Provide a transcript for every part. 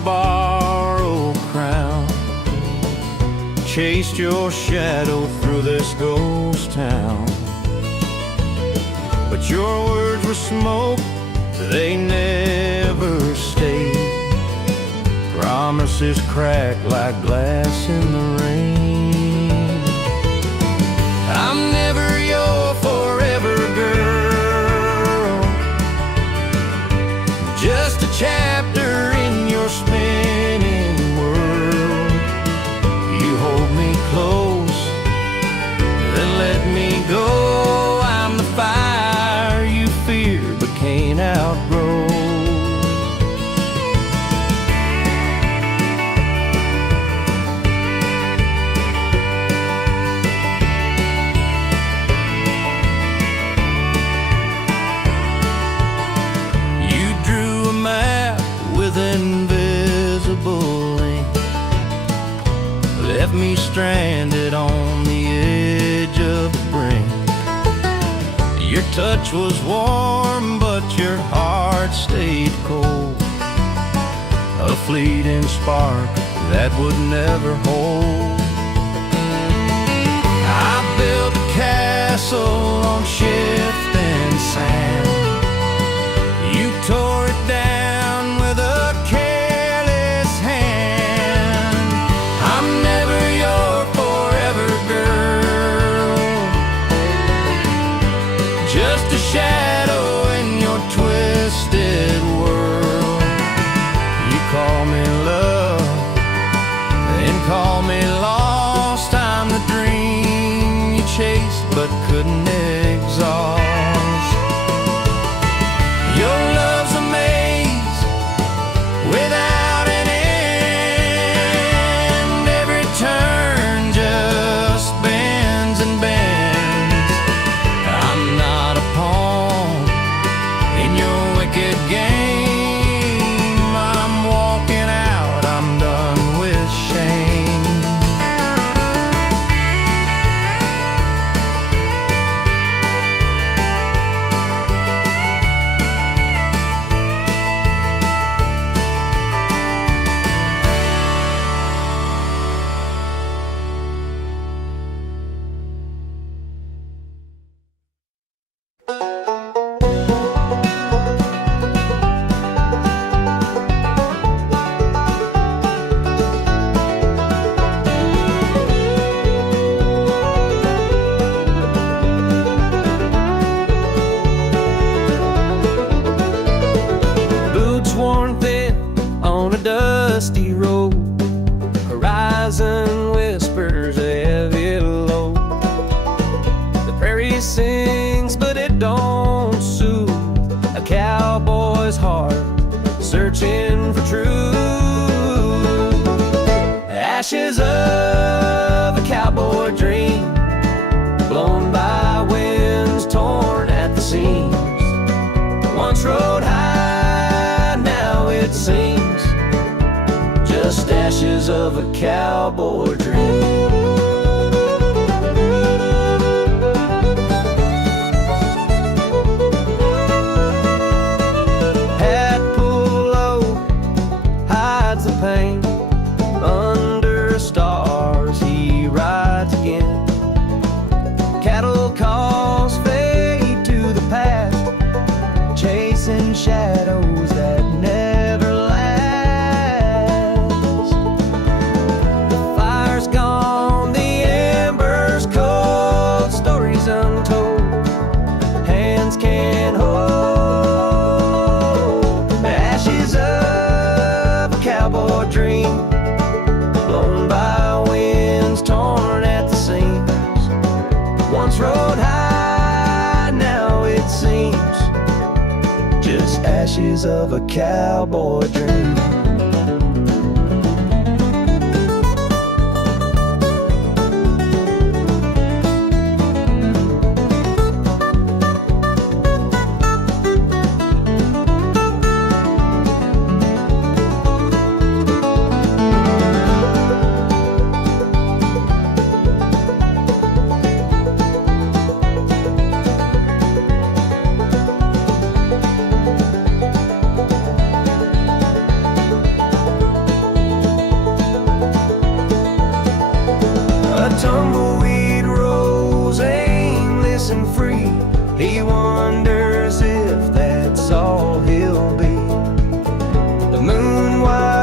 borrowed crown, chased your shadow through this ghost town. But your words were smoke, they never stayed. Promises crack like glass in the rain. I'm never your forever girl, just a chapter in your spinning world. You hold me close, then let me go. I'm the fire you fear but can't outgrow. Invisible ink left me stranded on the edge of the brink. Your touch was warm, but your heart stayed cold. A fleeting spark that would never hold. I built a castle on shifting sand. You tore it down with a careless hand. I'm never your forever girl, just a shadow in your twisted world. You call me love, then call me lost. I'm the dream you chased but couldn't exhaust. Your love's a maze without an end. Every turn just bends and bends. I'm not a pawn in your wicked game. I'm walking out, I'm done with shame. Worn thin on a dusty road, horizon whispers a heavy load. The prairie sings, but it don't soothe a cowboy's heart searching for truth. Ashes of a cowboy dream, blown by winds torn at the seams. Once rode high, now it seems just ashes of a cowboy dream. Hat pulled low hides the pain. Under stars he rides again. Cattle calls fade to the past, chasing shadows that never last. The fire's gone, the embers cold, stories untold, hands can't hold. The ashes of a cowboy dream, blown by winds torn at the seams. Once rode high, now it seems just ashes of a cowboy dream.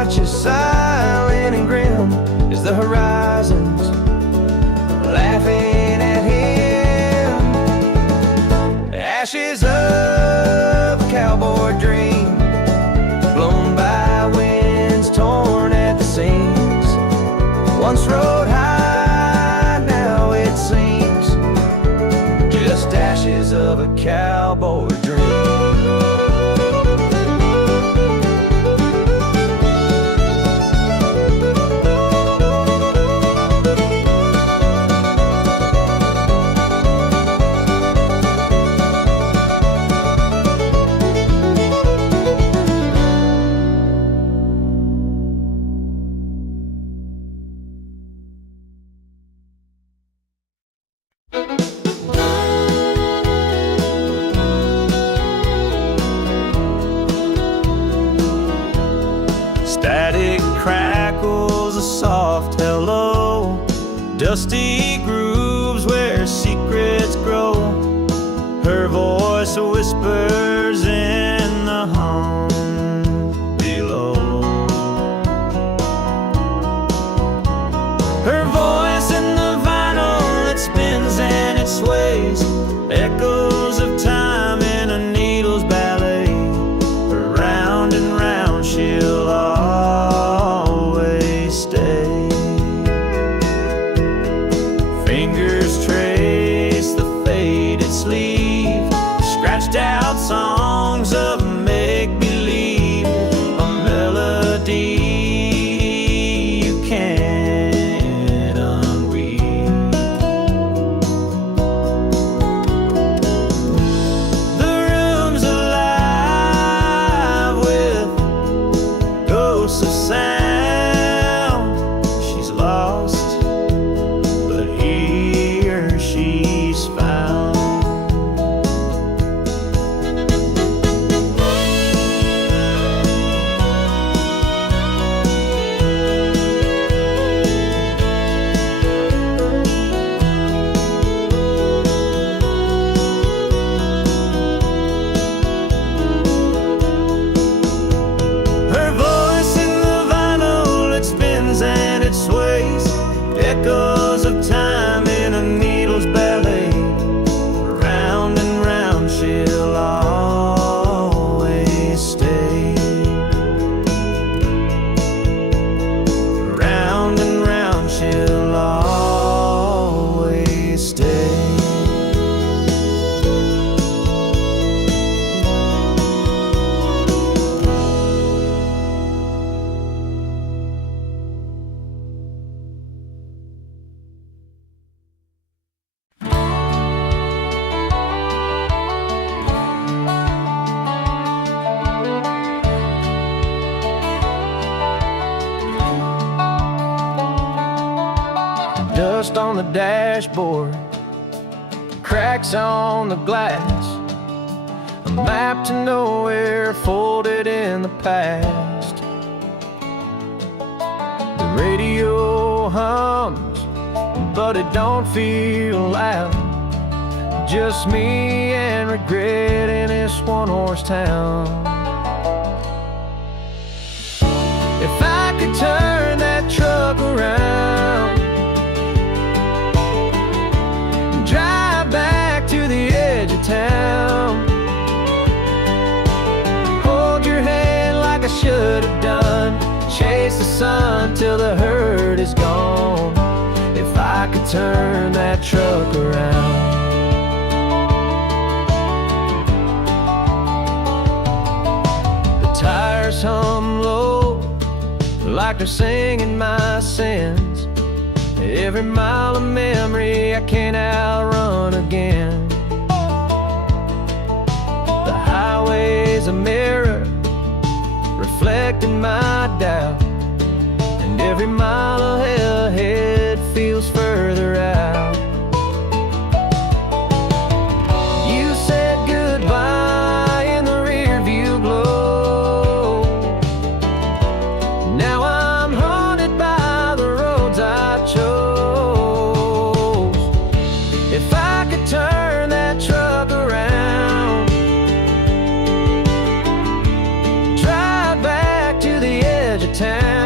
watches, silent and grim, as the horizons laughing at him. Ashes of a cowboy dream, blown by winds, torn at the seams. Once rode high, now it seems just ashes of a cowboy dream. Static crackles a soft hello, dusty grooves where secrets grow. Her voice whispers in the hum below. Her voice in the vinyl, it spins and it sways, echoes of time in a needle's ballet. Round and round she'll always stay. Fingers trace the faded sleeve, scratched out songs of make-believe, a melody you can't unweave. The room's alive with ghosts of sound. She's lost, but here she's found. Her voice in the vinyl, it spins and it sways, echoes of time in a needle's ballet. Round and round she'll always stay. Round and round she'll always stay. Dust on the dashboard, cracks on the glass, a map to nowhere folded in the past. The radio hums, but it don't feel loud. Just me and regret in this one-horse town. If I could turn that truck around, drive back to the edge of town, hold your hand like I should have done, chase the sun till the hurt is gone. If I could turn that truck around. The tires hum low like they're singing my sins. Every mile of memory I can't outrun again. The highway's a mirror reflecting my doubt, and every mile ahead feels further out. You said goodbye in the rear view glow. Now I'm haunted by the roads I chose. If I could turn that truck around, drive back to the edge of town,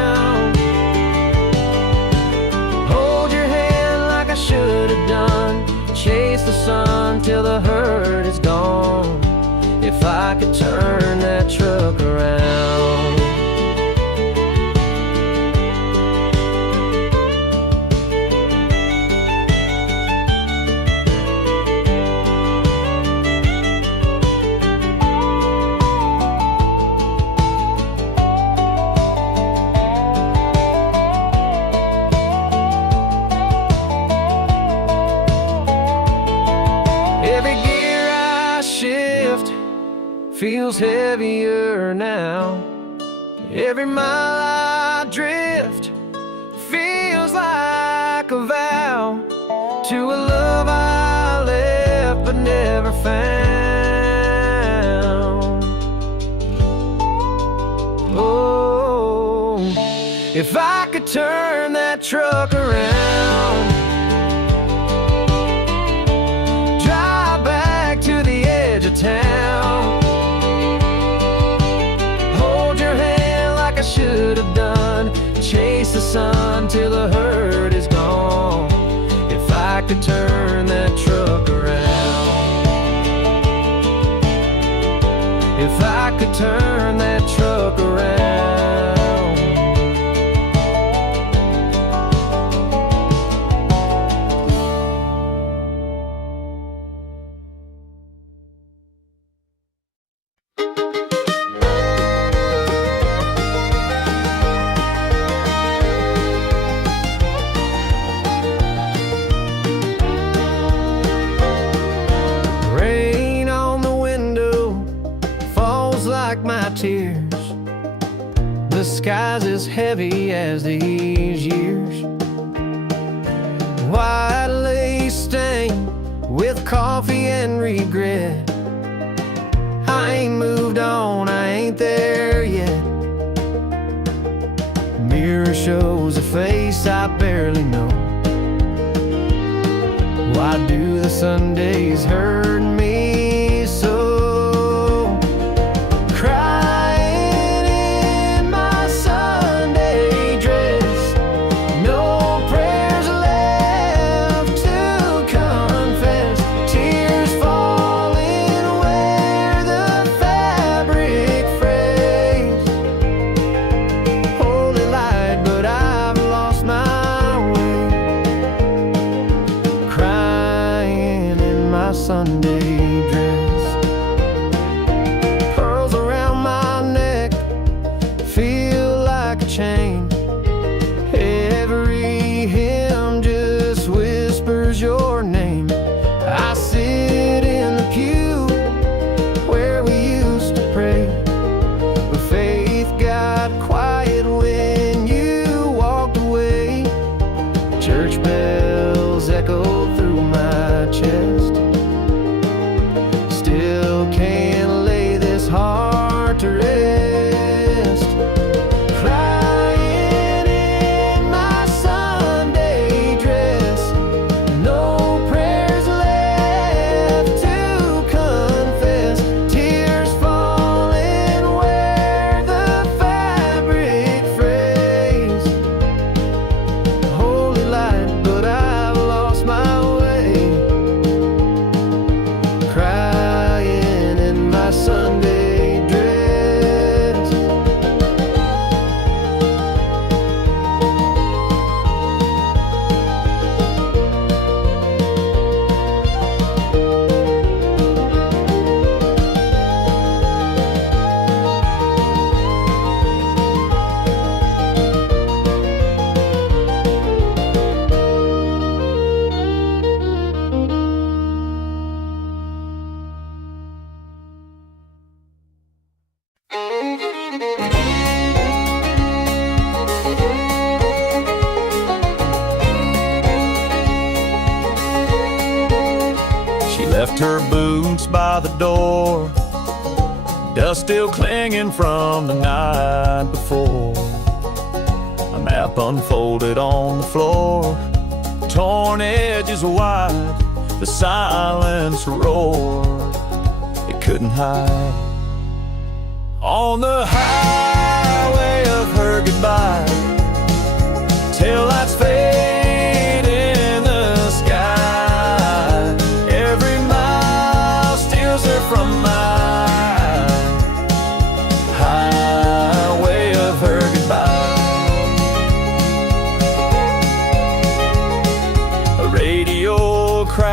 if I could turn that truck around. Every gear I shift feels heavier now. Every mile I drift feels like a vow to a love I left but never found. Oh, if I could turn that truck around, town, hold your hand like I should have done, chase the sun till the hurt is gone. If I could turn that truck around, if I could turn that truck around. Like my tears, the sky's as heavy as these years. White lace stain with coffee and regret. I ain't moved on, I ain't there yet. Mirror shows a face I barely know. Why do the Sundays hurt me so? Sunday dress, pearls around my neck feel like a chain. Every hymn just whispers your name. I sit in the pew where we used to pray, but faith got quiet when you walked away. Church bells echoed through my chest. Can't lay this heart to rest. Crying in my Sunday dress, no prayers left to confess. Tears falling where the fabric frays. Holy light, but I've lost my way. Crying in my Sunday dress. She left her boots by the door, dust still clinging from the night before. A map unfolded on the floor, torn edges wide, the silence roared, it couldn't hide. On the highway of her goodbye, tail lights fade in the sky. Every mile steals her from my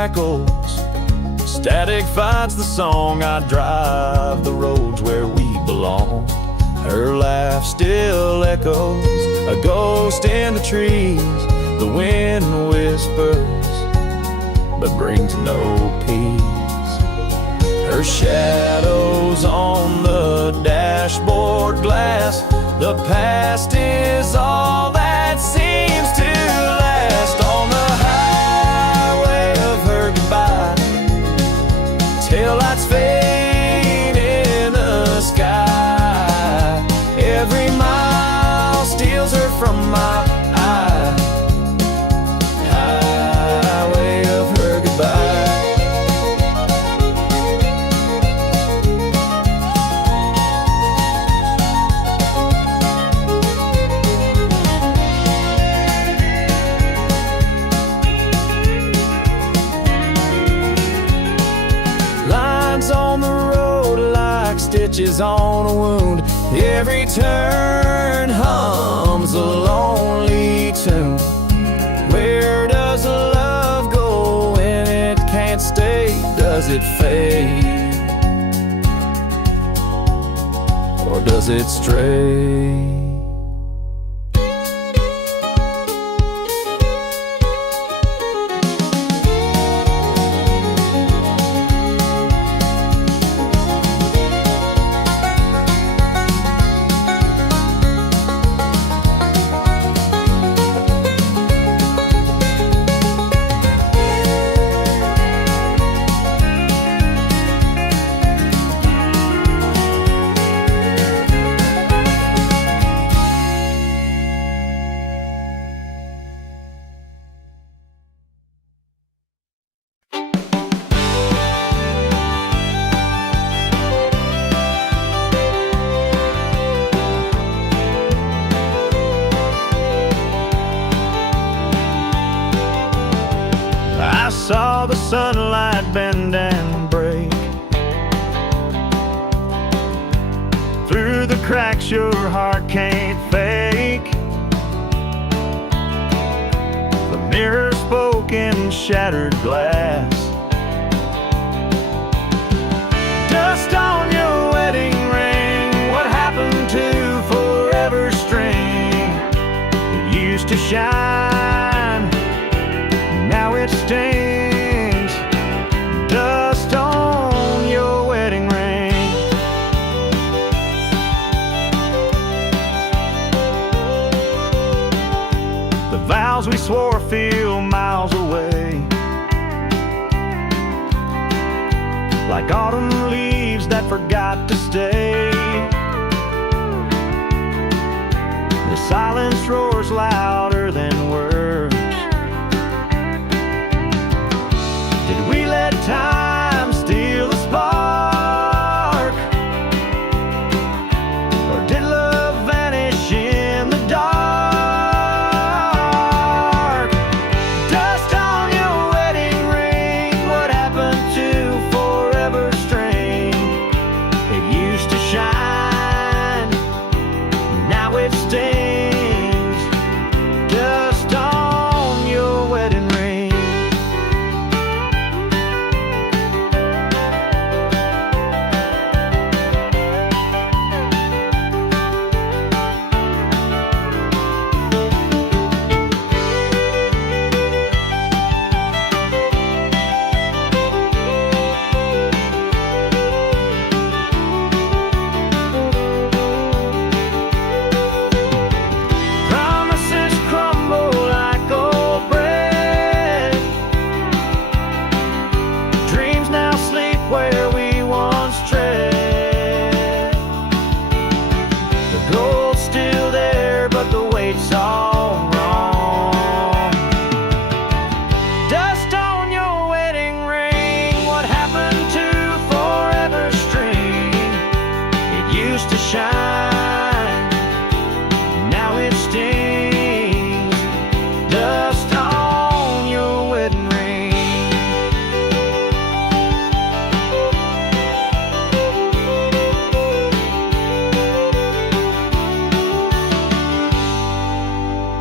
echoes. Static fights the song. I drive the roads where we belong. Her laugh still echoes, a ghost in the trees. The wind whispers, but brings no peace. Her shadow's on the dashboard glass. The past is all that seems to last. On the highway of her goodbye, taillights fade in the sky. Every mile steals her from my eye. Highway of her goodbye. Lines on the road like stitches on a wound. Every turn hums a lonely tune. Where does love go when it can't stay? Does it fade? Or does it stray? I saw the sunlight bend and break through the cracks your heart can't fake. The mirror spoke in shattered glass. Dust on your wedding ring. What happened to forever string? It used to shine, now it stings. Dust on your wedding ring. The vows we swore feel miles away, like autumn leaves that forgot to stay. The silence roars louder than words. Did we let time steal the spark? Or did love vanish in the dark? Dust on your wedding ring. What happened to forever string? It used to shine, now it stings. Dust on your wedding ring. Promises crumble like old bread. Dreams now sleep where we once tread. The gold's still there, but the weight's all wrong. Dust on your wedding ring. What happened to forever string? It used to shine, now it stings. Dust on your wedding ring.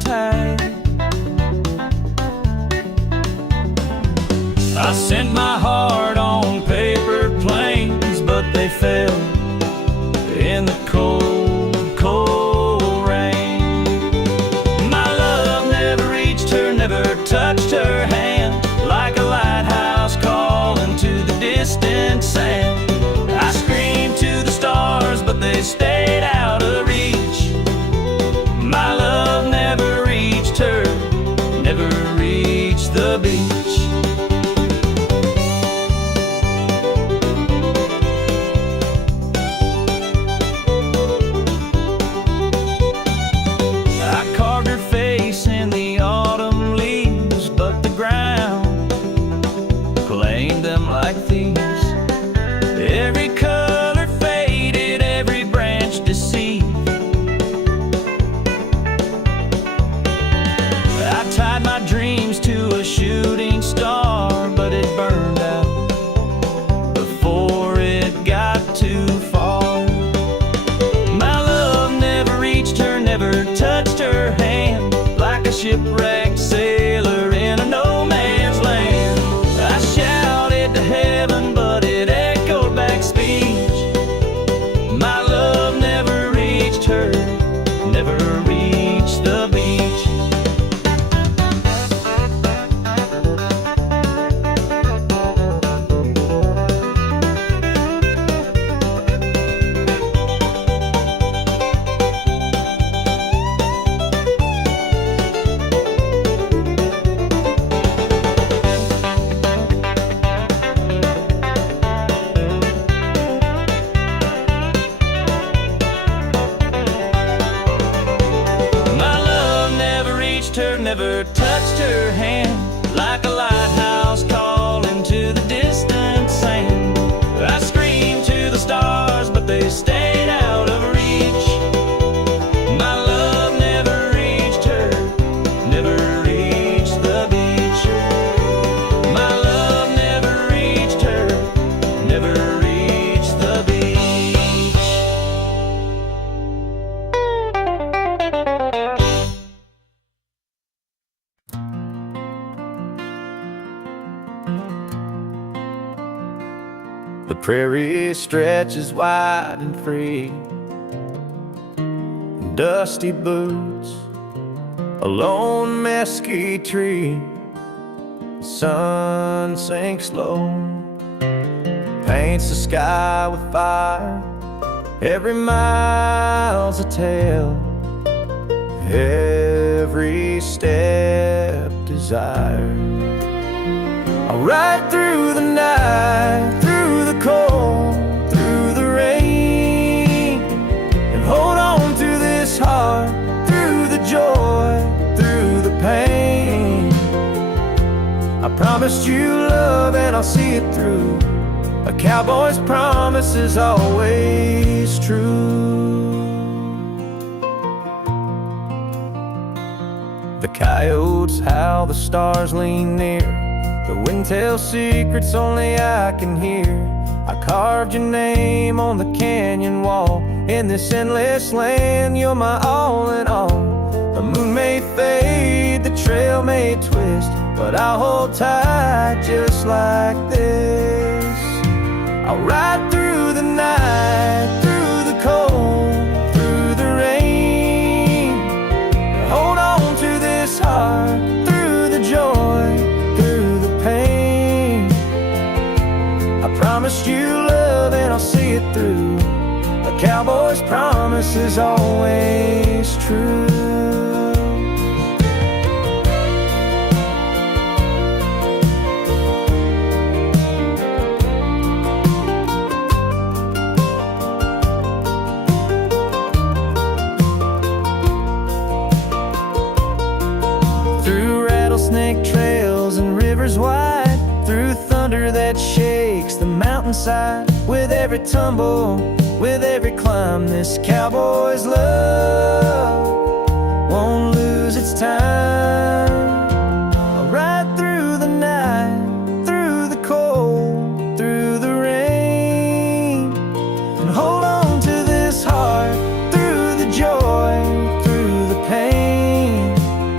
tight. I sent my heart on paper planes, but they fell in the cold, cold rain. My love never reached her, never touched her hand, like a lighthouse calling to the distant sand. I screamed to the stars, but they stayed out of reach. My love never reached her, never reached the beach. Every color faded, every branch deceived. I tied my dreams to a shooting star, but it burned out before it got too far. My love never reached her, never touched her hand, like a shipwrecked sailor in a no man's land. I shouted to heaven, but it echoed back speech. My love never reached her, never reached the beach. Never touched her hand, like a lighthouse calling to the distant sand. I screamed to the stars, but they stayed out of reach. My love never reached her, never reached the beach. My love never reached her, never reached the beach. The prairie stretches wide and free, dusty boots, a lone mesquite tree. The sun sinks low, paints the sky with fire. Every mile's a tale, every step desire. I'll ride through the night, through the cold, through the rain, and hold on to this heart, through the joy, through the pain. I promised you love and I'll see it through. A cowboy's promise is always true. The coyotes howl, the stars lean near. The wind tells secrets only I can hear. I carved your name on the canyon wall. In this endless land, you're my all in all. The moon may fade, the trail may twist, but I'll hold tight just like this. I'll ride through the night, through the cold, through the rain, hold on to this heart, through the joy, through the pain. I promised you love and I'll see it through. A cowboy's promise is always true. Rattlesnake trails and rivers wide, through thunder that shakes the mountainside. With every tumble, with every climb, this cowboy's love won't lose its time. I'll ride through the night, through the cold, through the rain, and hold on to this heart, through the joy, through the pain.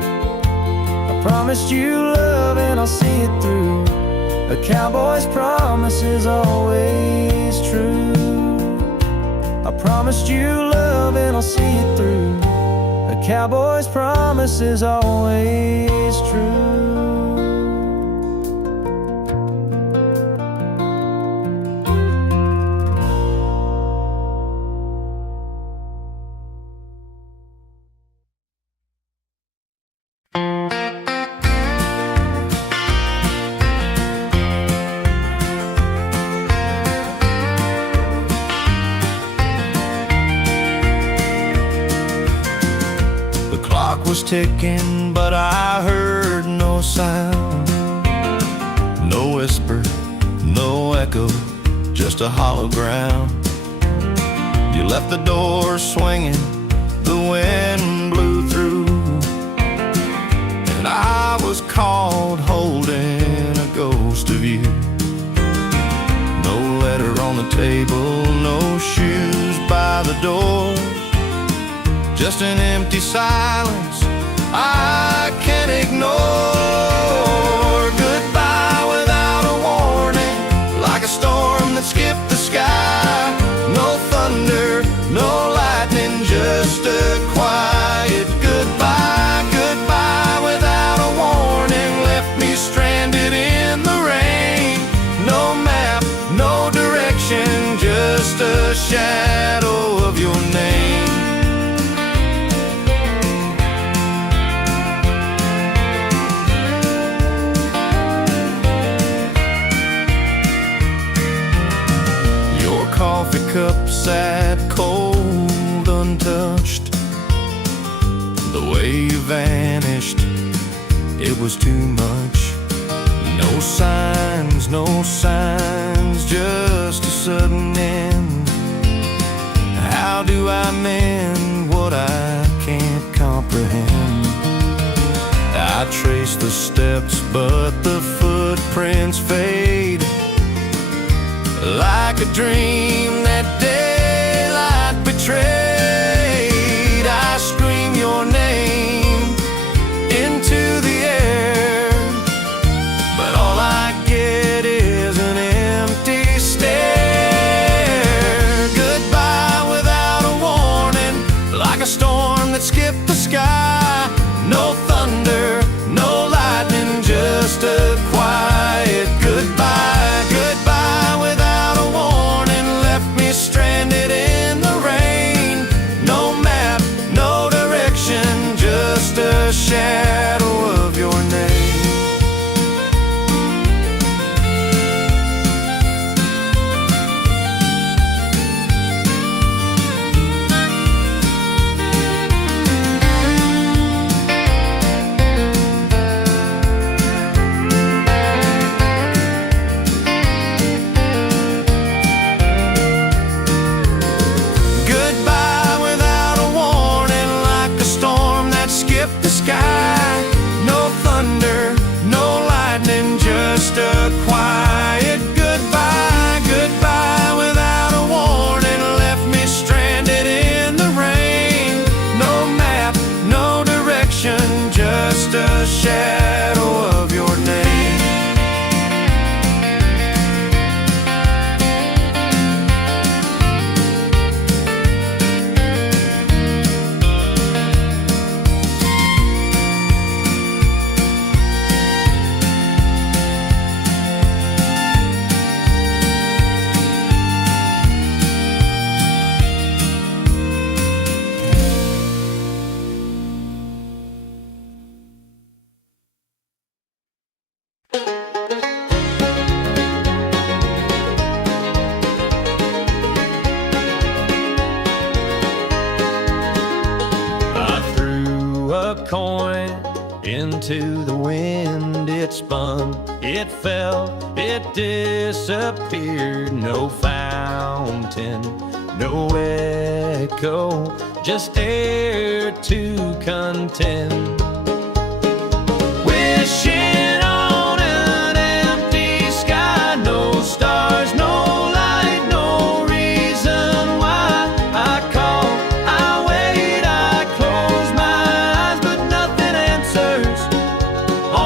promised you love and I'll see it through. A cowboy's promise is always true. I promised you love and I'll see it through. A cowboy's promise is always true. Was ticking, but I heard no sound, no whisper, no echo, just a hollow ground. You left the door swinging, the wind blew through, and I was caught holding a ghost of you. No letter on the table, no shoes by the door, just an empty silence I can't ignore. Goodbye without a warning, like a storm that skipped the sky. No thunder, no lightning, just a quiet goodbye. Goodbye without a warning, left me stranded in the rain. No map, no direction, just a shadow of your name. Coffee cup sat cold, untouched. The way you vanished, it was too much. No signs, just a sudden end. How do I mend what I can't comprehend? I trace the steps, but the footprints fade. Like a dream that daylight betrayed, I scream your name into the air, but all I get is an empty stare. Goodbye without a warning, like a storm that skipped the sky. No thunder, no lightning, just a quiet goodbye. Stranded in the rain, no map, no direction, just a shadow of your name. No thunder, no lightning, just a quiet goodbye. Goodbye without a warning, left me stranded in the rain. No map, no direction, just a shadow of your name. Coin into the wind, it spun, it fell, it disappeared. No fountain, no echo, just air to contend. Wishing on an empty sky, no stars, no light, no reason why. I call, I wait, I close my eyes, but nothing answers.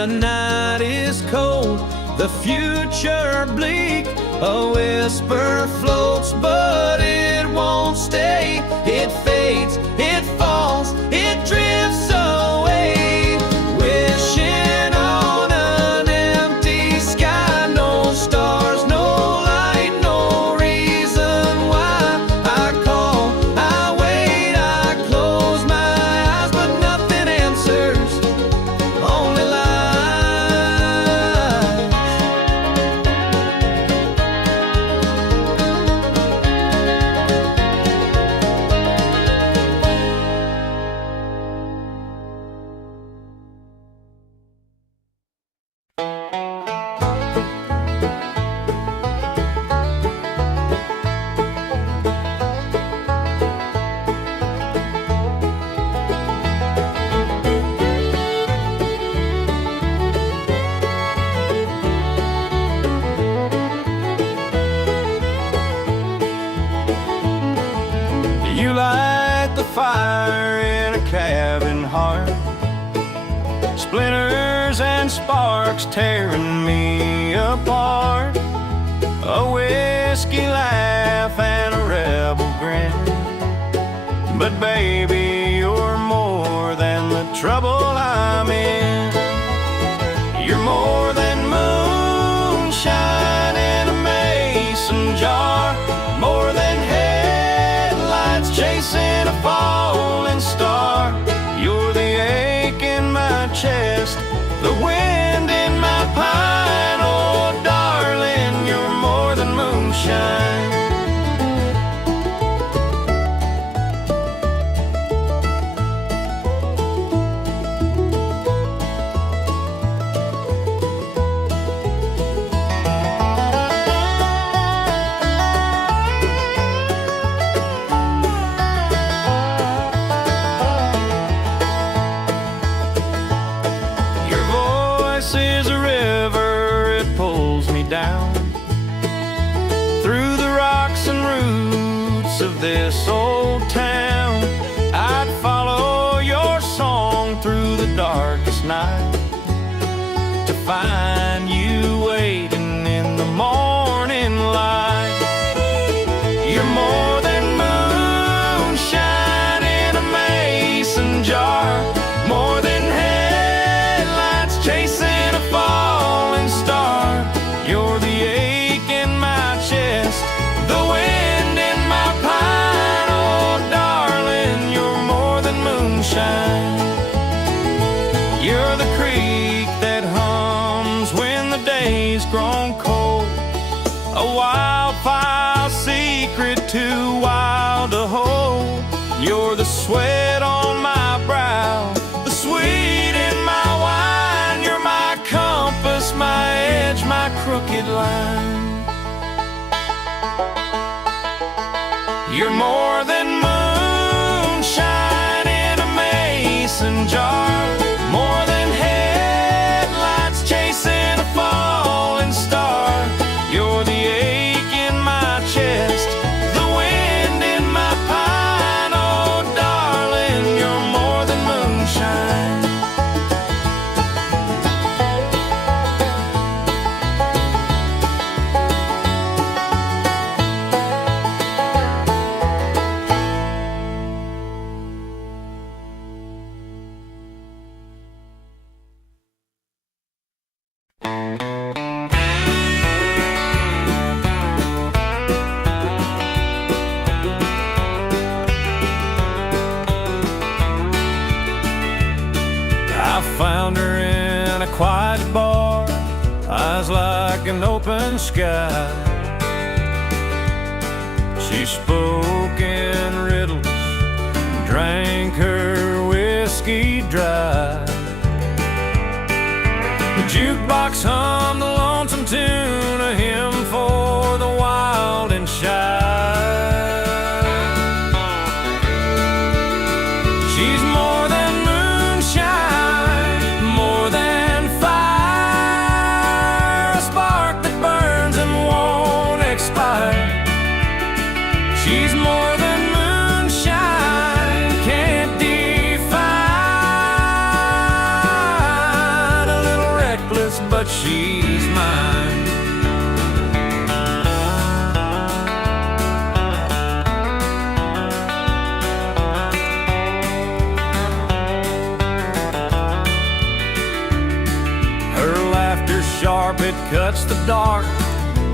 The night is cold, the future bleak. A whisper floats, but it won't stay. It fades, it falls, it drifts away. Wishing on an empty sky, no stars, no light, no reason why. I call, I wait, I close my eyes, but nothing answers, only lies. You light the fire in a cabin heart, splinters and sparks tearing me apart. A whiskey laugh and a rebel grin, but baby, you're more than the trouble I'm in. You're more than moonshine in a mason jar, more than headlights chasing a falling star. You're the ache in my chest, the wind in my pine. Oh, darling, you're more than moonshine. Your voice is a river, it pulls me down through the rocks and roots of this old town. I'd follow your song through the darkest night to find you waiting in the morning light. You're more than moonshine in a mason jar, more than headlights chasing a falling star. You're the ache in my chest, the wind in my pine. Oh, darling, you're more than moonshine. You're the creek that hums when the day's grown cold, a wildfire secret too wild to hold. You're the sweat on my brow, the sweet in my wine. You're my compass, my edge, my crooked line. You're more than moonshine in a mason jar, more than headlights chasing a falling star. You're the ache in my chest, the wind in my pine. Oh, darling, you're more than moonshine. I found her in a quiet bar, eyes like an open sky. She spoke in riddles, drank her whiskey dry. The jukebox hummed the lonesome tune, a hymn for the wild and shy. She's more than moonshine, more than fire, a spark that burns and won't expire. She's more than moonshine, can't define. A little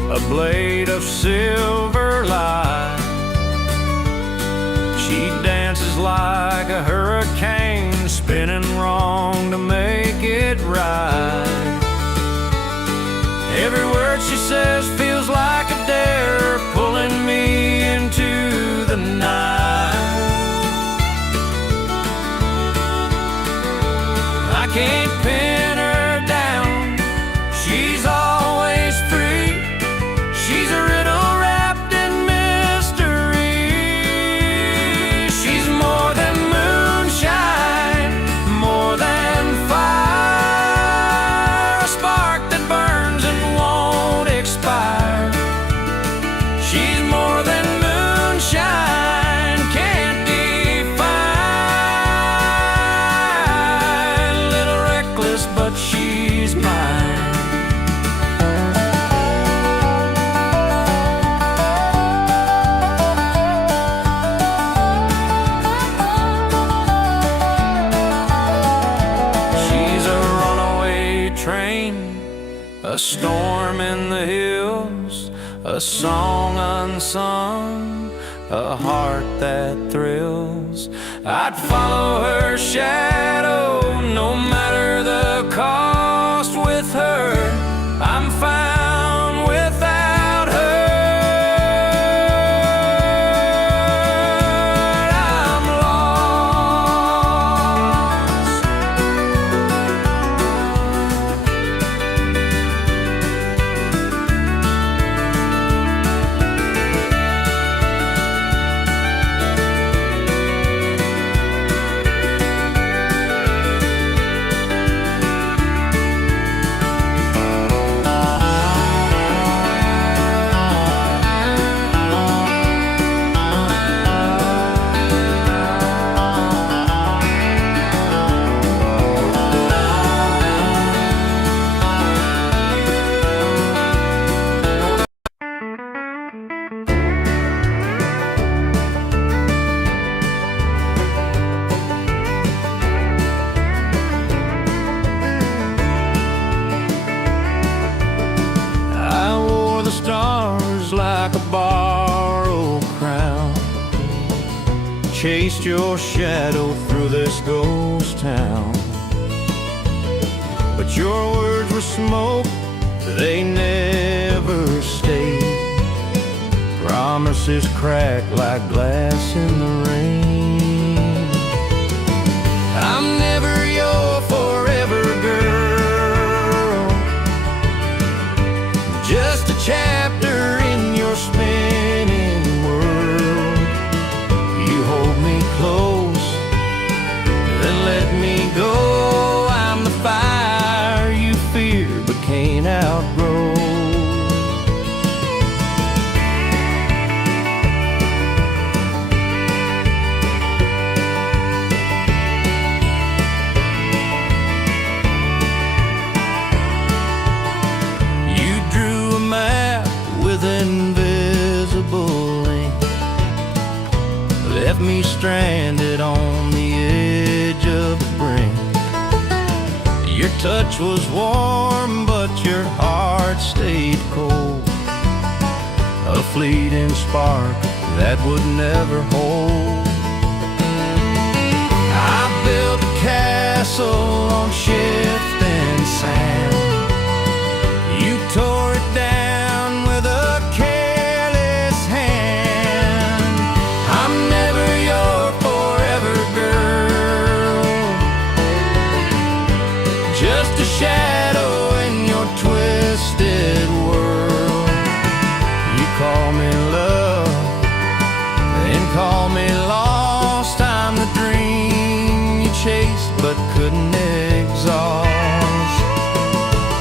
a blade of silver light. She dances like a hurricane, spinning wrong to make it right. Every word she says feels like a dare, pulling me into the night. I can't pin her down, she's always free. She's a riddle wrapped in mystery. She's more than moonshine, more than fire, a spark that burns and won't expire. She's more than moonshine, can't define. Little reckless, but she's mine. A storm in the hills, a song unsung, a heart that thrills. I'd follow her shadow, no matter the cost. With her, I'm found. Without her, I'm lost. Stars like a borrowed crown, chased your shadow through this ghost town. But your words were smoke, they never stayed. Promises crack like glass in the rain. I'm never your forever girl, just a chapter in your spinning world. You hold me close, then let me go. I'm the fire you fear but can't outgrow. Invisible ink left me stranded on the edge of the brink. Your touch was warm, but your heart stayed cold, a fleeting spark that would never hold. I built a castle on shifting sand. You tore it down with a careless hand. I'm never your forever girl, just a shadow in your twisted world. You call me love, then call me lost. I'm the dream you chased but couldn't exhaust.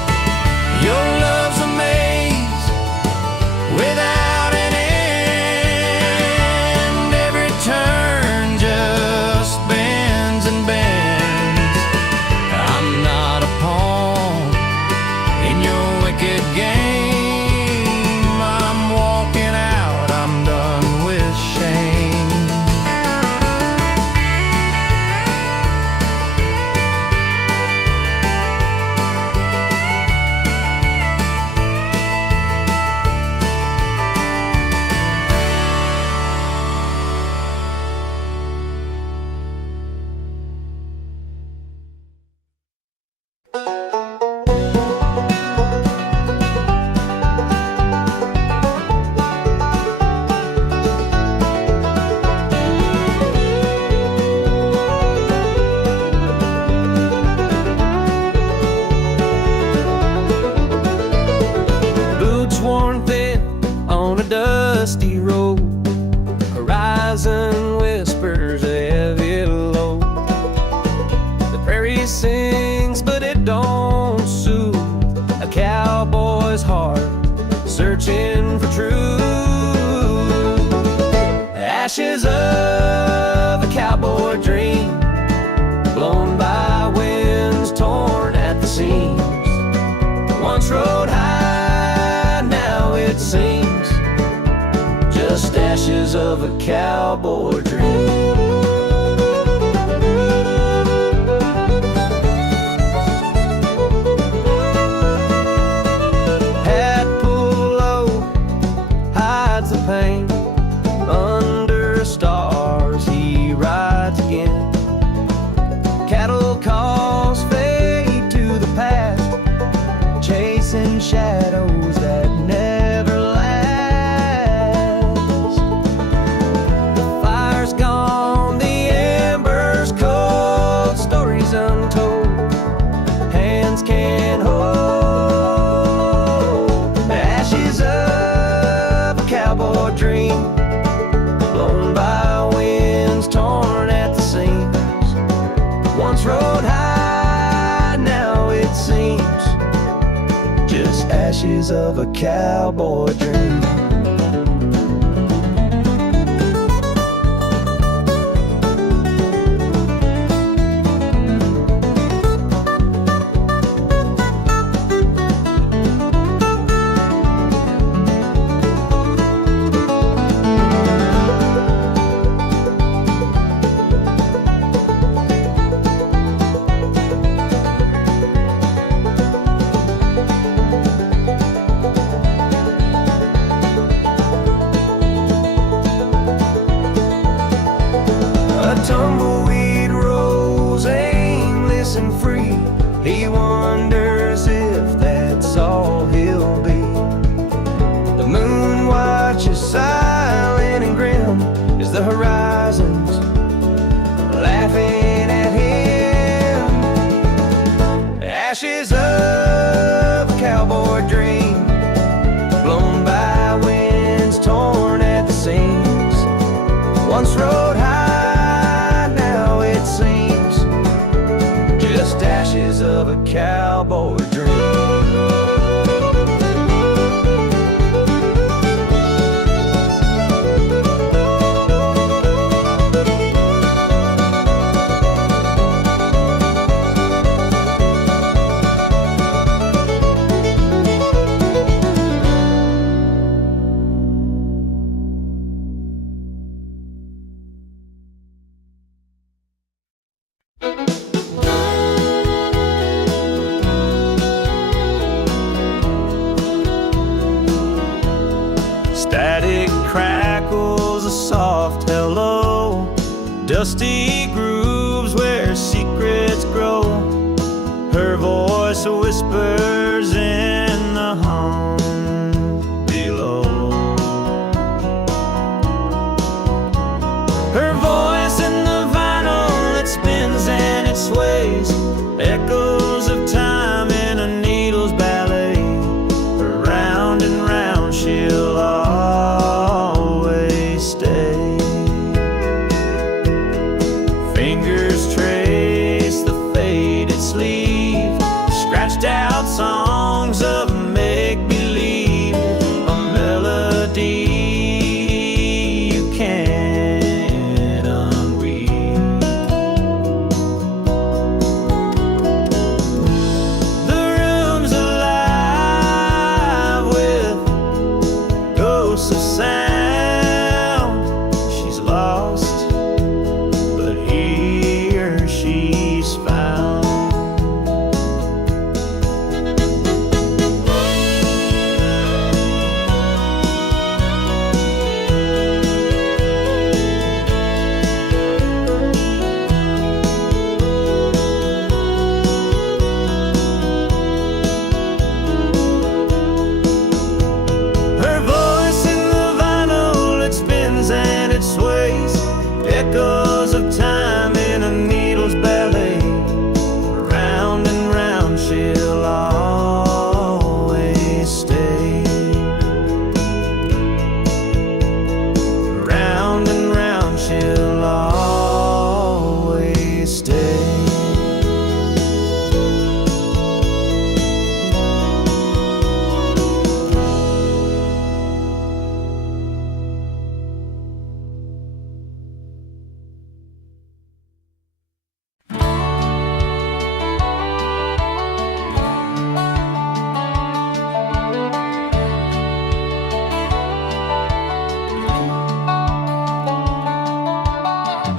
dusty road. Horizon whispers a heavy load. The prairie sings, but it don't soothe a cowboy's heart searching for truth. Ashes of a cowboy dream, blown by winds torn at the seams. Once rode high, now it seems just ashes of a cowboy dream. Hat pulled low hides the pain. Under stars he rides again. Cattle calls fade to the past, chasing shadows that never last. The fire's gone, the embers cold, stories untold, hands can't hold. The ashes of a cowboy dream, blown by winds torn at the seams. Once rode high, now it seems just ashes of a cowboy dream. Tumbleweed rolls aimless and free. He wonders if that's all he'll be. The moon watches silent and grim as the horizons laughing at him. Ashes of a cowboy dream, blown by winds torn at the seams. Once rode high, ashes of a cowboy dream. Static crackles a soft hello, dusty grooves where secrets grow. Her voice whispers in the hum below. Her voice in the vinyl, it spins and it sways, echoes of time in a needle's ballet. Round and round she'll always stay. Fingers trace the faded sleeve, scratched out some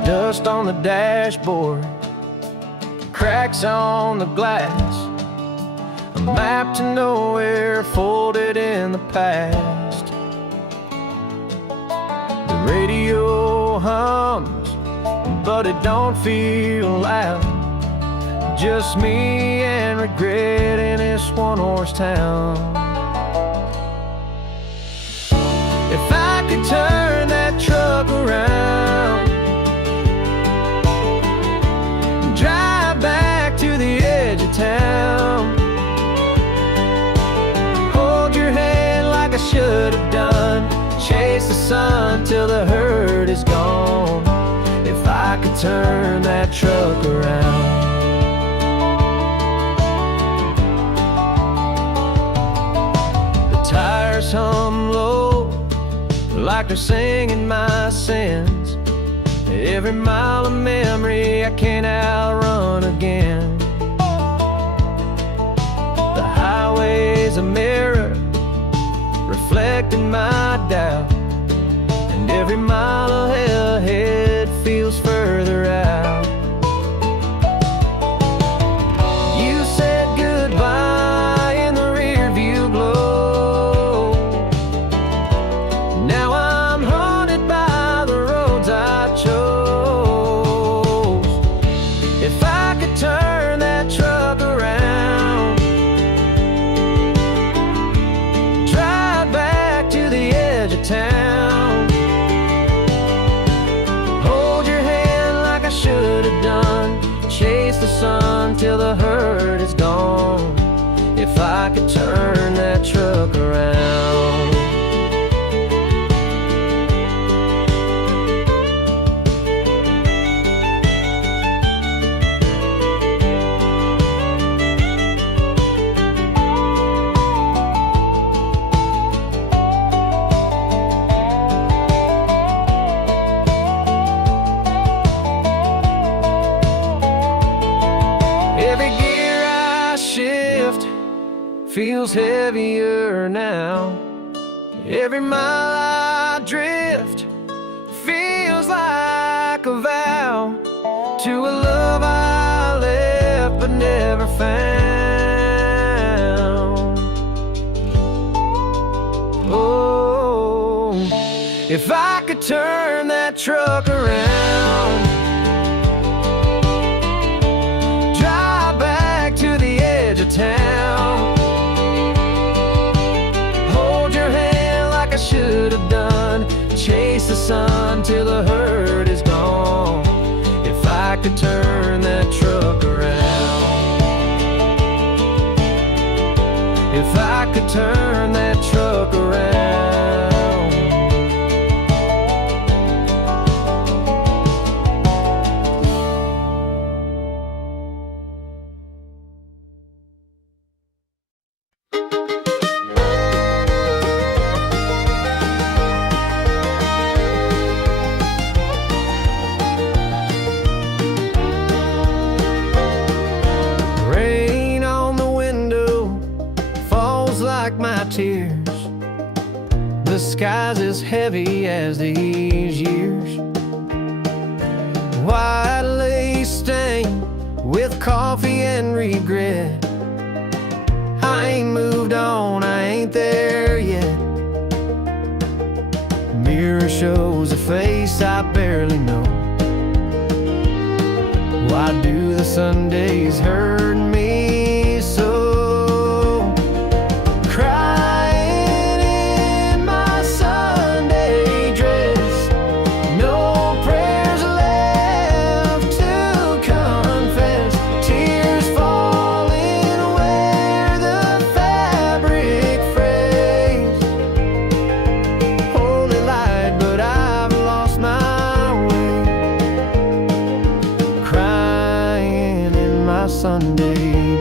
Dust on the dashboard, cracks on the glass, a map to nowhere folded in the past. The radio hums, but it don't feel loud. Just me and regret in this one-horse town. If I could turn that truck around, drive back to the edge of town, hold your hand like I should have done, chase the sun till the hurt is gone. If I could turn that truck around. The tires hum low like they're singing my sins. Every mile of memory I can't outrun again. The highway's a mirror reflecting my doubt, and every mile of hell ahead feels further out. You said goodbye in the rear view glow. Now I'm haunted by the roads I chose. If I could turn that truck around, drive back to the edge of town, hold your hand like I should have done, chase the sun till the hurt is gone. If I could turn that truck around. Every gear I shift feels heavier now. Every mile I drift feels like a vow to a love I left but never found. Oh, if I could turn that truck around, town, hold your hand like I should have done, chase the sun till the hurt is gone. If I could turn that truck around, if I could turn that truck around. Like my tears, the sky's as heavy as these years. White lace stain with coffee and regret. I ain't moved on, I ain't there yet. Mirror shows a face I barely know. Why do the Sundays hurt me so? Sunday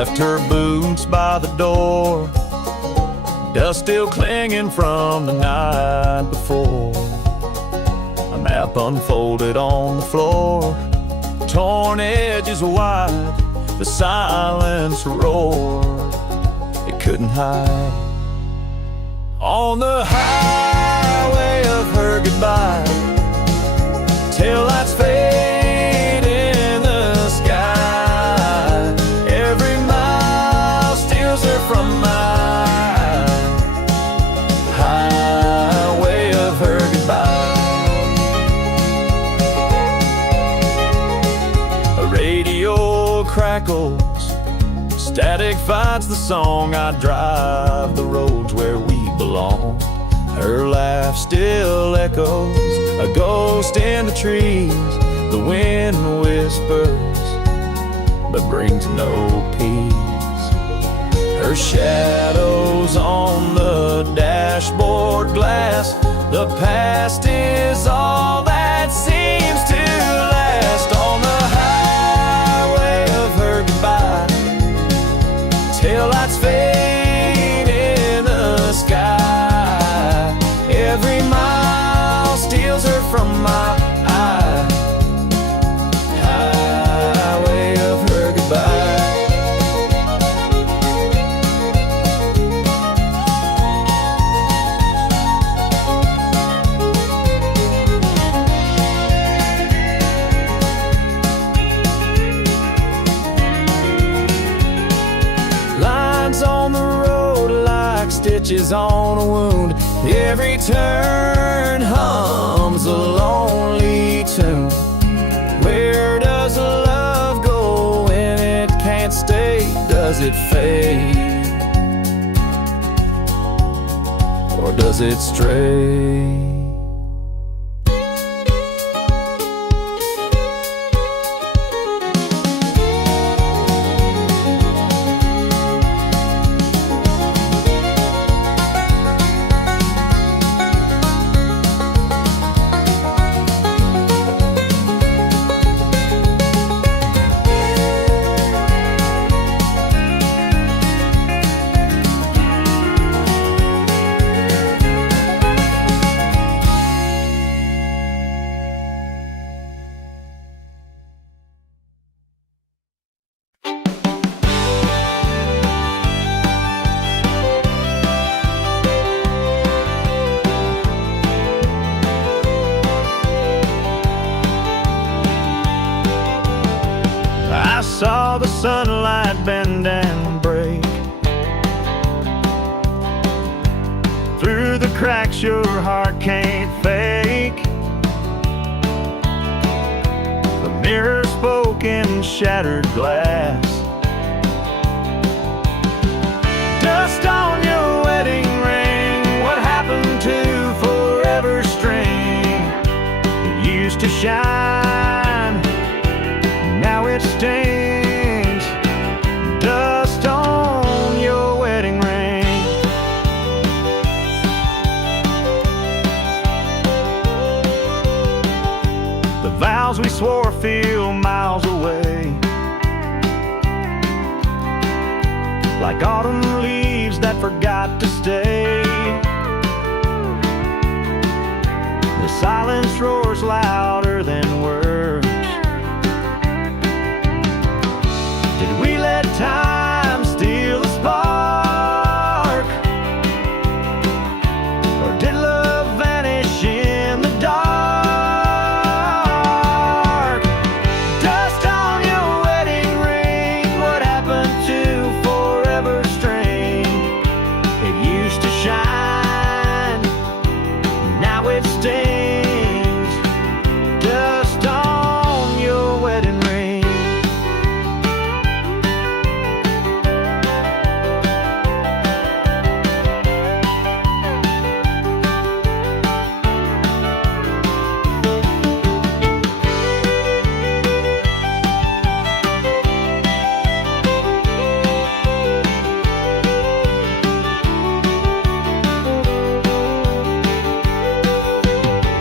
left her boots by the door, dust still clinging from the night before. A map unfolded on the floor, torn edges wide, the silence roared, it couldn't hide. On the highway of her goodbye, taillights fade in the sky. Every mile steals her from my highway of her goodbye. A radio crackles, static fights the song. I drive the roads where we belong. Her laugh still echoes, a ghost in the trees. The wind whispers, but brings no peace. Her shadow's on the dashboard glass. The past is all that seems to last. On the highway of her goodbye, taillights fade in the sky. Every mile steals her from my highway of her goodbye. Lines on the road like stitches on a wound. Every turn hums a lonely tune. Where does love go when it can't stay? Does it fade, or does it stray? Saw the sunlight bend and break through the cracks your heart can't fake. The mirror spoke in shattered glass. Dust on your wedding ring. What happened to forever string? It used to shine, now it stains. Dust on your wedding ring. The vows we swore feel miles away, like autumn leaves that forgot to stay. The silence roars louder than words. Did we let time steal the spark, or did love vanish in the dark? Dust on your wedding ring. What happened to forever string? It used to shine, now it stains. Dust on your wedding ring.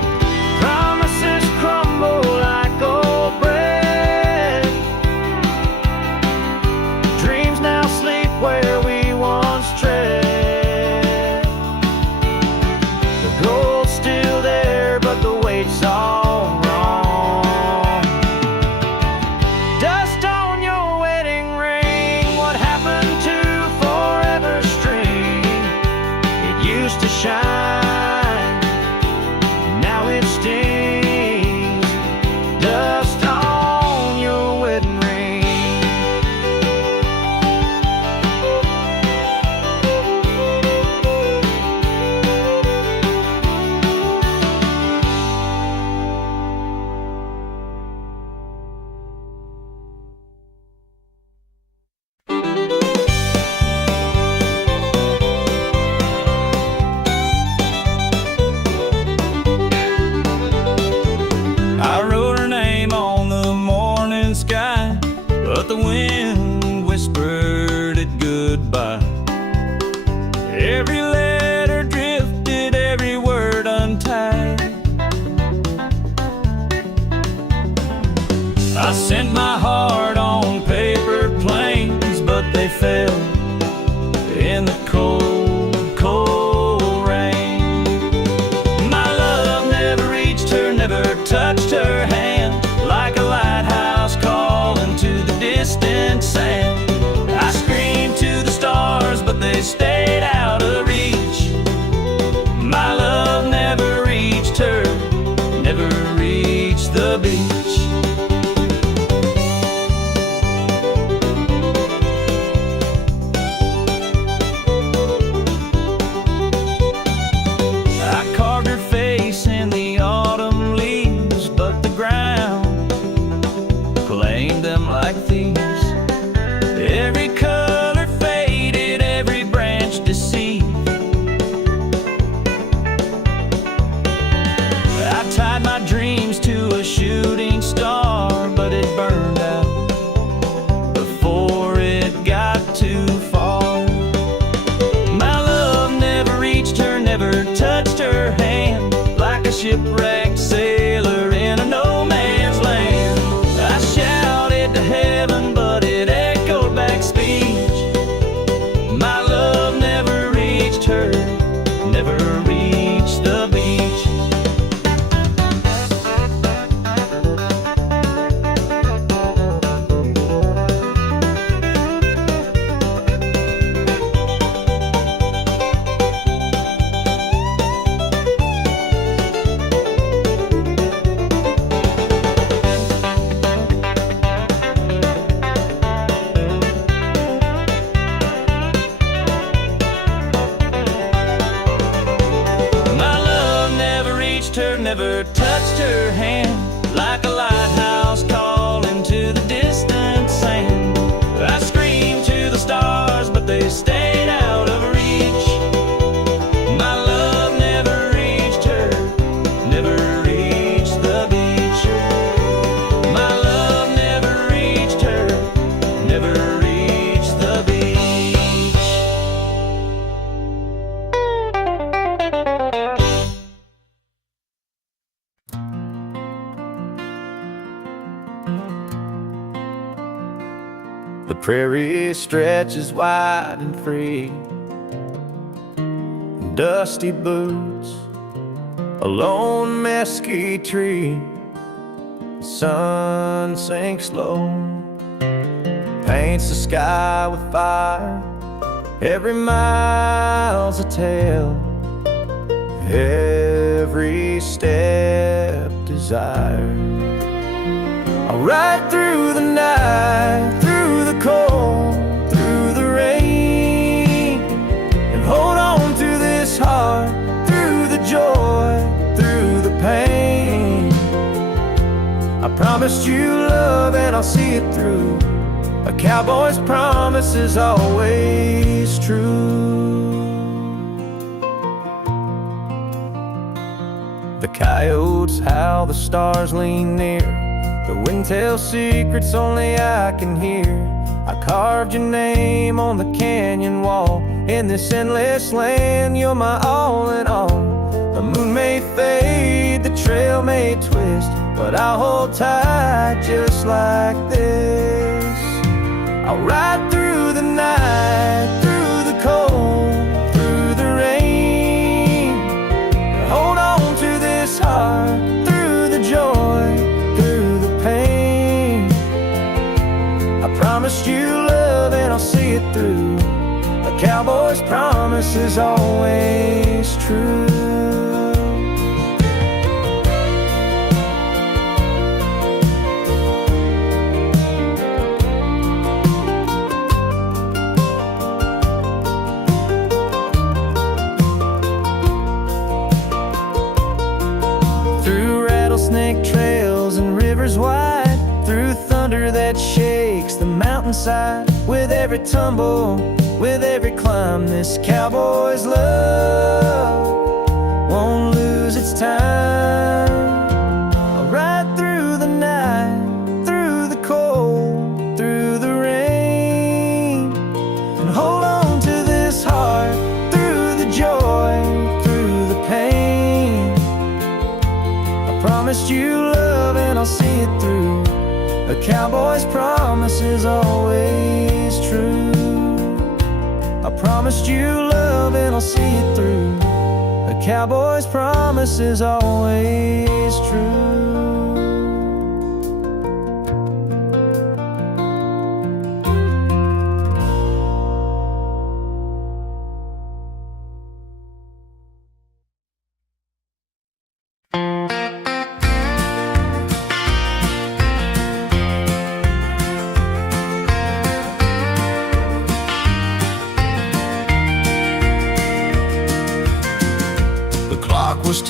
sand. I screamed to the stars, but they stayed out of reach. My love never reached her, never reached the beach. I carved her face in the autumn leaves, but the ground claimed them like thieves. Every color faded, every branch deceived. I tied my dreams to a shooting star, but it burned out before it got too far. My love never reached her, never touched her hand, like a shipwrecked sailor in a no man's land. I shouted to heaven, but it echoed back speech. My love never reached her, never reached the beach. Never touched her hand, like a lighthouse calling to the distant sand. I screamed to the stars, but they stayed out of reach. My love never reached her, never reached the beach. My love never reached her, never reached the beach. The prairie stretches wide and free, dusty boots, a lone mesquite tree. The sun sinks low, paints the sky with fire. Every mile's a tale, every step desire. I'll ride through the night, through the cold, through the rain, and hold on to this heart, through the joy, through the pain. I promised you love and I'll see it through. A cowboy's promise is always true. The coyotes howl, the stars lean near. The wind tells secrets only I can hear. I carved your name on the canyon wall. In this endless land, you're my all in all. The moon may fade, the trail may twist, but I'll hold tight just like this. I'll ride through the night, through the cold, through the rain, hold on to this heart, through the joy, through the pain. I promised you love and I'll see it through. A cowboy's promise is always true. Rattlesnake trails and rivers wide, through thunder that shakes the mountainside. With every tumble, with every climb, this cowboy's love won't lose its time. I'll ride through the night, through the cold, through the rain, and hold on to this heart, through the joy, through the pain. Promised you love and I'll see it through. A cowboy's promise is always true. I promised you love and I'll see it through. A cowboy's promise is always true.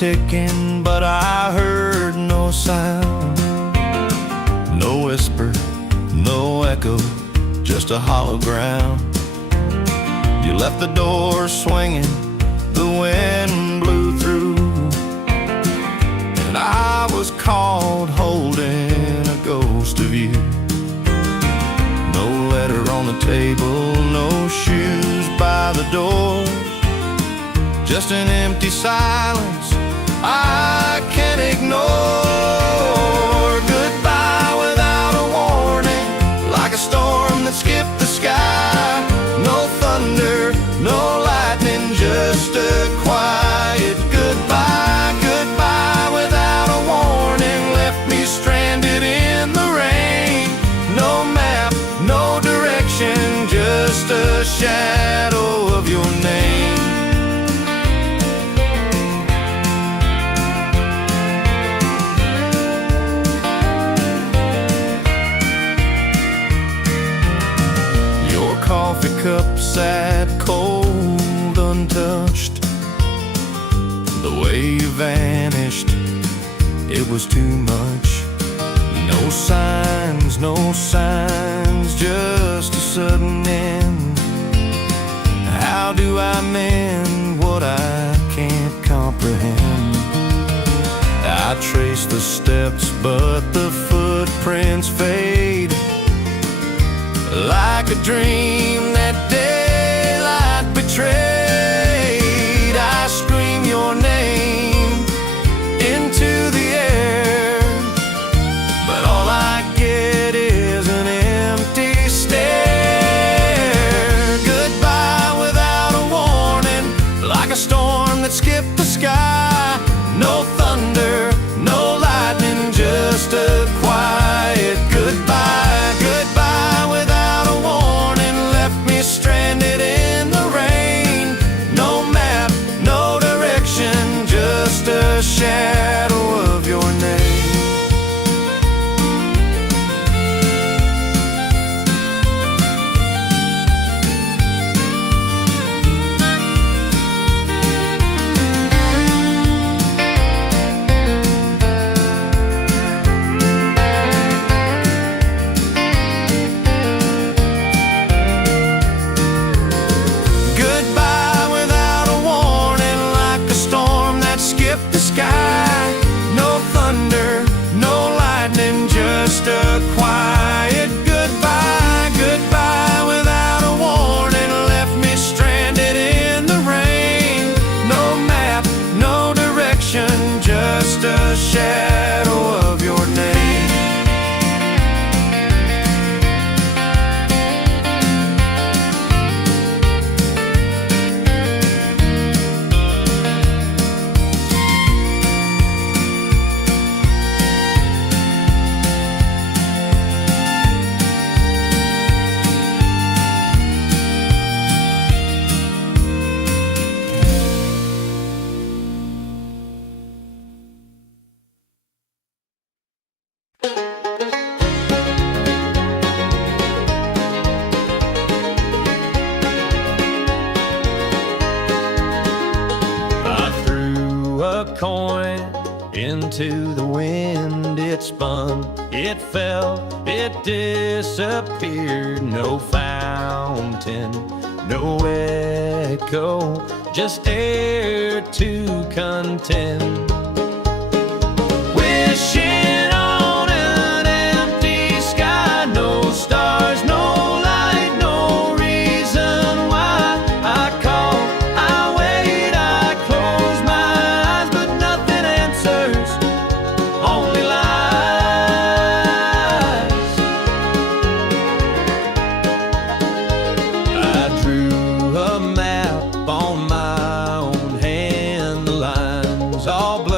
ticking, but I heard no sound. No whisper, no echo, just a hollow ground. You left the door swinging, the wind blew through, and I was caught holding a ghost of you. No letter on the table, no shoes by the door, just an empty silence I can't ignore. Goodbye without a warning, like a storm that skipped the sky. No thunder, no lightning, just a quiet goodbye. Goodbye without a warning, left me stranded in the rain. No map, no direction, just a shadow of your name. Coffee cup sat cold, untouched. The way you vanished, it was too much. No signs, just a sudden end. How do I mend what I can't comprehend? I trace the steps, but the footprints fade. Like a dream that daylight betrayed, I scream your name into the air, but all I get is an empty stare. Goodbye without a warning, like a storm that skipped the sky. No thunder, no lightning, just a quiet goodbye. Goodbye without a warning, left me stranded in the rain. No map, no direction, just a shadow of your name. No thunder, no lightning, just a quiet goodbye. Goodbye without a warning, left me stranded in the rain. No map, no direction, just a shadow of your name. Coin into the wind, it spun, it fell, it disappeared. No fountain, no echo, just air to contend. Wishing on an empty sky, no stars, no light, no reason why. I call, I wait, I close my eyes, but nothing answers, only lies. I drew a map on my own hand, the lines all blurred.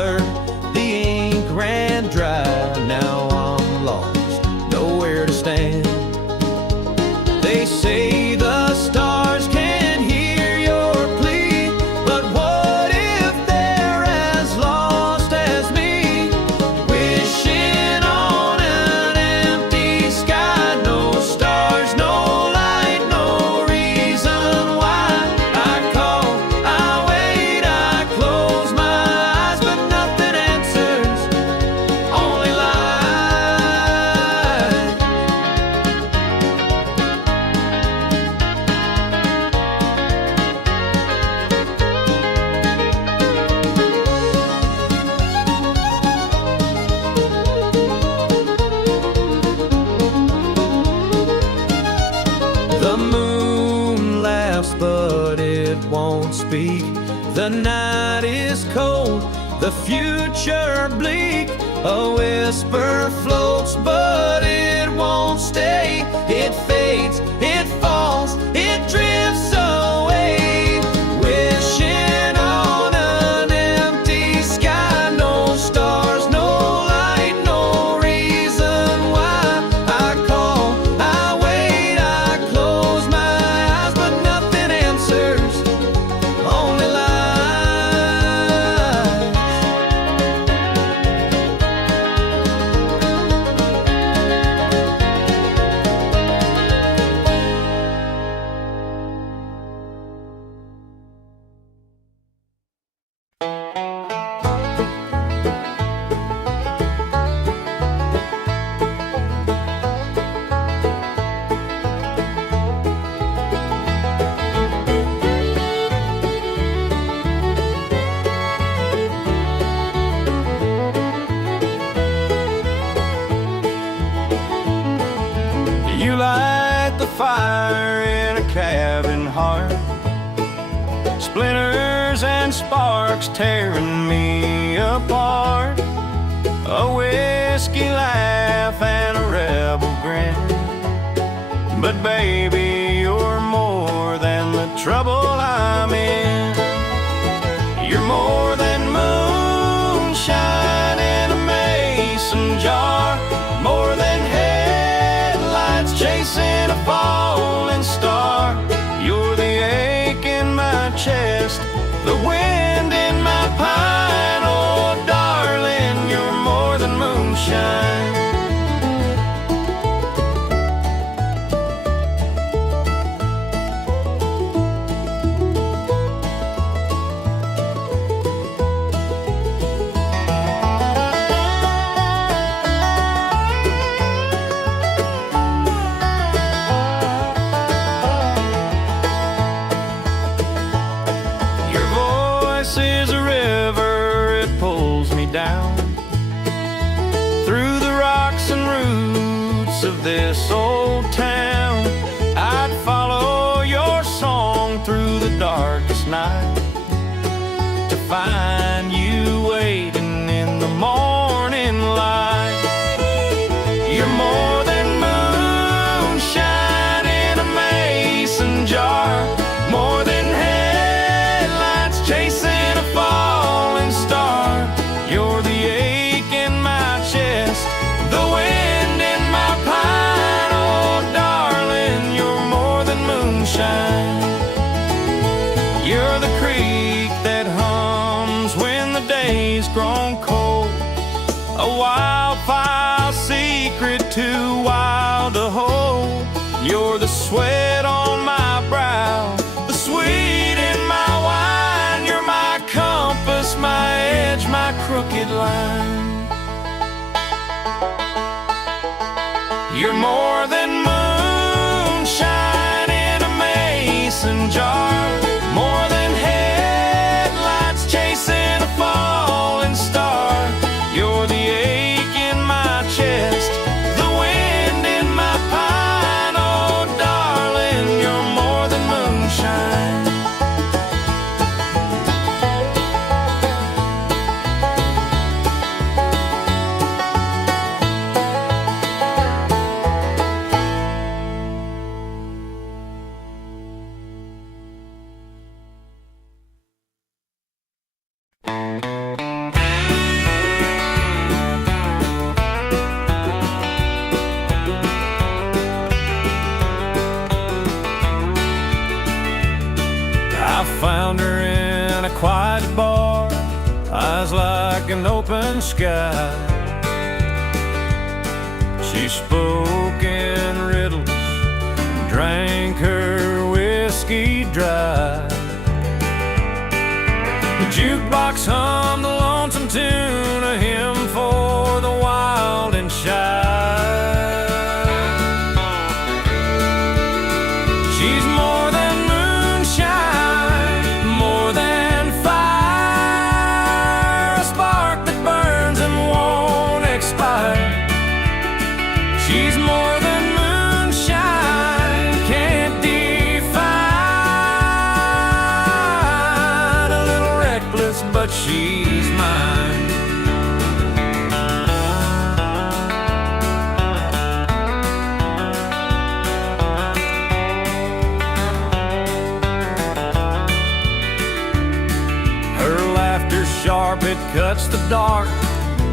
The night is cold, the future bleak. A whisper floats, but it won't stay. It fades, it falls, it drifts away. Wishing on an empty sky, no stars, no light, no reason why. I call, I wait, I close my eyes, but nothing answers, only lies. You light the fire in a cabin heart, splinters and sparks tearing me apart. A whiskey laugh and a rebel grin, but baby, you're more than the trouble I'm in. You're more than moonshine in a mason jar, more than headlights chasing a falling star. You're the ache in my chest, the wind in my pine. Oh, darling, you're more than moonshine. Your voice is a river, it pulls me down through the rocks and roots of this old town. I'd follow your song through the darkest night to find you waiting in the morning light. You're more than moonshine in a mason jar, more than headlights chasing a falling star. You're the ache in my chest, the wind in my pine. Oh, darling, you're more than moonshine. You're the creek that hums when the day's grown cold, a wildfire secret too wild to hold. You're the sweat on my brow, the sweet in my wine. You're my compass, my edge, my crooked line. You're more than moonshine in a mason jar, more than headlights chasing a falling star. You're the ache in my chest, the wind in my pine. Oh, darling, you're more than moonshine. I found her in a quiet bar, eyes like an open sky. She spoke in riddles, drank her whiskey dry. The jukebox hummed the lonesome tune, a hymn for the wild and shy. She's more than moonshine, more than fire, a spark that burns and won't expire. She's more than moonshine, can't define. A little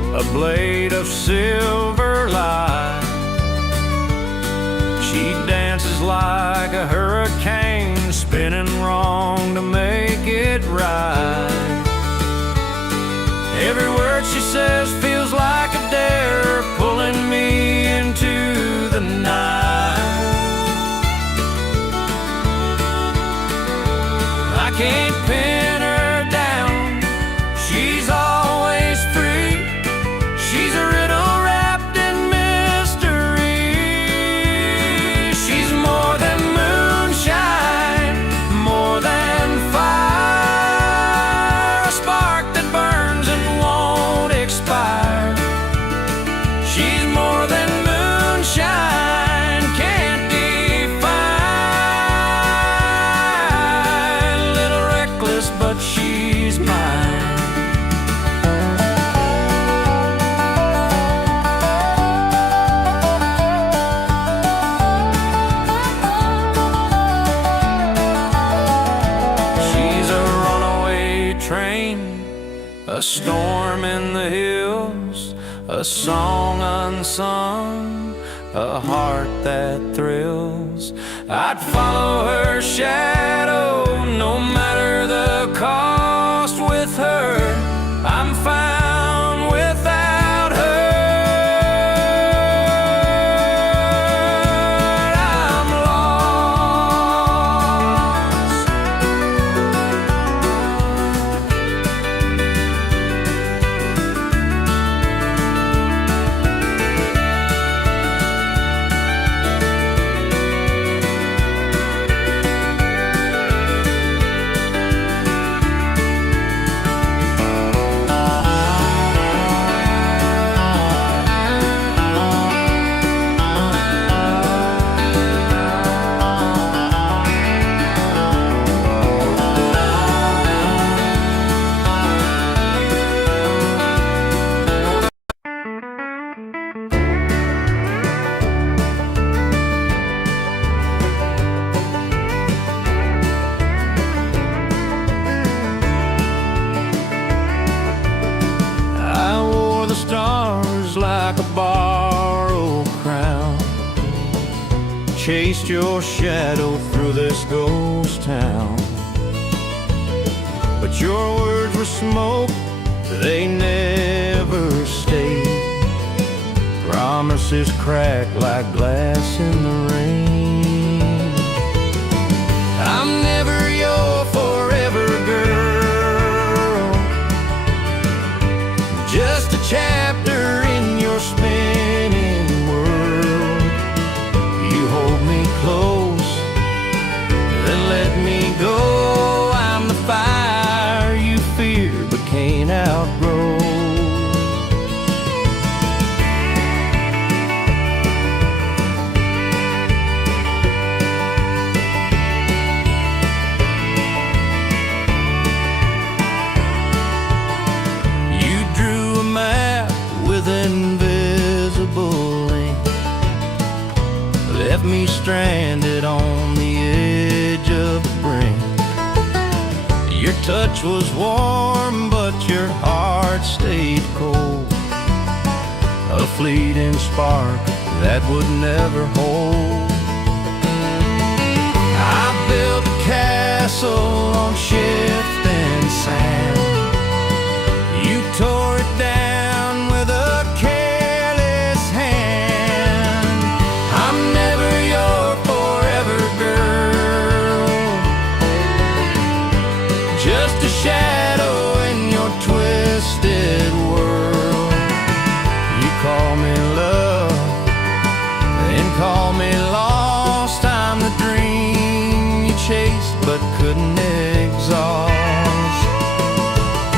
a blade of silver light. She dances like a hurricane, spinning wrong to make it right. Every word she says feels like a dare, pulling me into the night. I can't pin her down, she's always free. She's a riddle wrapped in mystery. She's more than moonshine, more than fire, a spark that burns and won't expire. She's more than moonshine, can't define. Little reckless, but she's mine. A storm in the hills, a song unsung, a heart that thrills. I'd follow her shadow, no matter the cost. With her, I'm found. Without her, I'm lost. Stars like a borrowed crown, chased your shadow through this ghost town. But your words were smoke, they never stayed. Promises crack like glass in the rain. I'm never your forever girl, just a chapter in your spinning world. You hold me close, then let me go. I'm the fire you fear but can't outgrow. Invisible ink left me stranded on the edge of the brink. Your touch was warm, but your heart stayed cold, a fleeting spark that would never hold. I built a castle on shifting sand. You tore it down with a careless hand. I'm never your forever girl, just a shadow in your twisted world. You call me love, then call me lost. I'm the dream you chased but couldn't exhaust.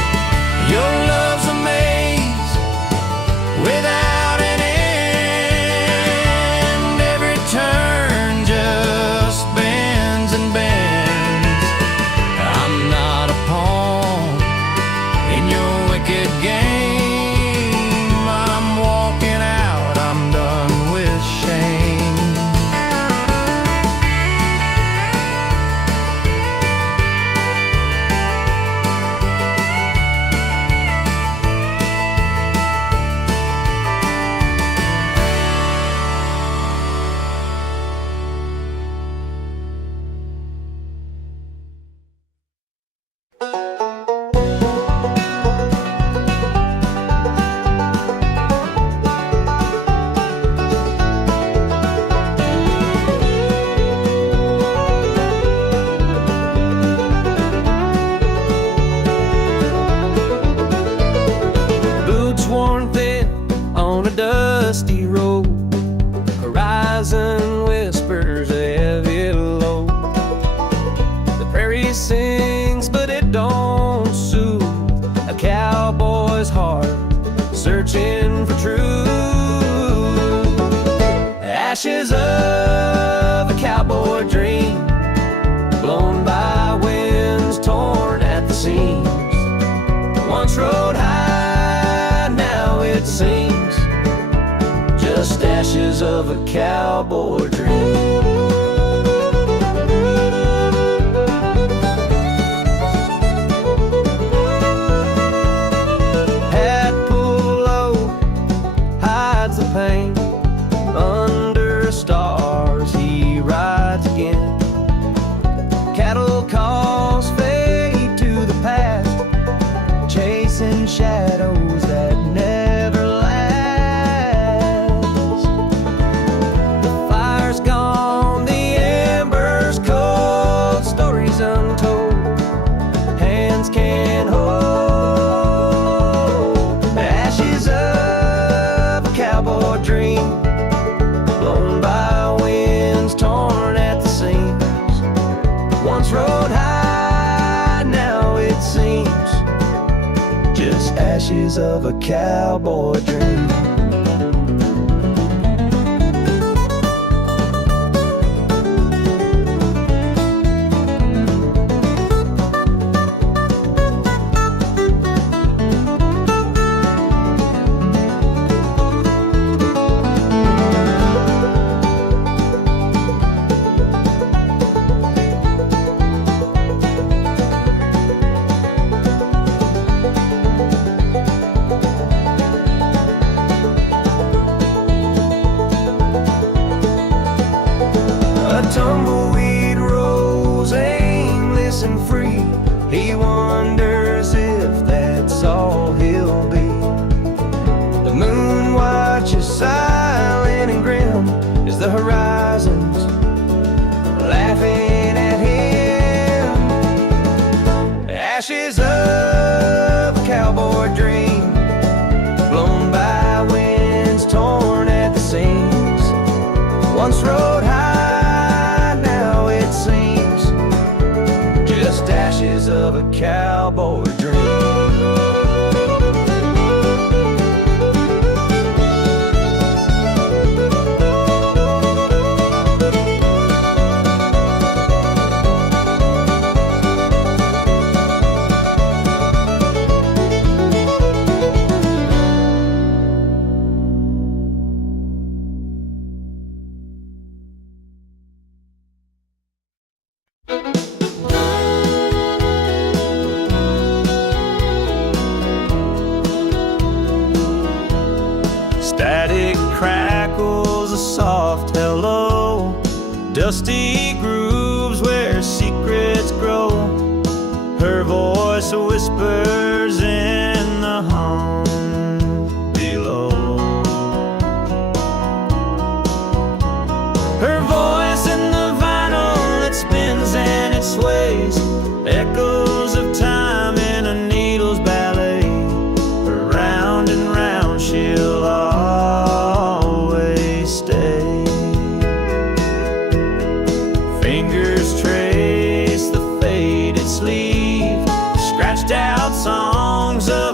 searching for truth. Ashes of a cowboy dream, blown by winds, torn at the seams. Once rode high, now it seems just ashes of a cowboy dream. Hat pulled low hides the pain. Under stars he rides again. Cattle calls fade to the past, chasing shadows that never last. The fire's gone, the embers cold, stories untold, hands can't hold. The ashes of a cowboy dream, blown by winds, torn at the seams. Once rode high, now it seems just ashes of a cowboy dream. Tumbleweed rose aimless and free. He wonders if that's all he'll be. The moon watches silent and grim as the horizons laughing at him. Ashes of a cowboy dream, blown by winds, torn at the seams. Once rode high, ashes of a cowboy dream. Static crackles, a soft hello, dusty grooves where secrets grow. Her voice whispers in the hum below. Her voice in the vinyl, it spins and it sways, echoes of time in a needle's ballet. Round and round she'll always stay. Fingers trace the faded sleeve, scratched out songs of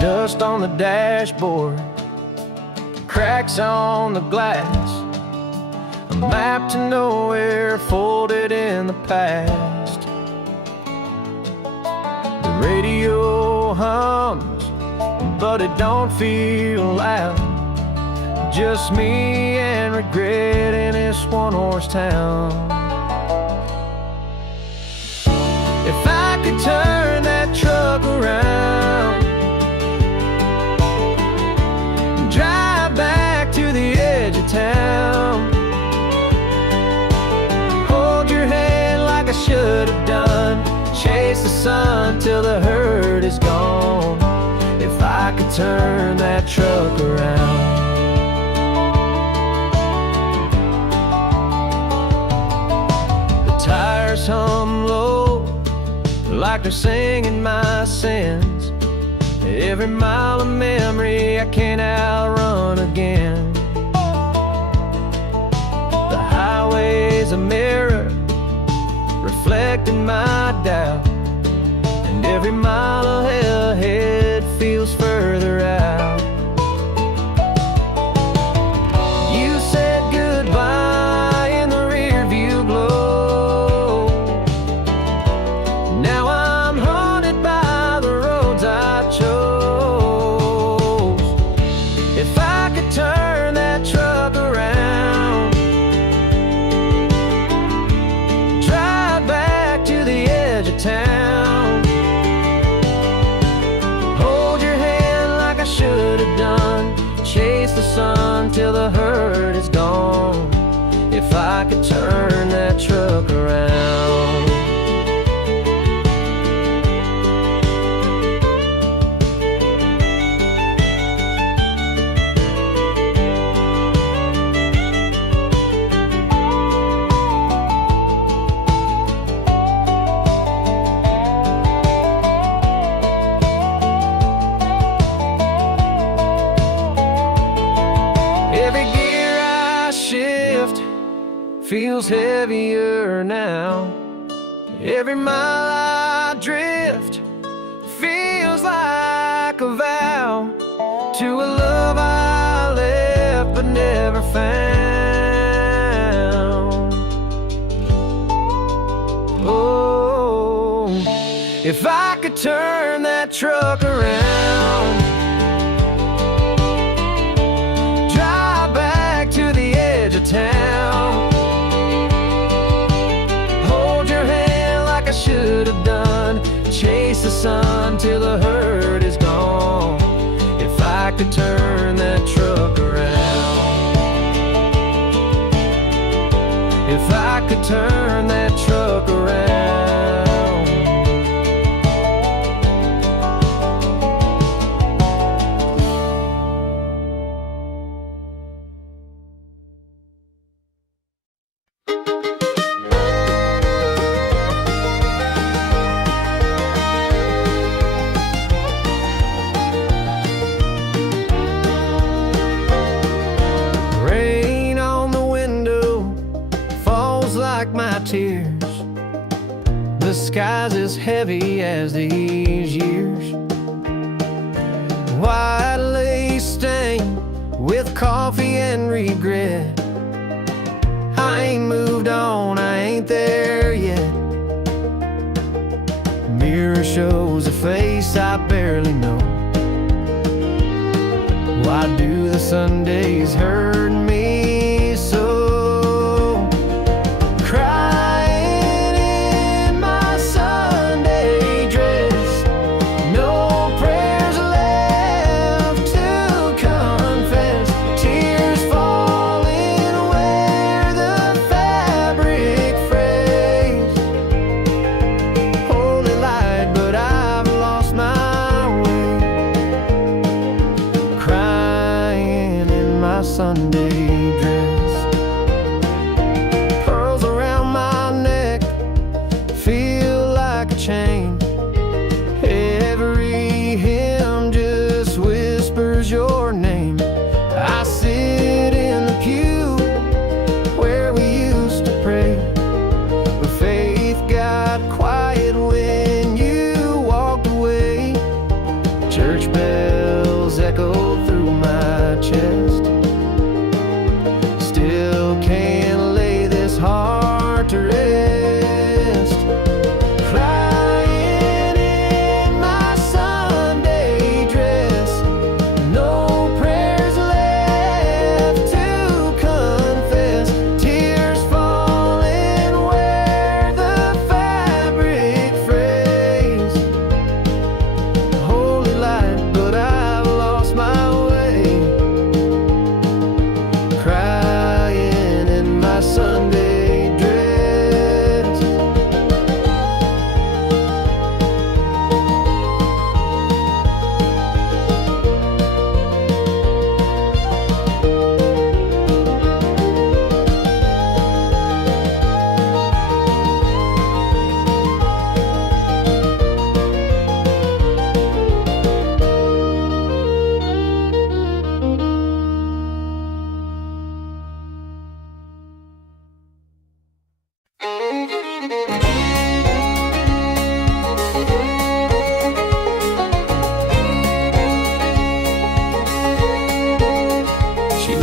dust on the dashboard, cracks on the glass, a map to nowhere folded in the past. The radio hums, but it don't feel loud. Just me and regret in this one-horse town. If I could turn that truck around, drive back to the edge of town, hold your hand like I should have done, chase the sun till the hurt is gone. If I could turn that truck around. Tires hum low, like they're singing my sins. Every mile of memory I can't outrun again. The highway's a mirror, reflecting my doubt, and every mile ahead feels further out. You said goodbye in the rear view glow. Now I'm haunted by the roads I chose. If I could turn that truck around, drive back to the edge of town, hold your hand like I should have done, chase the sun till the hurt is gone. If I could turn that truck around. Every gear I shift feels heavier now. Every mile I drift feels like a vow to a love I left but never found. Oh, if I could turn that truck around, town, hold your hand like I should have done, chase the sun till the hurt is gone. If I could turn that truck around, if I could turn that truck around. Like my tears, the sky's as heavy as these years. White lace stain with coffee and regret. I ain't moved on, I ain't there yet. Mirror shows a face I barely know. Why do the Sundays hurt me so? Sunday dress, pearls around my neck feel like a chain. Every hymn just whispers your name. I sit in the pew where we used to pray, but faith got quiet when you walked away. Church bells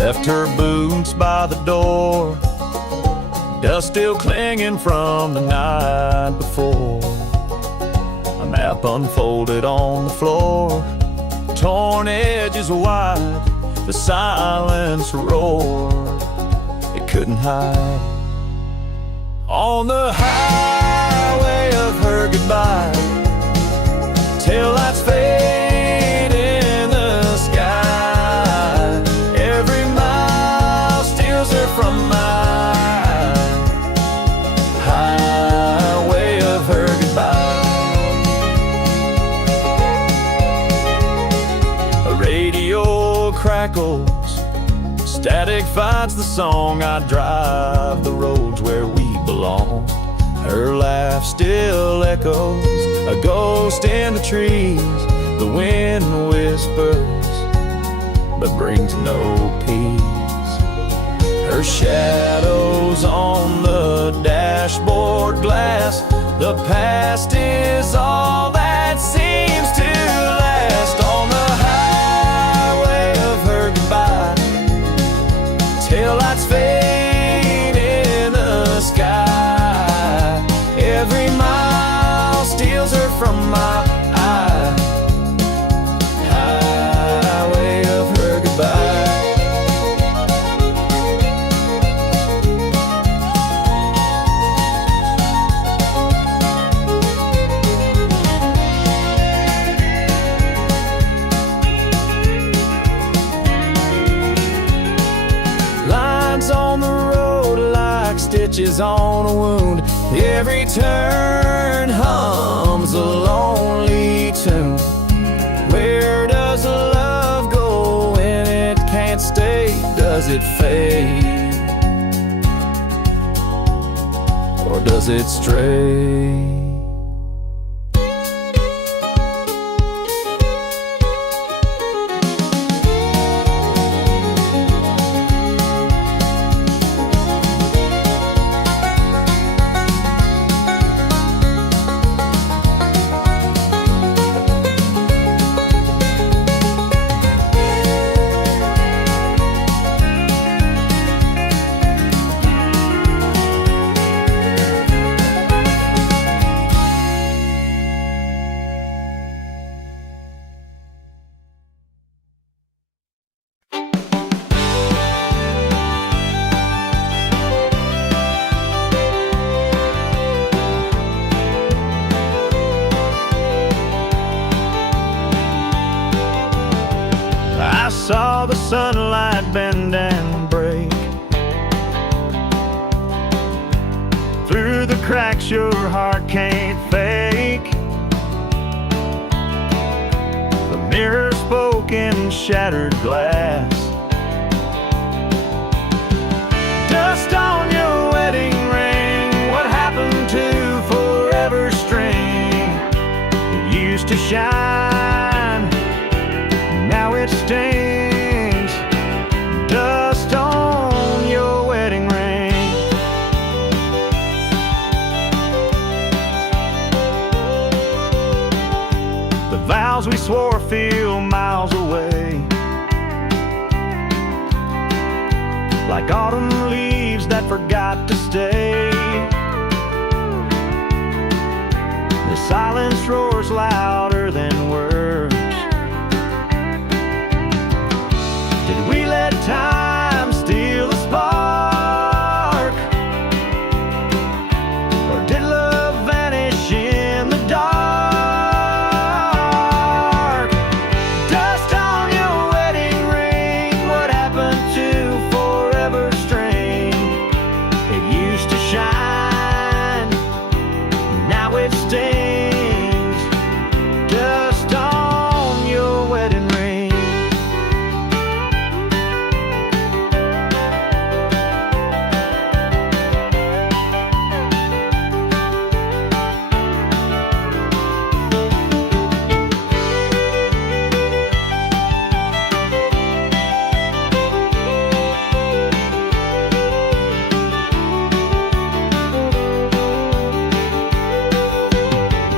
left her boots by the door, dust still clinging from the night before. A map unfolded on the floor, torn edges wide, the silence roared, it couldn't hide. On the highway of her goodbye, taillights fade in the sky. Every mile steals her from my highway of her goodbye. A radio crackles, static fights the song. I drive the roads where we belong. Her laugh still echoes, a ghost in the trees. The wind whispers, but brings no peace. Her shadow's on the dashboard glass. The past is all that seems to last. On the highway of her goodbye, taillights fade in the sky. Every mile steals her from my highway of her goodbye. Lines on the road like stitches on a wound. Every turn hums a lonely tune. Where does love go when it can't stay? Does it fade, or does it stray? Saw the sunlight bend and break through the cracks your heart can't fake. The mirror spoke in shattered glass. Dust on your wedding ring. What happened to forever string? It used to shine, now it stains. Dust on your wedding ring. The vows we swore feel miles away, like autumn leaves that forgot to stay. The silence roars louder than words. Did we let time steal the spark, or did love vanish in the dark? Dust on your wedding ring. What happened to forever string? It used to shine, now it stains. Dust on your wedding ring.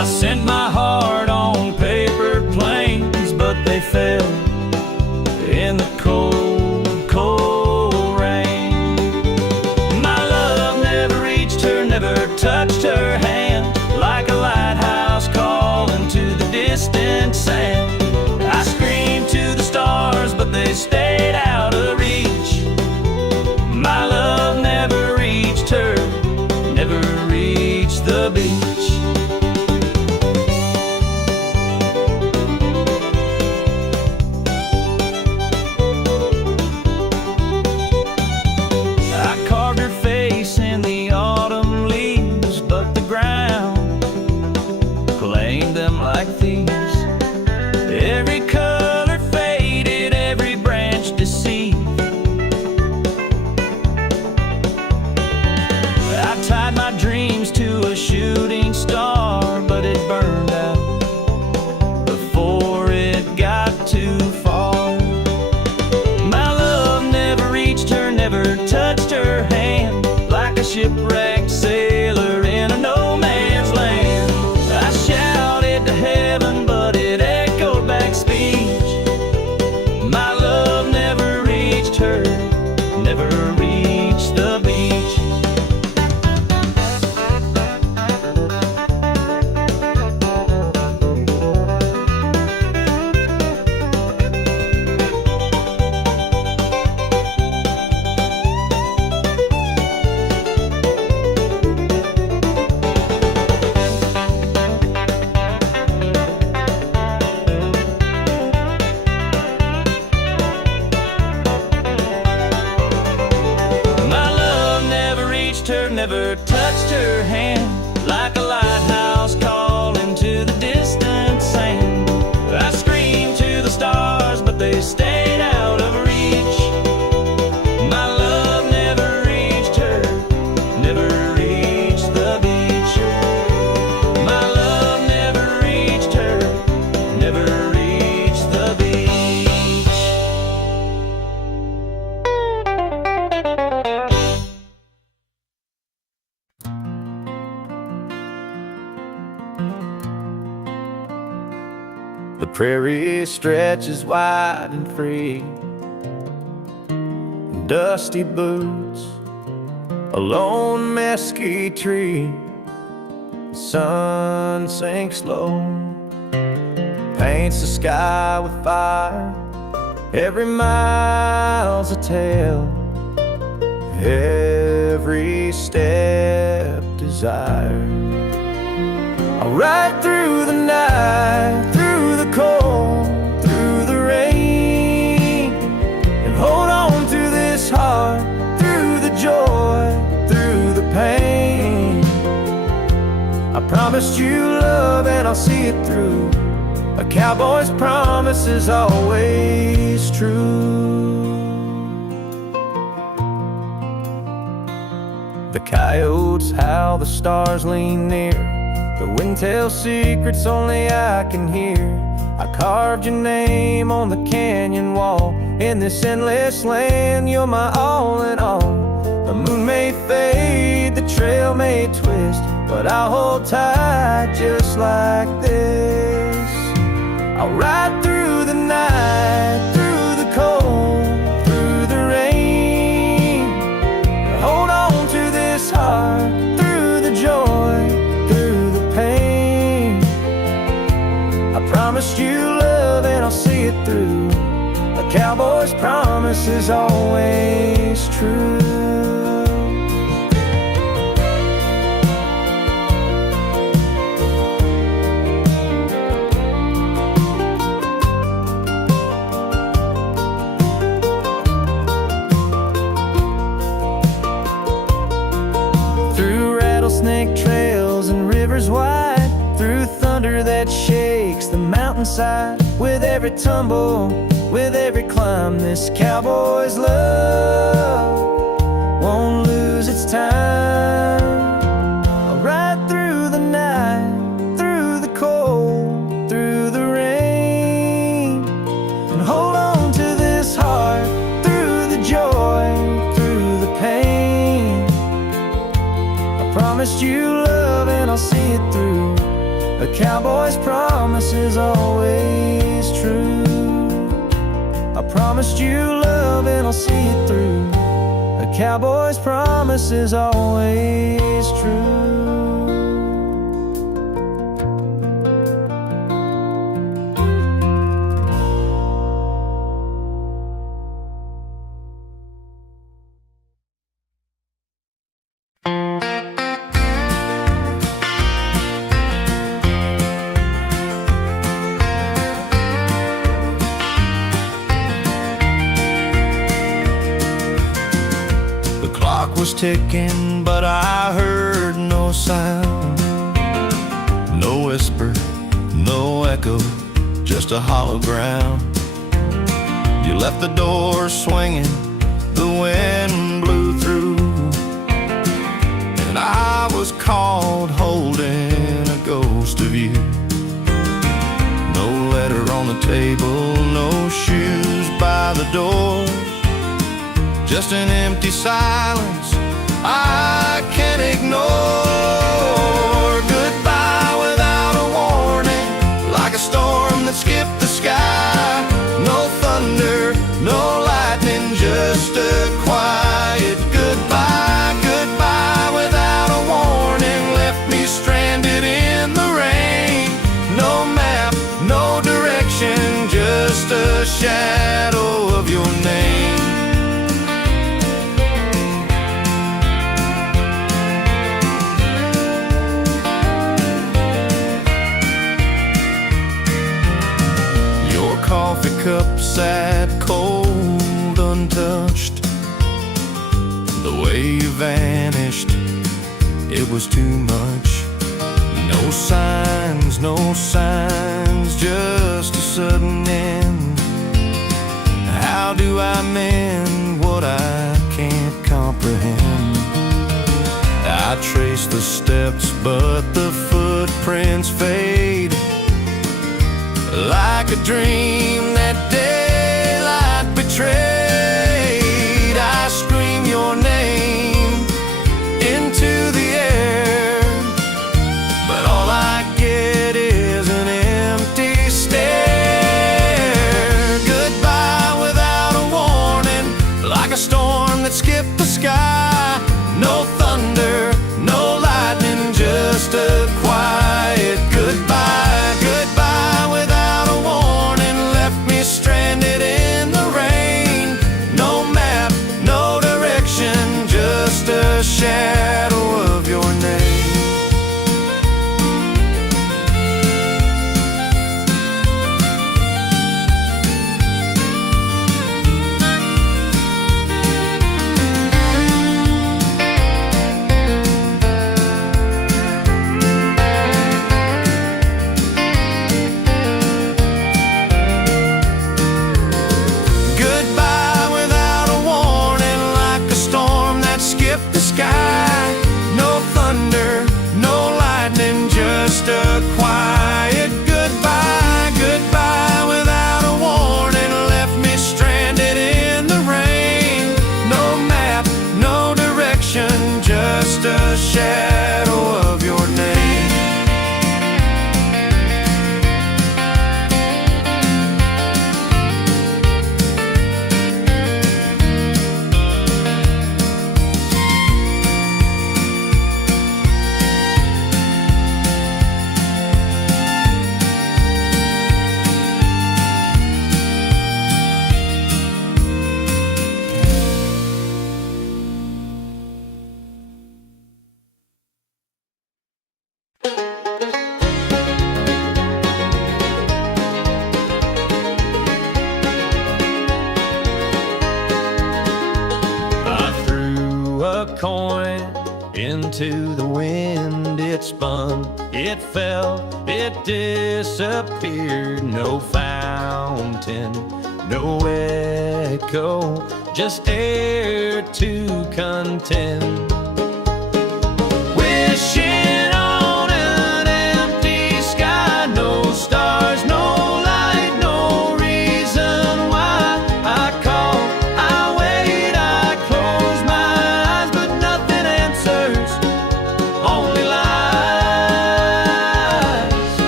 I sent my heart on paper planes, but they fell in the cold, cold rain. My love never reached her, never touched her hand, like a lighthouse calling to the distant sand. I screamed to the stars, but they stayed out of reach. My love never reached her, never reached the beach. I carved her face in the autumn leaves, but the ground claimed them like thieves. Every color faded, every branch deceived. I tied my dreams to a shooting star, but it burned out before it got too far. My love never reached her, never touched her hand, like a shipwrecked sailor in a no man's land. I shouted to heaven, but it echoed back speech. My love never reached her, never reached the beach. Never touched her hand, like a lighthouse calling to the distant sand. I screamed to the stars, but they stayed out of reach. My love never reached her, never reached the beach. My love never reached her, never reached the beach. The prairie stretches wide and free, dusty boots, a lone mesquite tree. The sun sinks low, paints the sky with fire. Every mile's a tale, every step desire. I'll ride through the night, through the cold, through the rain, and hold on to this heart, through the joy, through the pain. I promised you love and I'll see it through. A cowboy's promise is always true. The coyotes howl, the stars lean near. The wind tells secrets only I can hear. I carved your name on the canyon wall. In this endless land, you're my all in all. The moon may fade, the trail may twist, but I'll hold tight just like this. I'll ride through the night, through the cold, through the rain, hold on to this heart, through the joy, through the pain. I promised you love and I'll see it through. A cowboy's promise is always true. Rattlesnake trails and rivers wide, through thunder that shakes the mountainside. With every tumble, with every climb, this cowboy's love won't lose its time. I'll ride through the night, through the cold, through the rain, and hold on to this heart, through the joy, through the pain. Promised you love and I'll see it through. A cowboy's promise is always true. I promised you love and I'll see it through. A cowboy's promise is always true. Was ticking, but I heard no sound, no whisper, no echo, just a hollow ground. You left the door swinging, the wind blew through, and I was caught holding a ghost of you. No letter on the table, no shoes by the door, just an empty silence I can't ignore. Goodbye without a warning, like a storm that skipped the sky. No thunder, no lightning, just a quiet goodbye. Goodbye without a warning, left me stranded in the rain. No map, no direction, just a shadow of your name. Coffee cup sat cold, untouched. The way you vanished, it was too much. No signs, just a sudden end. How do I mend what I can't comprehend? I trace the steps, but the footprints fade. Like a dream that daylight betrayed, I scream your name into the air, but all I get is an empty stare. Goodbye without a warning, like a storm that skipped the sky. No thunder, no lightning, just a quiet goodbye. Goodbye without a warning, left me stranded in the rain. No map, no direction, just a shadow of your name. No thunder, no lightning, just a quiet goodbye. Goodbye without a warning, left me stranded in the rain. No map, no direction, just a shadow of your name. Coin into the wind, it spun, it fell, it disappeared. No fountain, no echo, just air to contend. Wishing on an empty sky, no stars, no light, no reason why. I call, I wait, I close my eyes, but nothing answers, only lies.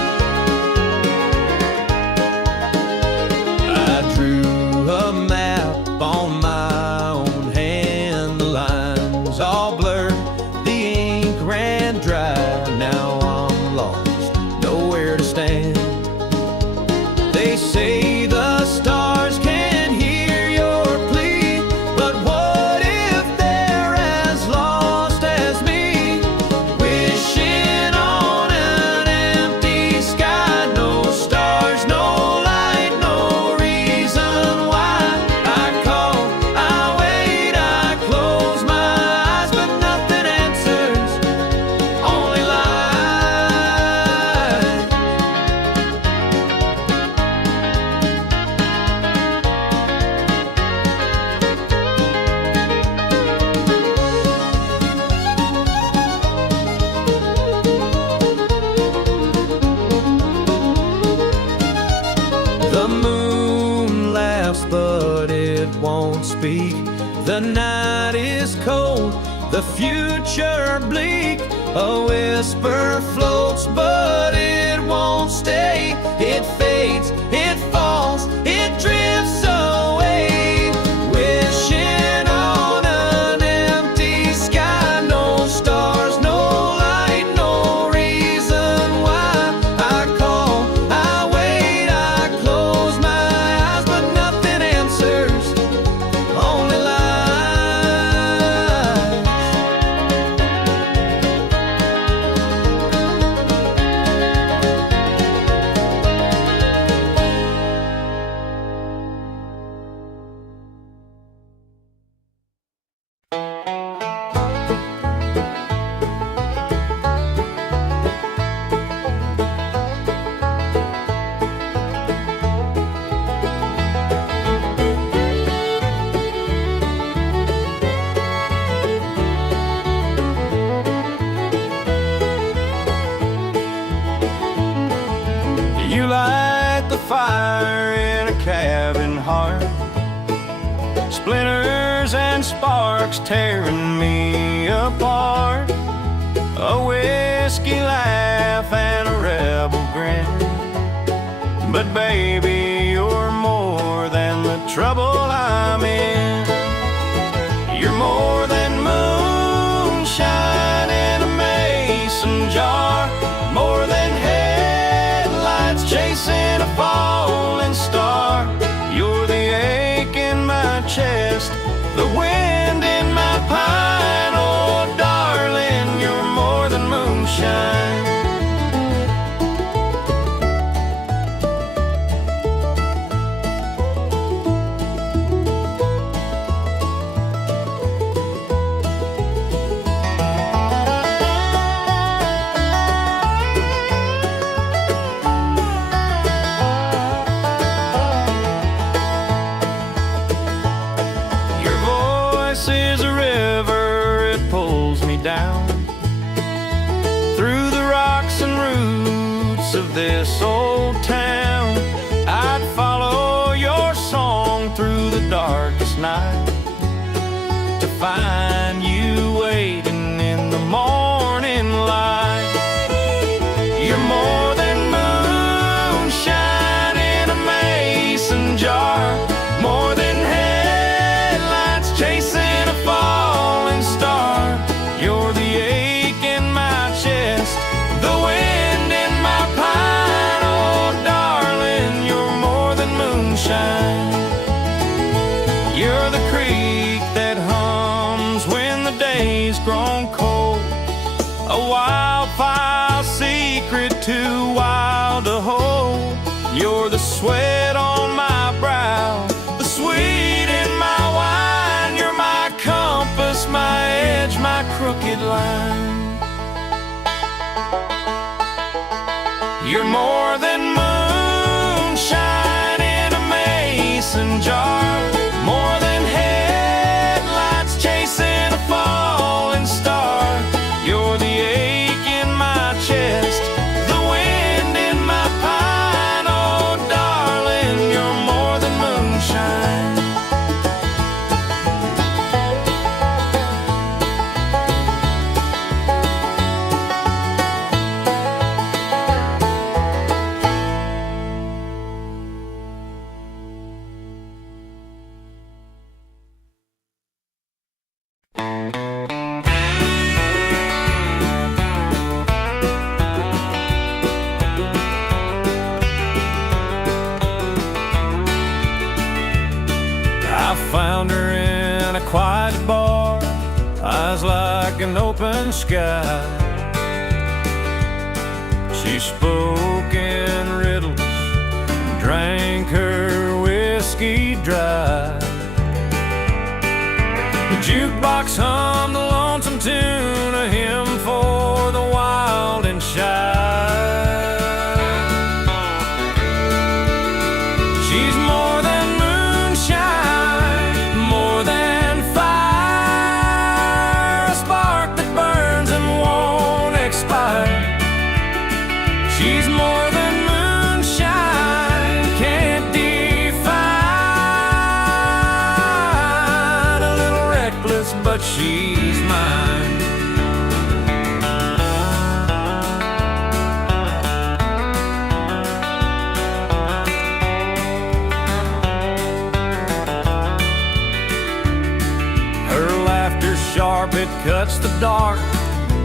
the future bleak. A whisper floats, but it won't stay. It fades, it falls, it drifts away. Wishing on an empty sky, no stars, no light, no reason why. I call, I wait, I close my eyes, but nothing answers, only lies. You light the fire in a cabin heart, splinters and sparks tearing me apart. A whiskey laugh and a rebel grin, but baby, you're more than the trouble I'm in. You're more than moonshine in a mason jar, more than headlights chasing a falling star. You're the ache in my chest, the wind in my pine. Oh, darling, you're more than moonshine. Your voice is a river, it pulls me down through the rocks and roots of this old town. I'd follow your song through the darkest night to find you waiting in the morning light. You're more than moonshine in a mason jar, more than headlights chasing a falling star. You're the ache in my chest, the wind in my pine. Oh, darling, you're more than moonshine. You're the creek that hums when the day's grown cold, a wildfire secret too wild to hold. You're the sweat on my brow, the sweet in my wine. You're my compass, my edge, my crooked line. You're more than moonshine in a mason jar, more than headlights chasing a falling star. You're the ache in my chest, the wind in my pine. Oh, darling, you're more than moonshine. I found her in a quiet bar, eyes like an open sky. She spoke in riddles, drank her whiskey dry. The jukebox hummed the lonesome tune, a hymn for the wild and shy. She's more than moonshine, more than fire, a spark that burns and won't expire. She's more than moonshine, can't define, a little reckless, but she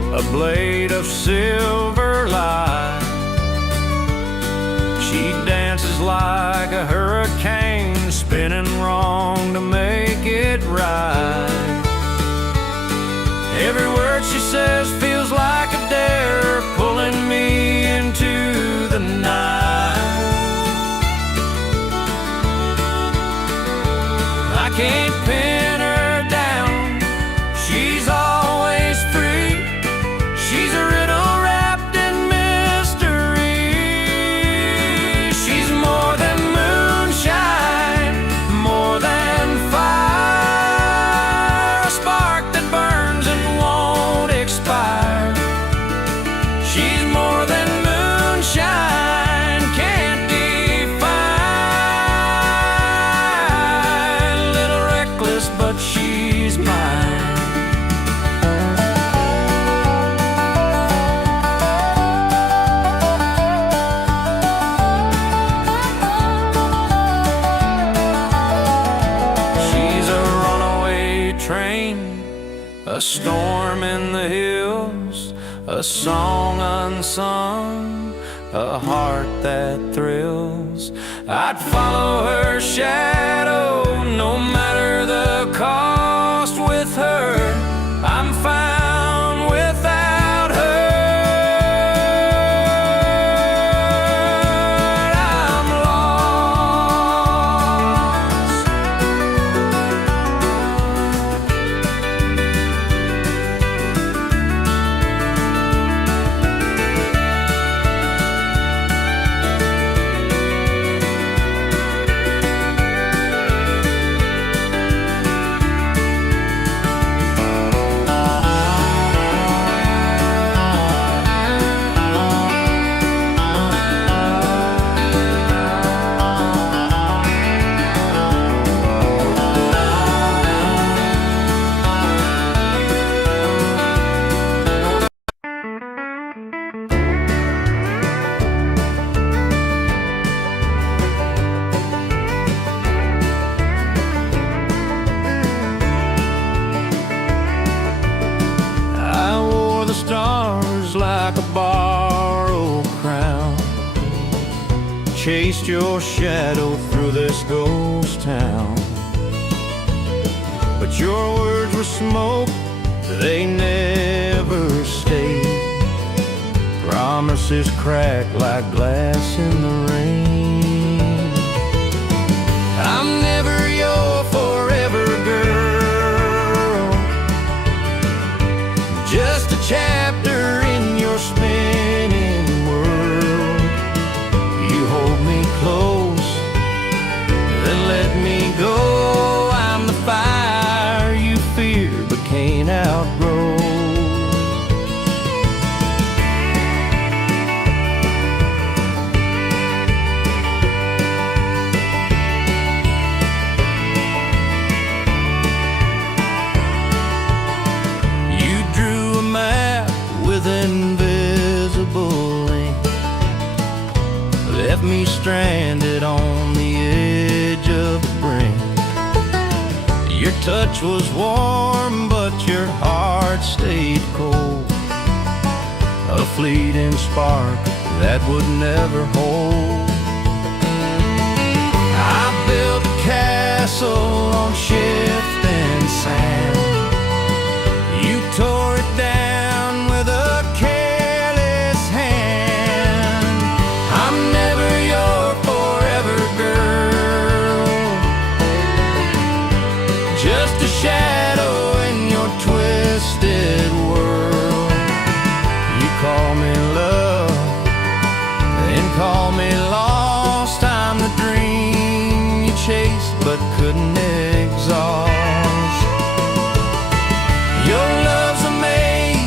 a blade of silver light. She dances like a hurricane, spinning wrong to make it right. Every word she says feels like a dare, pulling me into the night. I can't pin her down, she's always free. She's a riddle wrapped in mystery. She's more than moonshine, more than fire, a spark that burns and won't expire. She's more than moonshine, can't define. Little reckless, but she's mine. A storm in the hills, a song unsung, a heart that thrills. I'd follow her shadow, no matter the cost. With her, I'm found. Without her, I'm lost. Stars like a borrowed crown, chased your shadow through this ghost town. But your words were smoke, they never stayed. Promises crack like glass in the rain. I'm never your forever girl, just a chapter in your spinning world. You hold me close, then let me go. I'm the fire you fear but can't outgrow. Invisible ink left me stranded on the edge of the brink. Your touch was warm, but your heart stayed cold, a fleeting spark that would never hold. I built a castle on shifting sand. You tore it down with a careless hand. I'm never your forever girl, just a shadow in your twisted world. You call me love, then call me lost. I'm the dream you chased but couldn't exhaust. Your love's amazing,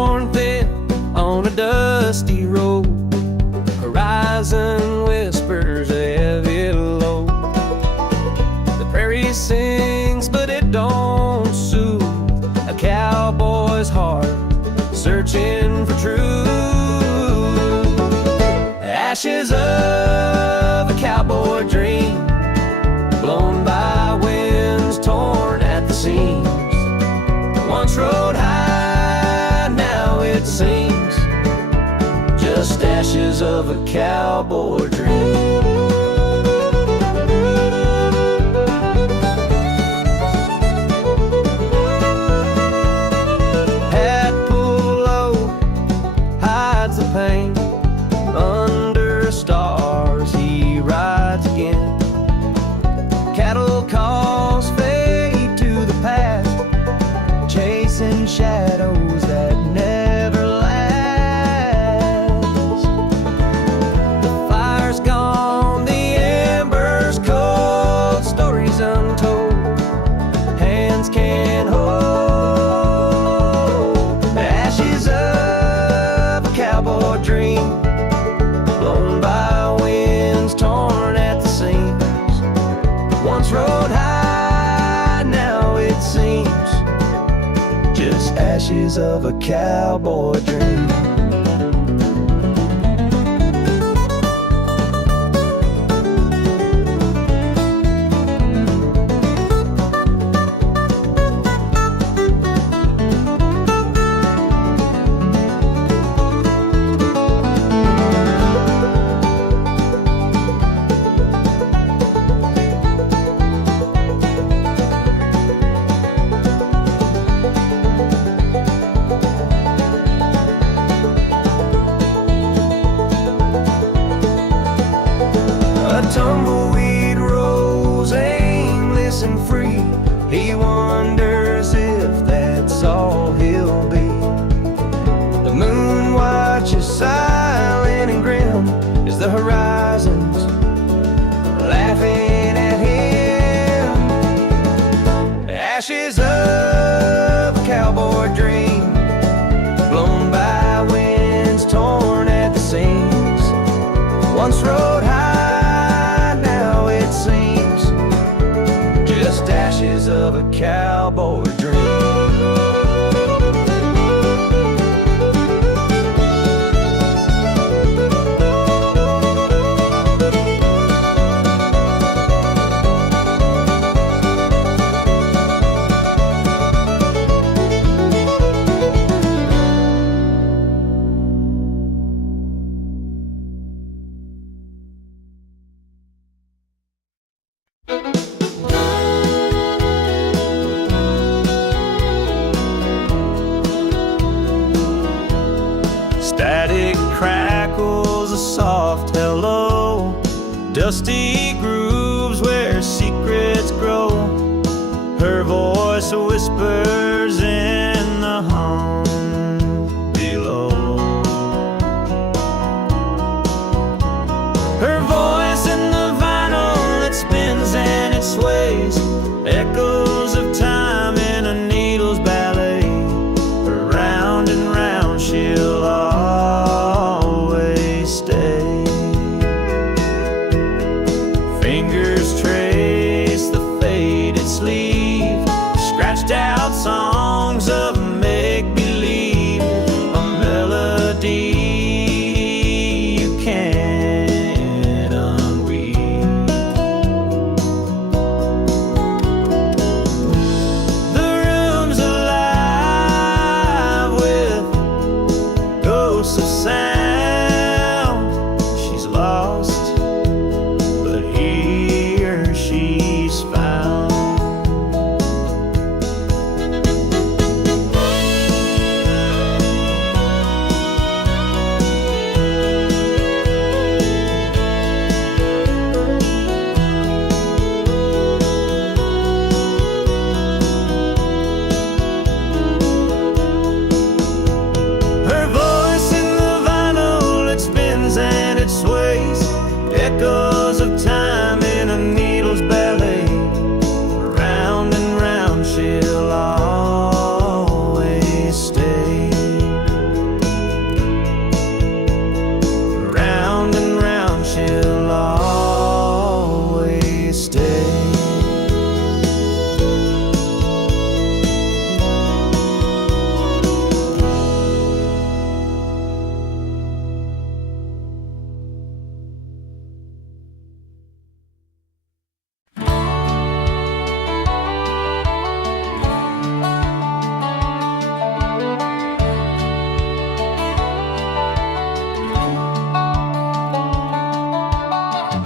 worn thin on a dusty road. Horizon whispers a heavy load. The prairie sings, but it don't soothe a cowboy's heart searching for truth. Ashes of a cowboy dream, blown by winds, torn at the seams. Once rode high, now it seems just ashes of a cowboy dream. Hat pulled low hides the pain. Under stars he rides again. Cattle calls fade to the past, chasing shadows that never last. The fire's gone, the embers cold, stories untold, hands can't hold. The ashes of a cowboy dream, blown by winds, torn at the seams. Once rode high, now it seems just ashes of a cowboy dream. Tumbleweed rose aimless and free. He wonders if that's all he'll be. The moon watches silent and grim as the horizons laughing at him. Ashes of a cowboy dream, blown by winds, torn at the seams. Once rode high, ashes of a cowboy dream. Static crackles a soft hello, dusty grooves where secrets grow. Her voice whispers in the hum below. Her voice in the vinyl, it spins and it sways, echoes of time in a needle's ballet. Round and round she'll always stay. Fingers trace the faded sleeve, scratched out some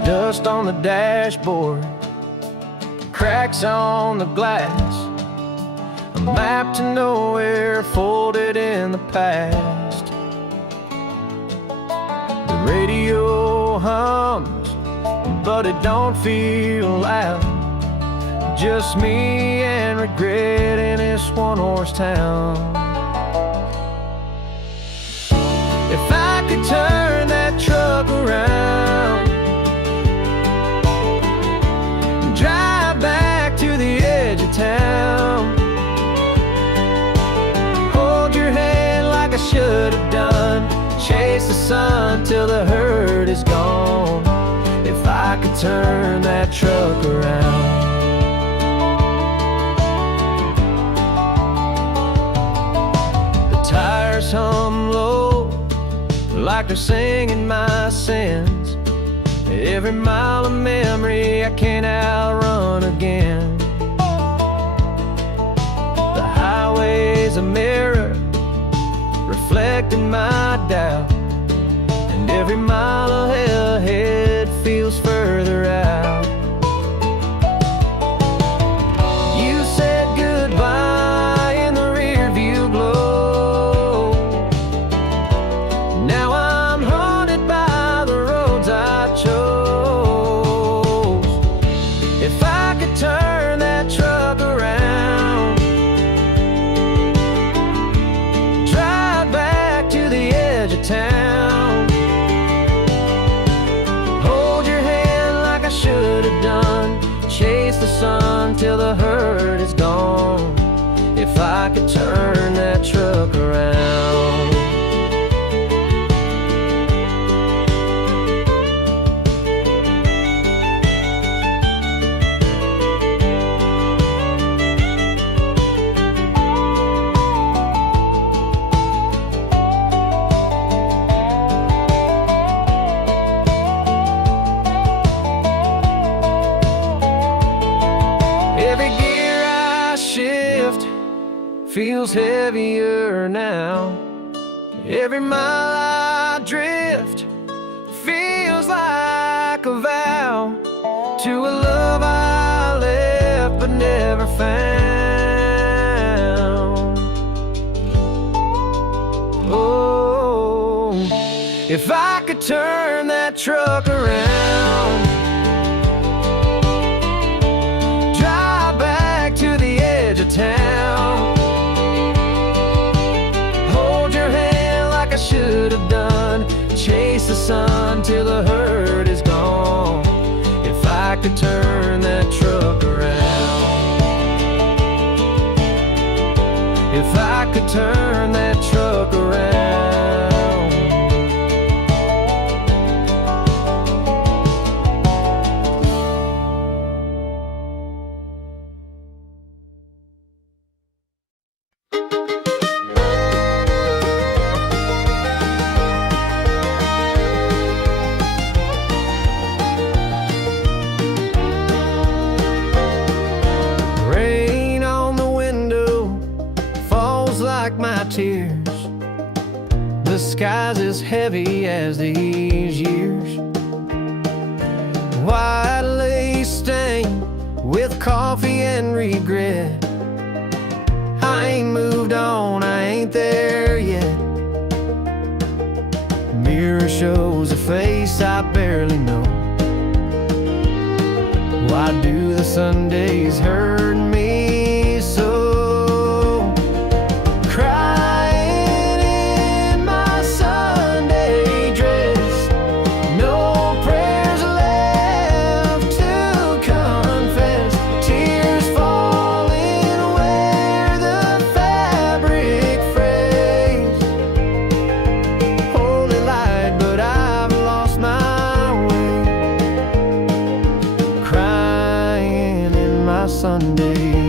Dust on the dashboard, cracks on the glass, a map to nowhere folded in the past. The radio hums, but it don't feel loud. Just me and regret in this one-horse town. If I could turn that truck around, drive back to the edge of town, hold your hand like I should have done, chase the sun till the hurt is gone. If I could turn that truck around. The tires hum low like they're singing my sins. Every mile of memory I can't outrun again. The highway's a mirror reflecting my doubt, and every mile ahead feels further out. You said goodbye in the rearview glow. Now I'm haunted by the roads I chose. If I could turn that truck around, drive back to the edge of town, hold your hand like I should have done, chase the sun till the hurt is gone. If I could turn that truck around. Every gear I shift feels heavier now. Every mile I drift feels like a vow to a love I left but never found. Oh, if I could turn that truck around, town, hold your hand like I should have done, chase the sun till the hurt is gone. If I could turn that truck around, if I could turn that truck around. Like my tears, the sky's as heavy as these years. White lace stain with coffee and regret. I ain't moved on, I ain't there yet. Mirror shows a face I barely know. Why do the Sundays hurt me so? Sunday.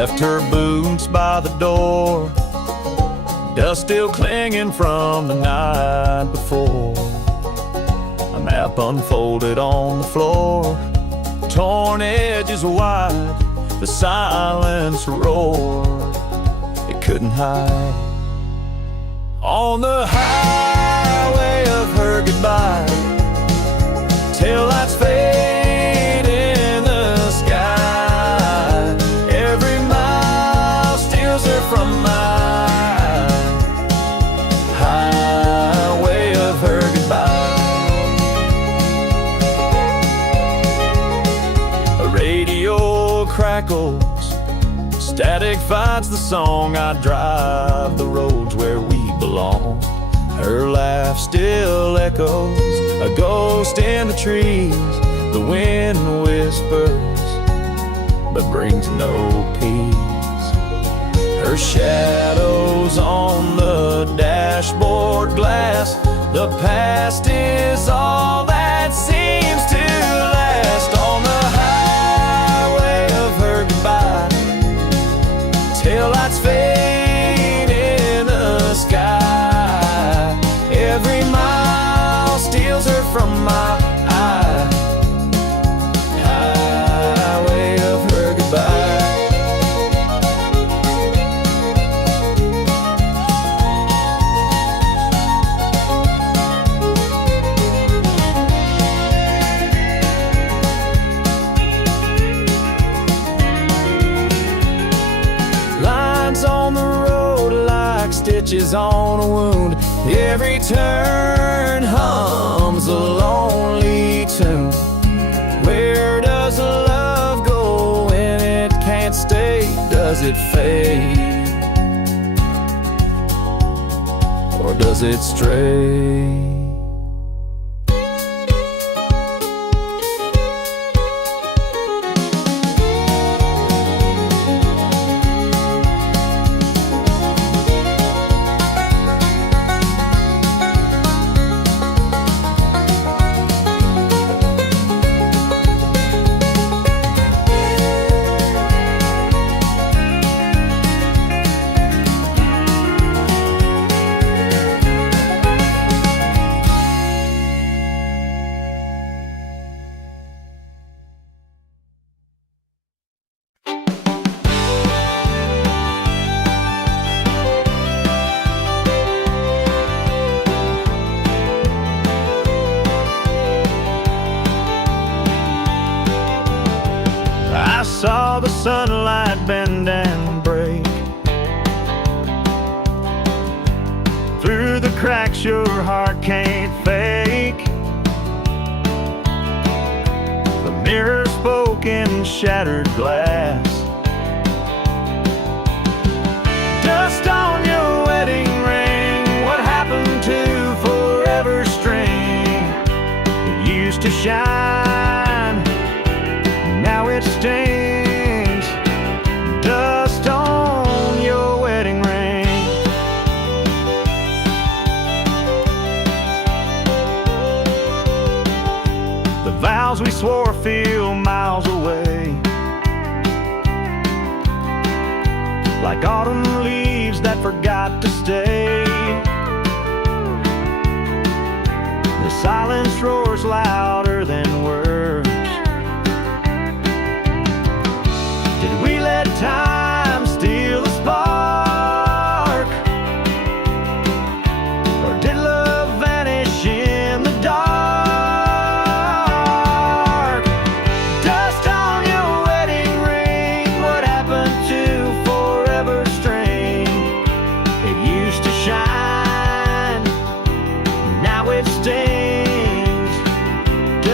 left her boots by the door, dust still clinging from the night before. A map unfolded on the floor, torn edges wide, the silence roared, it couldn't hide. On the highway of her goodbye, taillights fade in the sky. Every mile steals her from my highway of her goodbye. A radio crackles, static fights the song. I drive the roads where we belong. Her laugh still echoes, a ghost in the trees. The wind whispers, but brings no peace. Her shadow's on the dashboard glass. The past is all that seems to last. On the highway of her goodbye, taillights fade in the sky. Every mile steals her from my highway of her goodbye. Lines on the road like stitches on a wound. Every turn hums a lonely tune. Where does love go when it can't stay? Does it fade, or does it stray? I saw the sunlight bend and break through the cracks your heart can't fake. The mirror spoke in shattered glass. Dust on your wedding ring. What happened to forever string? It used to shine, now it stings. Dust on your wedding ring. The vows we swore feel miles away, like autumn leaves that forgot to stay. The silence roars louder than words. Did we let time steal the spark, or did love vanish in the dark? Dust on your wedding ring. What happened to forever string? It used to shine, now it stings.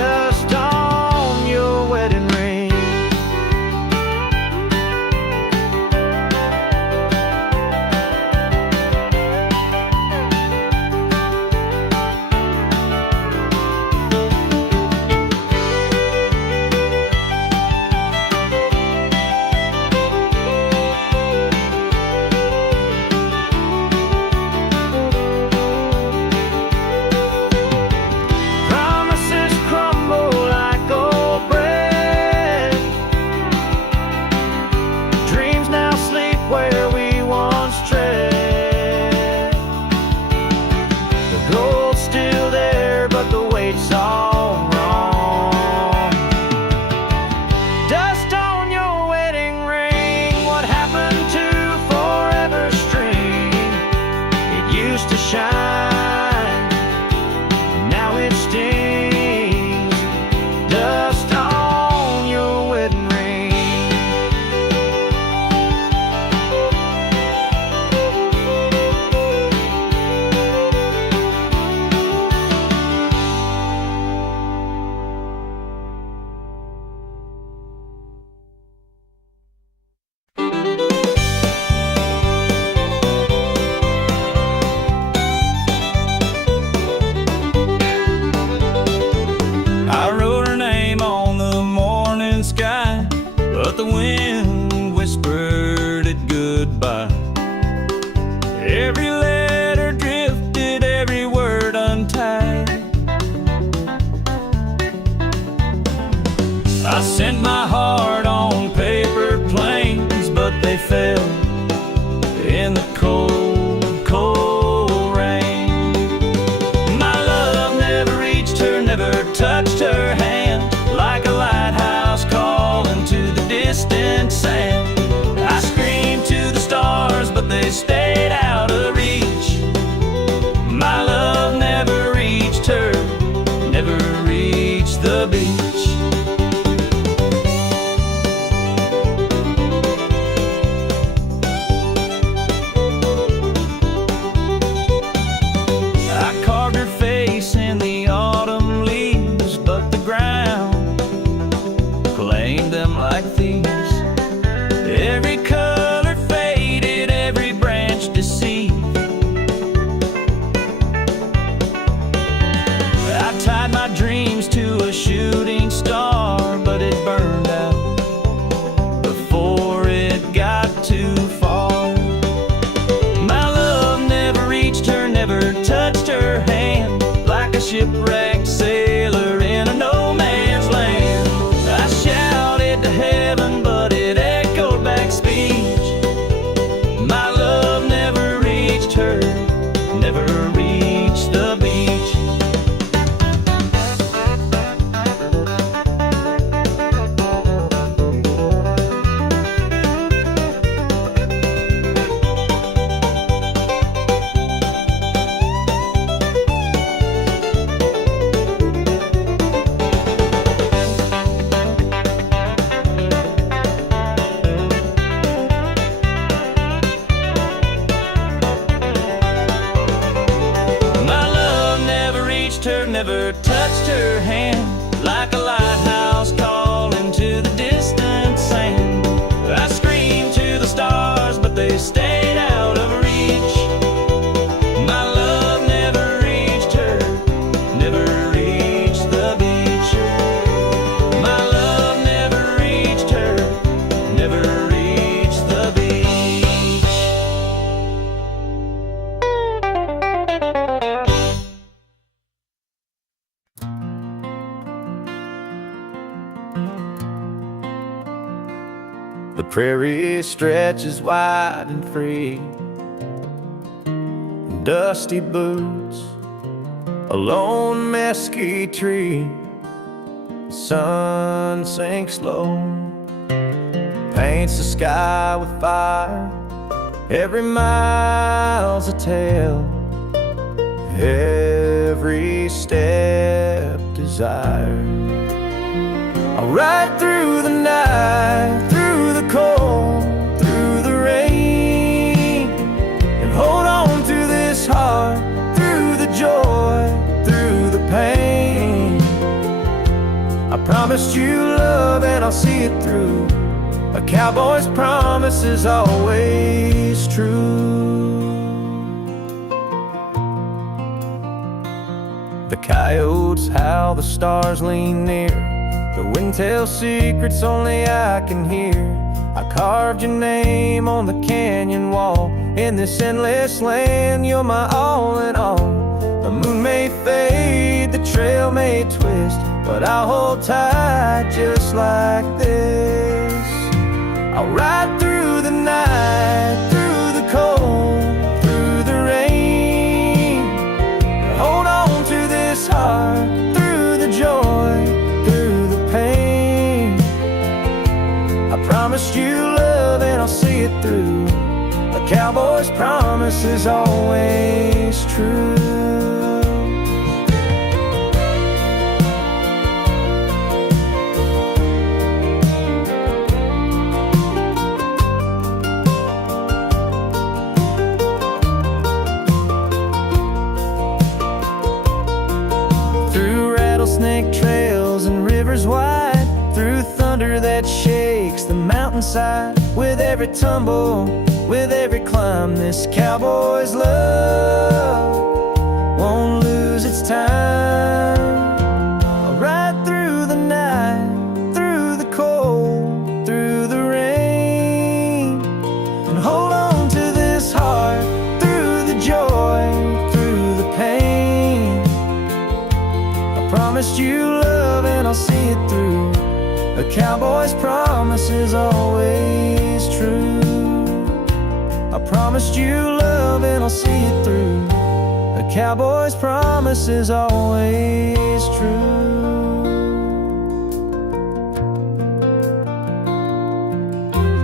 sand. I screamed to the stars, but they stayed out of reach. My love never reached her, never reached the beach. I carved her face in the autumn leaves, but the ground claimed them like thieves. Every color faded, every branch deceived. I tied my dreams to a shooting star, but it burned out before it got too far. My love never reached her, never touched her hand, like a shipwrecked sailor in a no man's land. I shouted to heaven, but it echoed back speech. My love never reached her, never reached the beach. Never touched her hand, like a lighthouse calling to the distant sand. I screamed to the stars, but they stayed out of reach. My love never reached her, never reached the beach. My love never reached her, never reached the beach. The prairie stretches wide and free, dusty boots, a lone mesquite tree. The sun sinks low, paints the sky with fire. Every mile's a tale, every step desire. I'll ride through the night, through the cold, through the rain, and hold on to this heart, through the joy, through the pain. I promised you love and I'll see it through. A cowboy's promise is always true. The coyotes howl, the stars lean near. The wind tells secrets only I can hear. I carved your name on the canyon wall. In this endless land, you're my all in all. The moon may fade, the trail may twist, but I'll hold tight just like this. I'll ride through the night, through the cold, through the rain, hold on to this heart, through the joy, through the pain. I promised you love and I'll see it through. A cowboy's promise is always true. Snake trails and rivers wide, through thunder that shakes the mountainside. With every tumble, with every climb, this cowboy's love won't lose its time. I'll ride through the night, through the cold, through the rain, and hold on to this heart, through the joy, through the pain. I promised you love and I'll see it through. A cowboy's promise is always true. I promised you love and I'll see it through. A cowboy's promise is always true.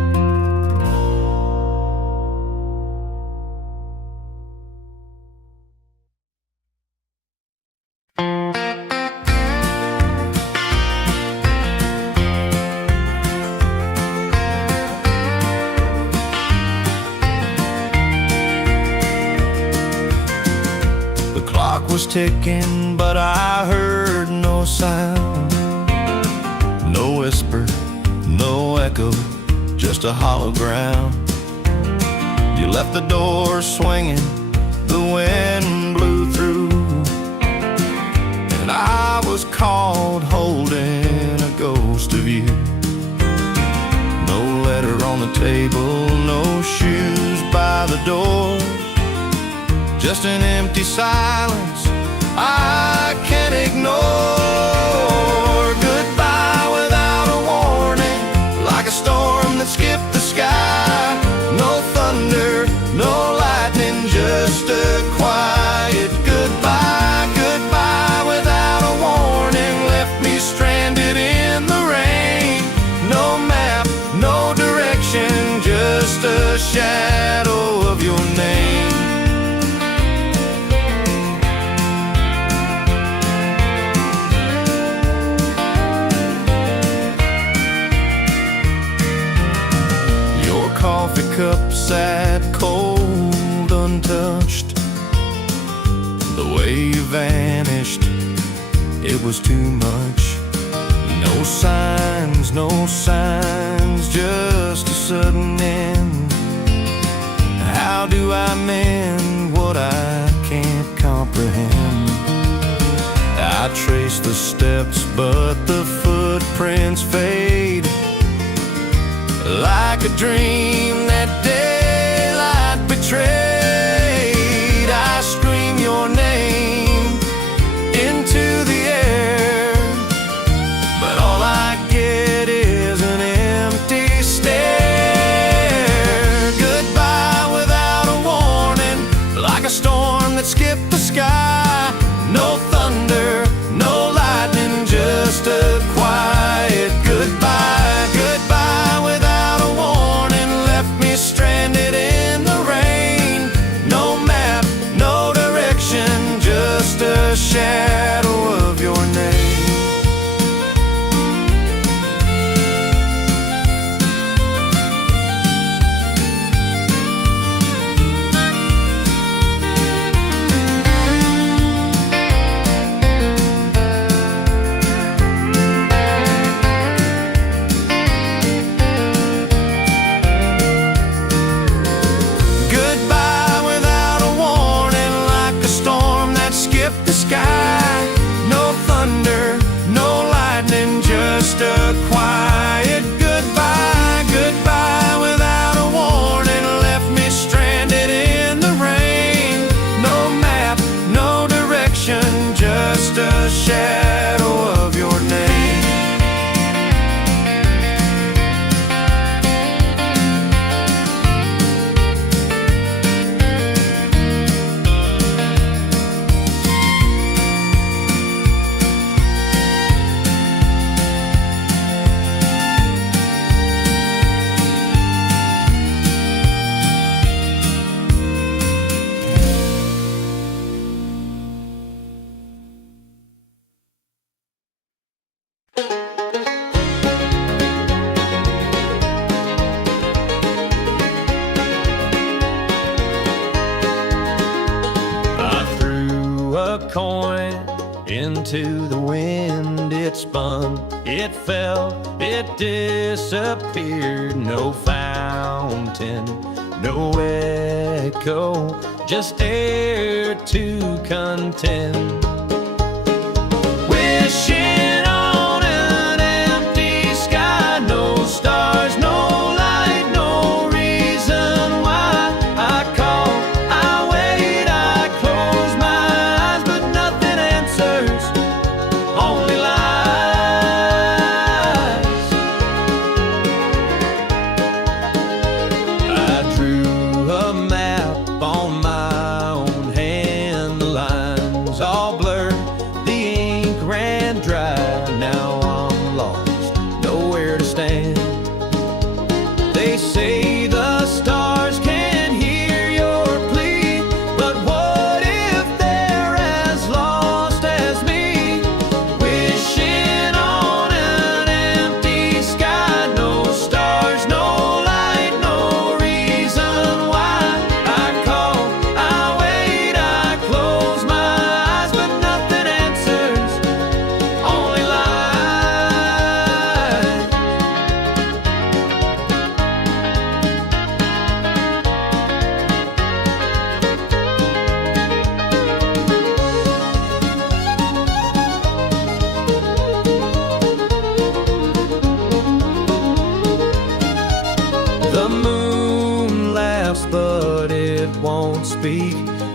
ticking, but I heard no sound. No whisper, no echo, just a hollow ground. You left the door swinging, the wind blew through, and I was caught holding a ghost of you. No letter on the table, no shoes by the door, just an empty silence I can't ignore. Goodbye without a warning, like a storm that skipped the sky. No thunder, no lightning, just a quiet goodbye. Goodbye without a warning, left me stranded in the rain. No map, no direction, just a shadow of your name. Coffee cup sat cold, untouched. The way you vanished, it was too much. No signs, just a sudden end. How do I mend what I can't comprehend? I trace the steps, but the footprints fade. Like a dream that daylight betrayed, I scream your name into the air, but all I get is an empty stare. Goodbye without a warning, like a storm that skipped the sky. No thunder, no lightning, just a quiet goodbye. Goodbye without a warning, left me stranded in the rain. No map, no direction, just a shadow of your name. No thunder, no lightning, just a quiet goodbye. Goodbye without a warning, left me stranded in the rain. No map, no direction, just a shadow of your name. A coin into the wind, it spun, it fell, it disappeared. No fountain, no echo, just air to contend. Wishing on an empty sky, no stars, no light, no reason why. I call, I wait, I close my eyes, but nothing answers, only lies. I drew a map on my own hand, the lines all blurred, the ink ran dry. Now I'm lost, nowhere to stand. They say the stars can hear your plea, but what if they're as lost as me? Wishing on an empty sky, no stars, no light, no reason why. I call, I wait, I close my eyes, but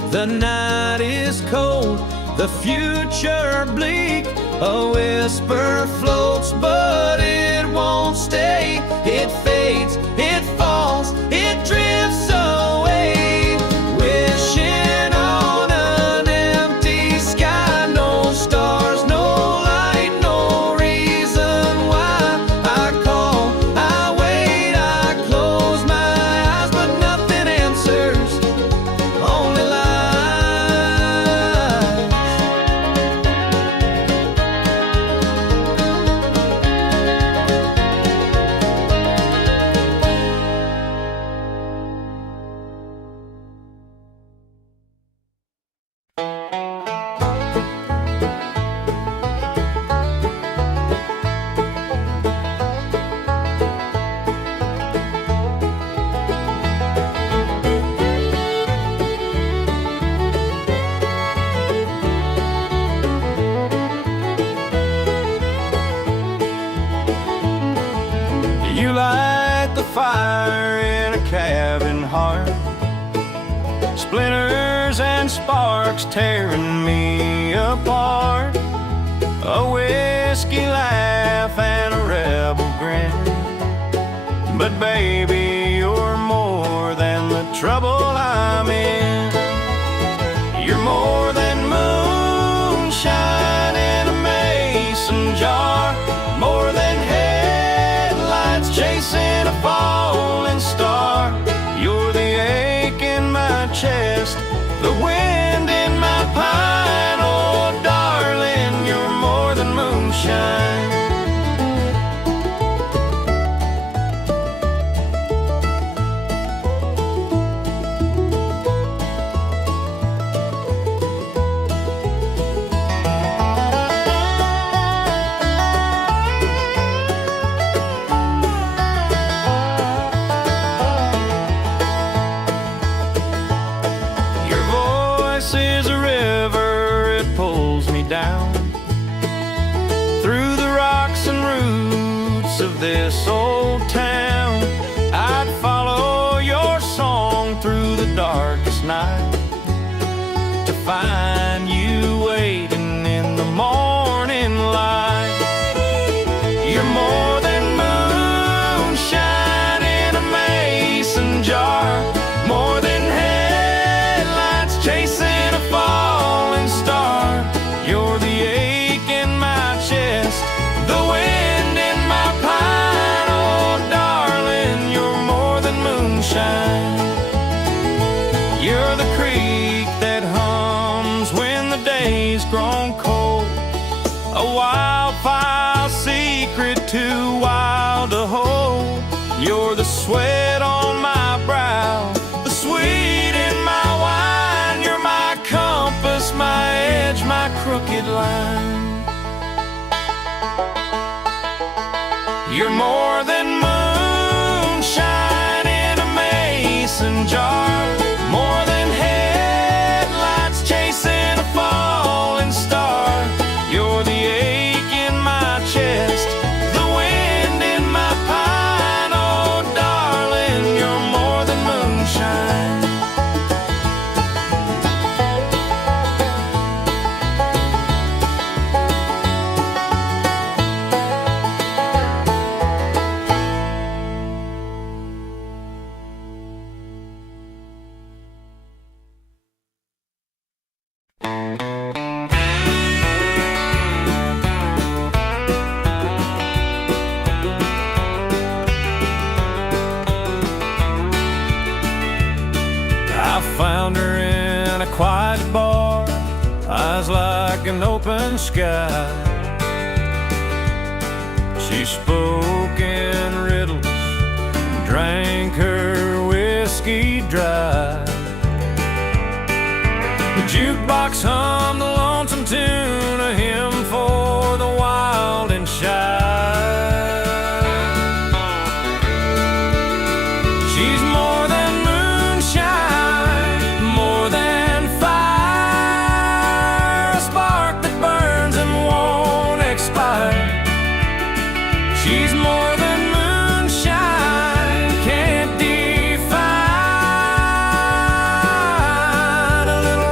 The night is cold, the future bleak. A whisper floats, but it won't stay. It fades, it falls, it drifts away. Wishing on an empty sky, no stars, no light, no reason why. I call, I wait, I close my eyes, but nothing answers, only lies. You light the fire in a cabin heart, splinters and sparks tearing me apart. A whiskey laugh and a rebel grin, but baby, you're more than the trouble I'm in. You're more than moonshine in a mason jar, more than headlights chasing a falling star. You're the ache in my chest, the wind in my pine. Oh, darling, you're more than moonshine. Your voice is a river, it pulls me down through the rocks and roots of this old town. I'd follow your song through the darkest night to find you waiting in the morning light. You're more than moonshine in a mason jar, more than headlights chasing a falling star. You're the ache in my chest, the wind in my pine. Oh, darling, you're more than moonshine. You're the creek that hums when the day's grown cold, a wildfire secret too wild to hold. You're the sweat on my brow, the sweet in my wine. You're my compass, my edge, my crooked line. You're more than moonshine in a mason jar, more than headlights chasing a falling star. You're the ache in my chest, the wind in my pine. Oh, darling, you're more than moonshine. I found her in a quiet bar, eyes like an open sky. She spoke in riddles, drank her whiskey dry. The jukebox hummed the lonesome tune, a hymn for the wild and shy. She's more than moonshine, more than fire, a spark that burns and won't expire. She's more than moonshine, can't define. A little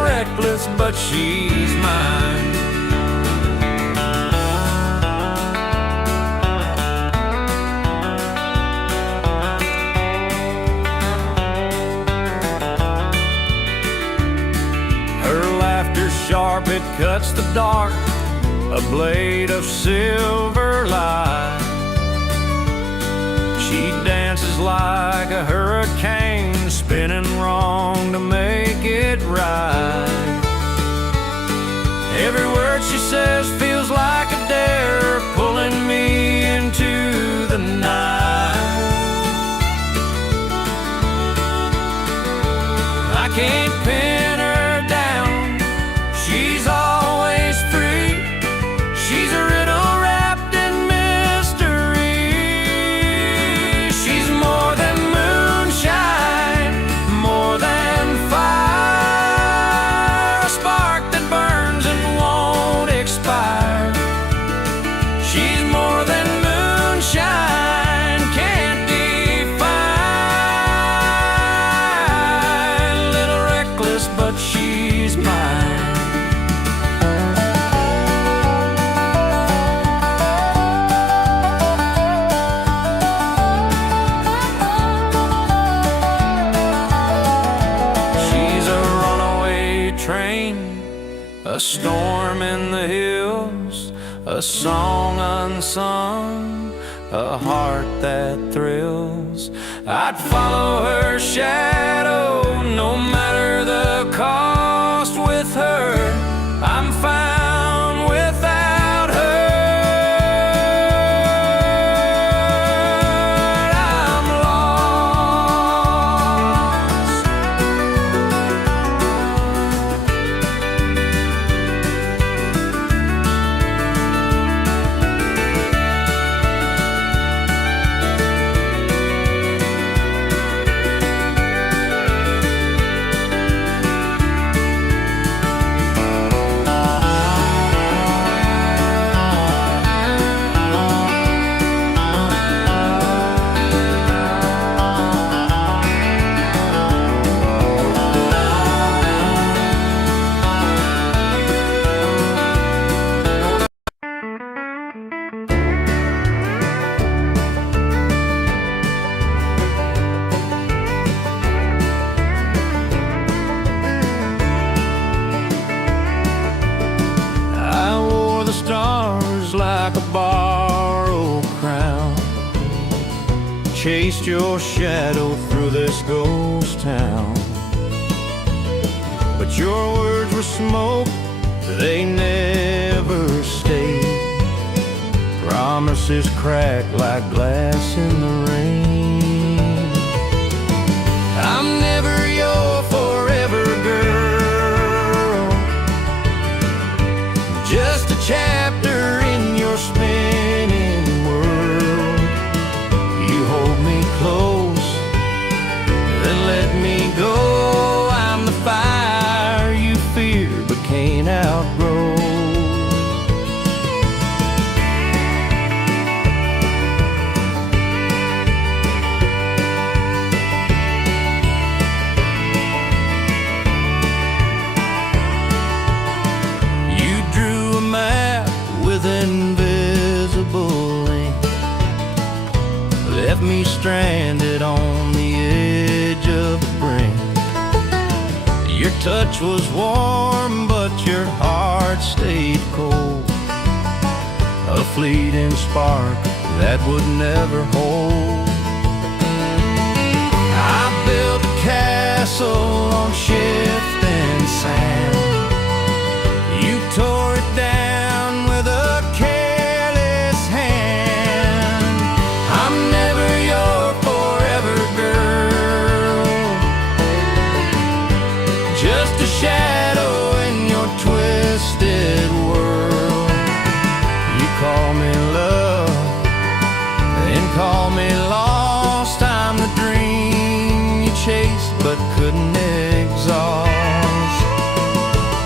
spark, a blade of silver light. She dances like a hurricane, spinning wrong to make it right. Every word she says feels like a dare, pulling me into the night. I can't pin her down, she's always free. She's a riddle wrapped in mystery. She's more than moonshine, more than fire, a spark that burns and won't expire. She's more than moonshine, can't define. Little reckless, but she's mine. She's a runaway train, a storm in the hills, a song unsung, a heart that thrills. I'd follow her shadow, no matter the cost. With her, I'm found. Without her, I'm lost. Stars like a borrowed crown, chased your shadow through this ghost town. But your words were smoke, they never stayed. Promises crack like glass in the rain. I'm never your forever girl, just a chapter in your spinning world. You hold me close, then let me go. I'm the fire you fear but can't outgrow. Invisible ink left me stranded on the edge of the brink. Your touch was warm, but your heart stayed cold, a fleeting spark that would never hold. I built a castle on shifting sand. You tore it down with a careless hand. I'm never your forever girl, just a shadow in your twisted world. You call me love, then call me lost. I'm the dream you chased but couldn't exhaust.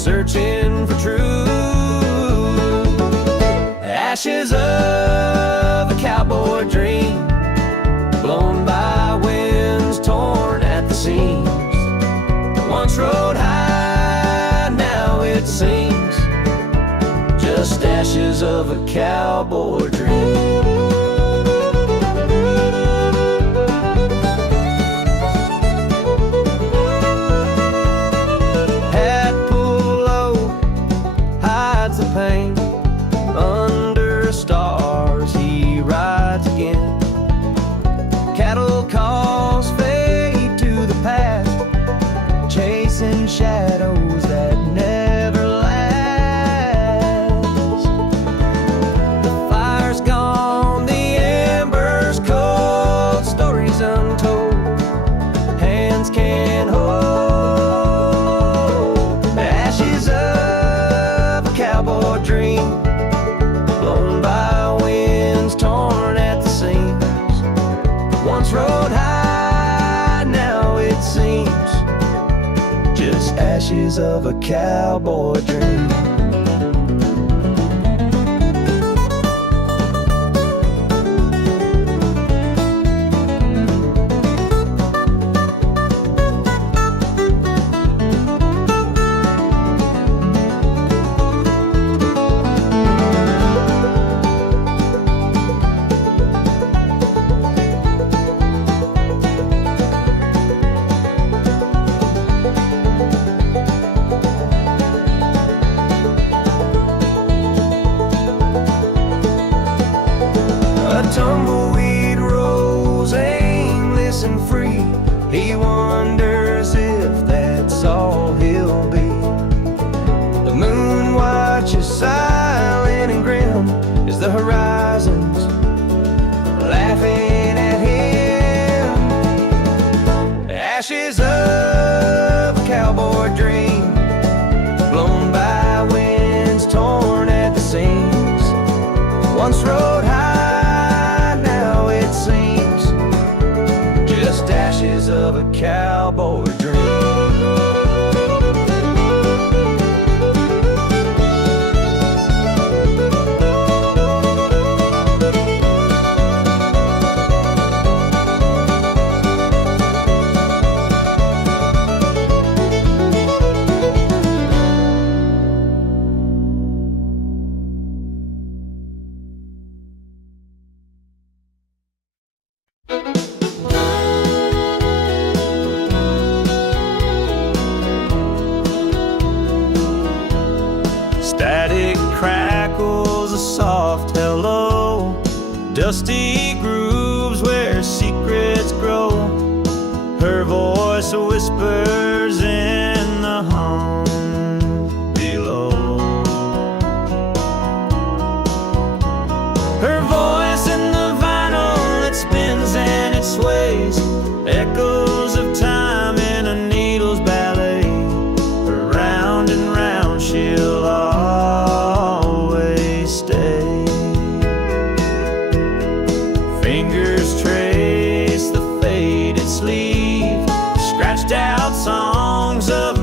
searching for truth. Ashes of a cowboy dream, blown by winds, torn at the seams. Once rode high, now it seems just ashes of a cowboy dream. Hat pulled low hides the pain. Under stars he rides again. Cattle calls fade to the past, chasing shadows that never last. The fire's gone, the embers cold, stories untold, hands can't hold. The ashes of a cowboy dream, blown by winds, torn at the seams. Once rode high, now it seems just ashes of a cowboy dream. Tumbleweed rose aimless and free. He wonders if that's all he'll be. The moon watches silent and grim as the horizons laughing at him. Ashes of a cowboy dream, blown by winds, torn at the seams. Once rode high, ashes of a cowboy dream. Static crackles a soft hello, dusty grooves where secrets grow. Her voice whispers in the hum below. Her voice in the vinyl, it spins and it sways, echoes of time in a needle's ballet. Round and round she'll always stay. Fingers trace the faded sleeve, scratched out songs of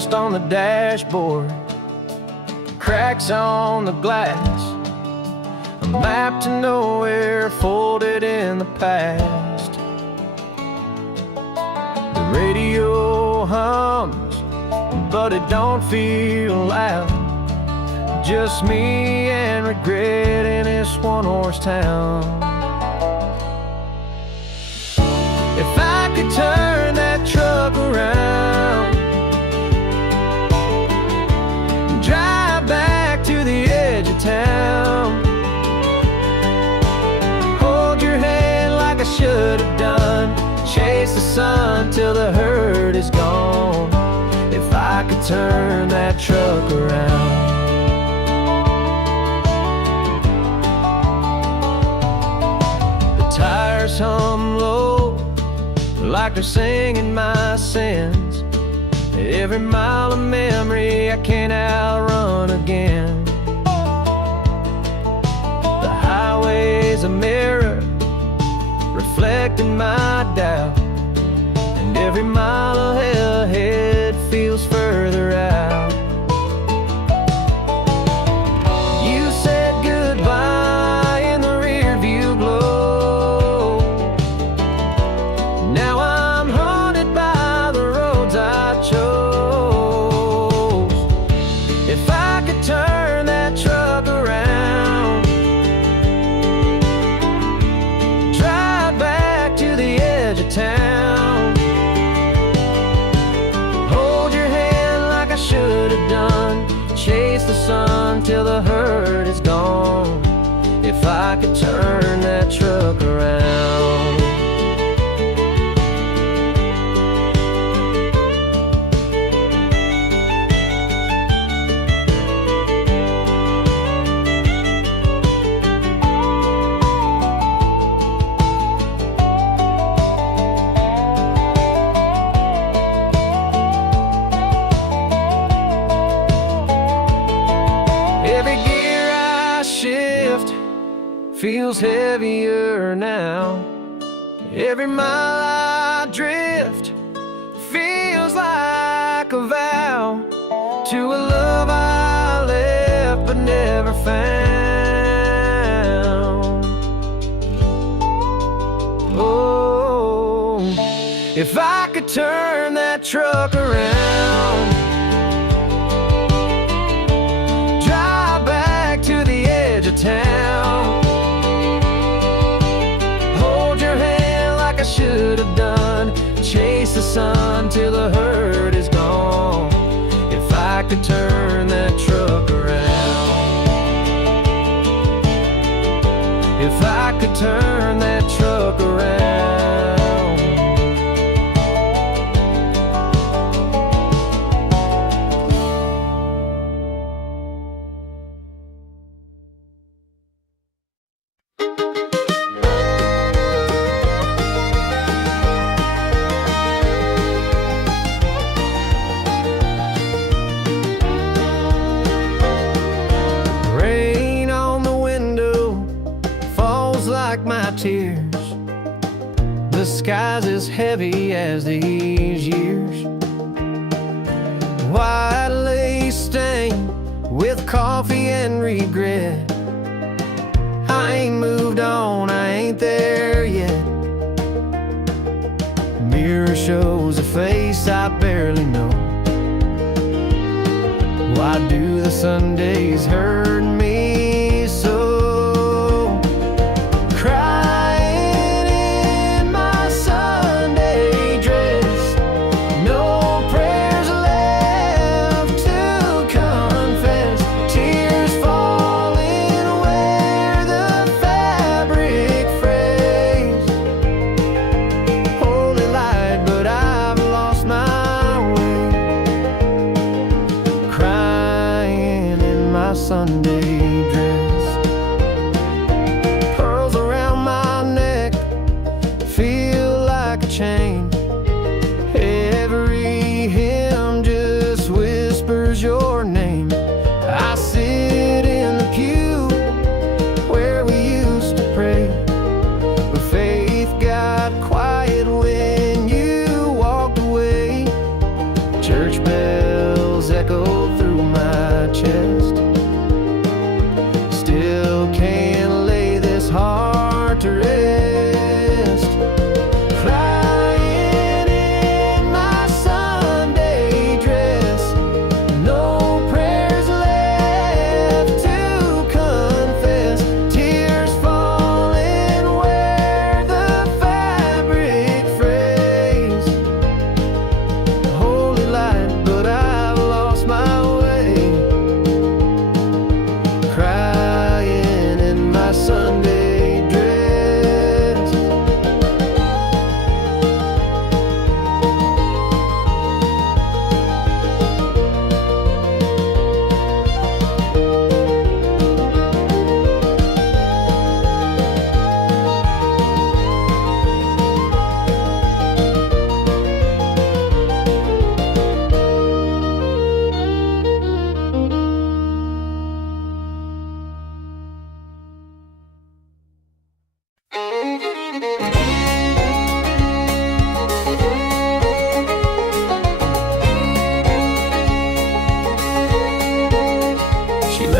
dust on the dashboard, cracks on the glass, a map to nowhere folded in the past. The radio hums, but it don't feel loud. Just me and regret in this one-horse town. If I could turn that truck around, drive back to the edge of town, hold your hand like I should have done, chase the sun till the hurt is gone. If I could turn that truck around. The tires hum low like they're singing my sins. Every mile of memory I can't outrun again. The highway's a mirror reflecting my doubt, and every mile of hell ahead feels further out. You said goodbye in the rear view glow. Now I'm haunted by the roads I chose. If I could turn that truck around, drive back to the edge of town, hold your hand like I should have done, chase the sun till the hurt is gone. If I could turn that truck around. Every gear I shift feels heavier now. Every mile I drift feels like a vow to a love I left but never found. Oh, if I could turn that truck around, to the edge of town, hold your hand like I should have done, chase the sun till the hurt is gone. If I could turn that truck around, if I could turn that truck around. Like my tears, the sky's as heavy as these years. White lace stain with coffee and regret. I ain't moved on, I ain't there yet. Mirror shows a face I barely know. Why do the Sundays hurt me so? Sunday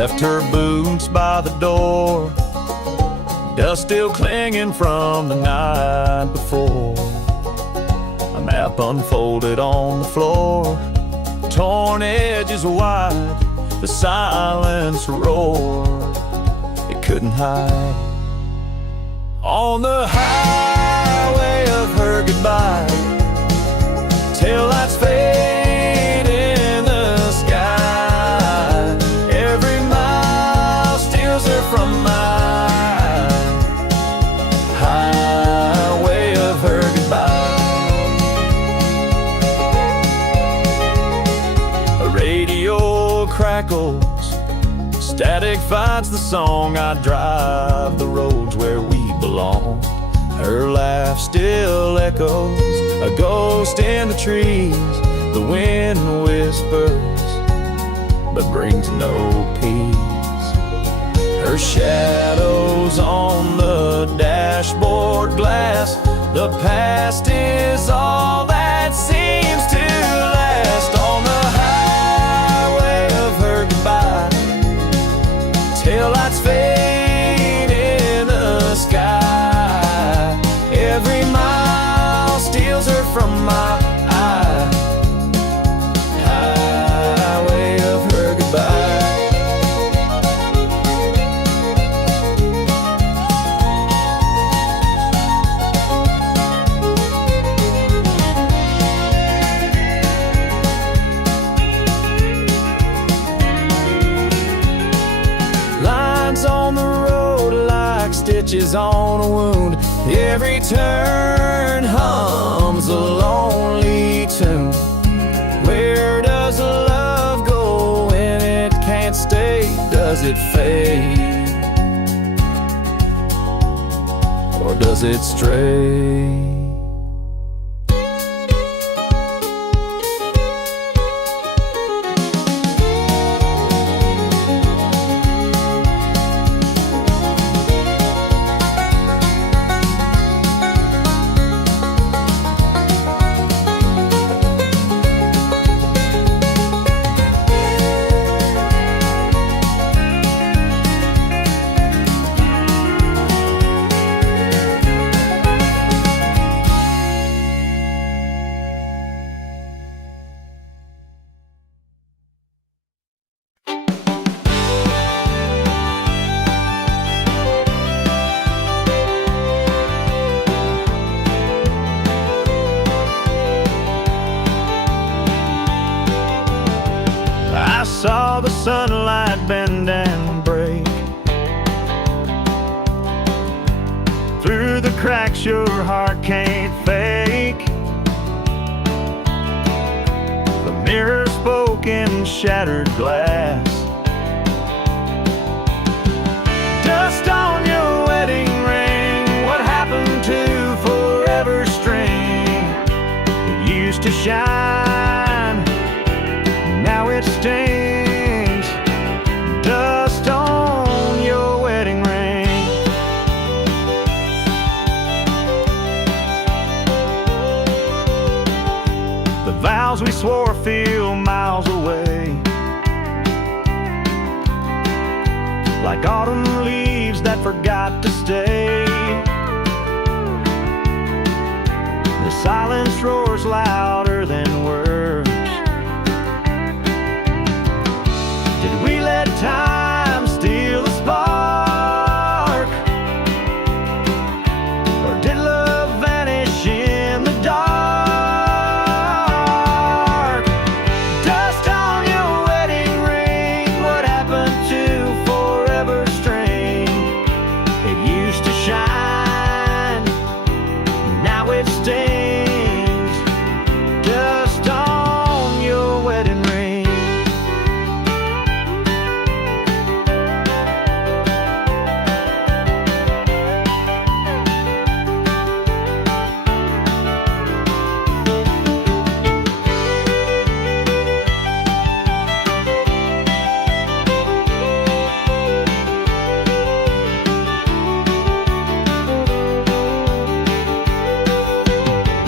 left her boots by the door, dust still clinging from the night before. A map unfolded on the floor, torn edges wide, the silence roared, it couldn't hide. On the highway of her goodbye, taillights fade in the sky. Every mile steals her from my highway of her goodbye. A radio crackles, static fights the song. I drive the roads where we belong. Her laugh still echoes, a ghost in the trees. The wind whispers, but brings no peace. Her shadow's on the dashboard glass. The past is all that seems to last. On the highway of her goodbye, taillights fade in the sky. Every mile steals her from my highway of her goodbye. Lines on the road like stitches on a wound. Every turn hums a lonely tune. Where does love go when it can't stay? Does it fade, or does it stray? I saw the sunlight bend and break through the cracks your heart can't fake. The mirror spoke in shattered glass. Dust on your wedding ring. What happened to forever string? It used to shine, now it stings. Dust on your wedding ring. The vows we swore feel miles away, like autumn leaves that forgot to stay. The silence roars louder than words. Did we let time steal the spark, or did love vanish in the dark? Dust on your wedding ring. What happened to forever string? It used to shine, now it stings. Dust on your wedding ring.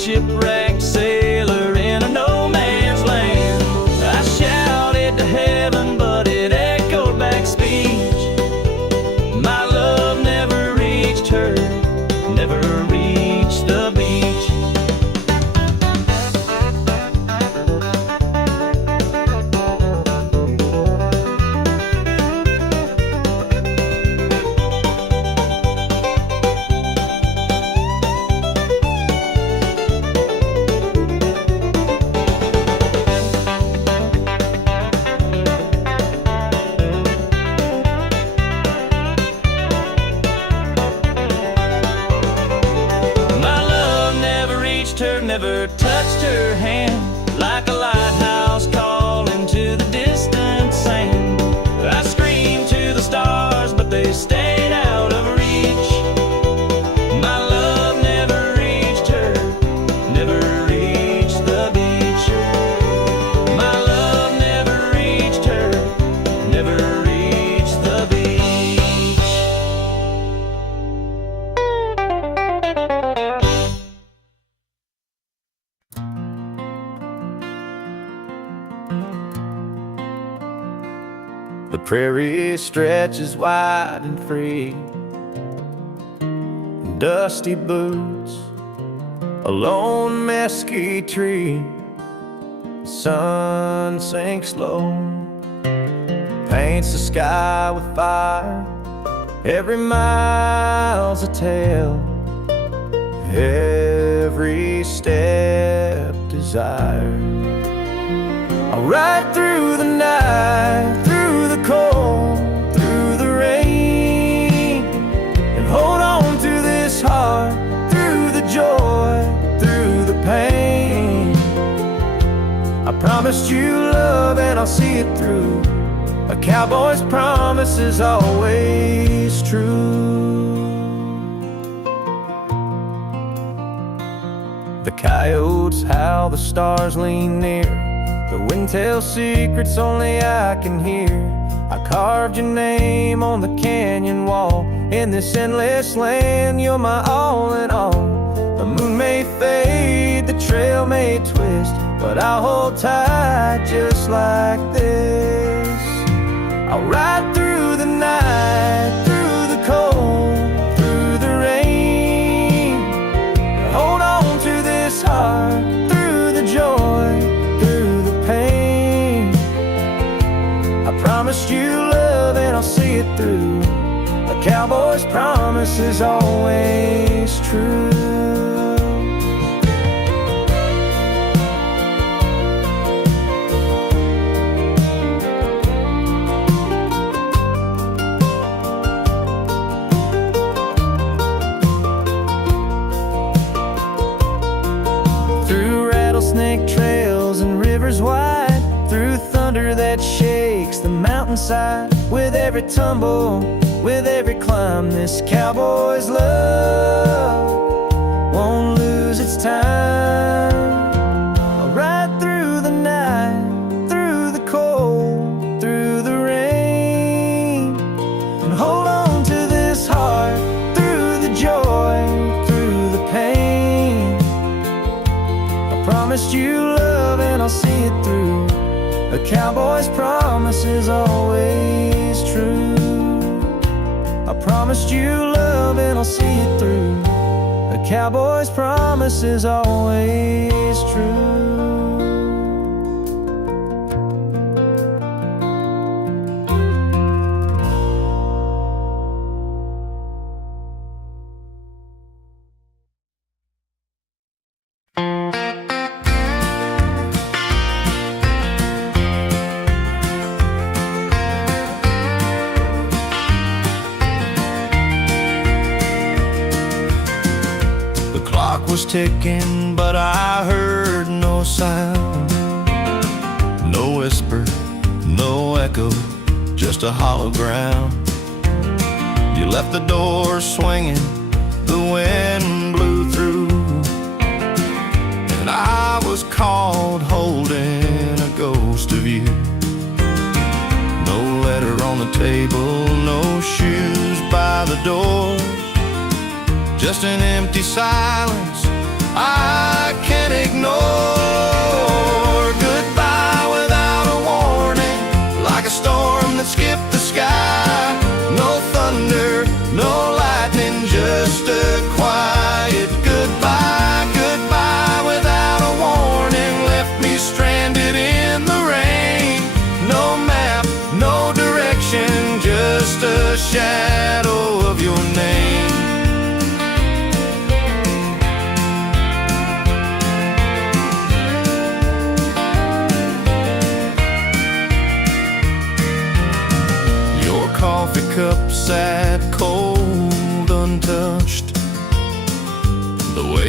shipwrecked sailor in a no man's land. I shouted to heaven, but it echoed back speech. My love never reached her, never reached the beach. Never touched her hand, like a lighthouse calling to the distant sand. I screamed to the stars, but they stayed out of reach. My love never reached her, never reached the beach. My love never reached her, never reached the beach. The prairie stretches wide and free, dusty boots, a lone mesquite tree. The sun sinks low, paints the sky with fire. Every mile's a tale, every step desire. I'll ride through the night, through the cold, through the rain, and hold on to this heart, through the joy, through the pain. I promised you love and I'll see it through. A cowboy's promise is always true. The coyotes howl, the stars lean near. The wind tells secrets only I can hear. I carved your name on the canyon wall. In this endless land, you're my all in all. The moon may fade, the trail may twist, but I'll hold tight just like this. I'll ride through the night, through the cold, through the rain, hold on to this heart, through the joy, through the pain. I promised you love and I'll see it through. A cowboy's promise is always true. Snake trails and rivers wide, through thunder that shakes the mountainside. With every tumble, with every climb, this cowboy's love won't lose its time. I'll ride through the night, through the cold, through the rain, and hold on to this heart, through the joy, through the pain. Promised you love and I'll see it through. A cowboy's promise is always true. I promised you love and I'll see it through. A cowboy's promise is always true. Was ticking, but I heard no sound, no whisper, no echo, just a hollow ground. You left the door swinging, the wind blew through, and I was caught holding a ghost of you. No letter on the table, no shoes by the door, just an empty silence I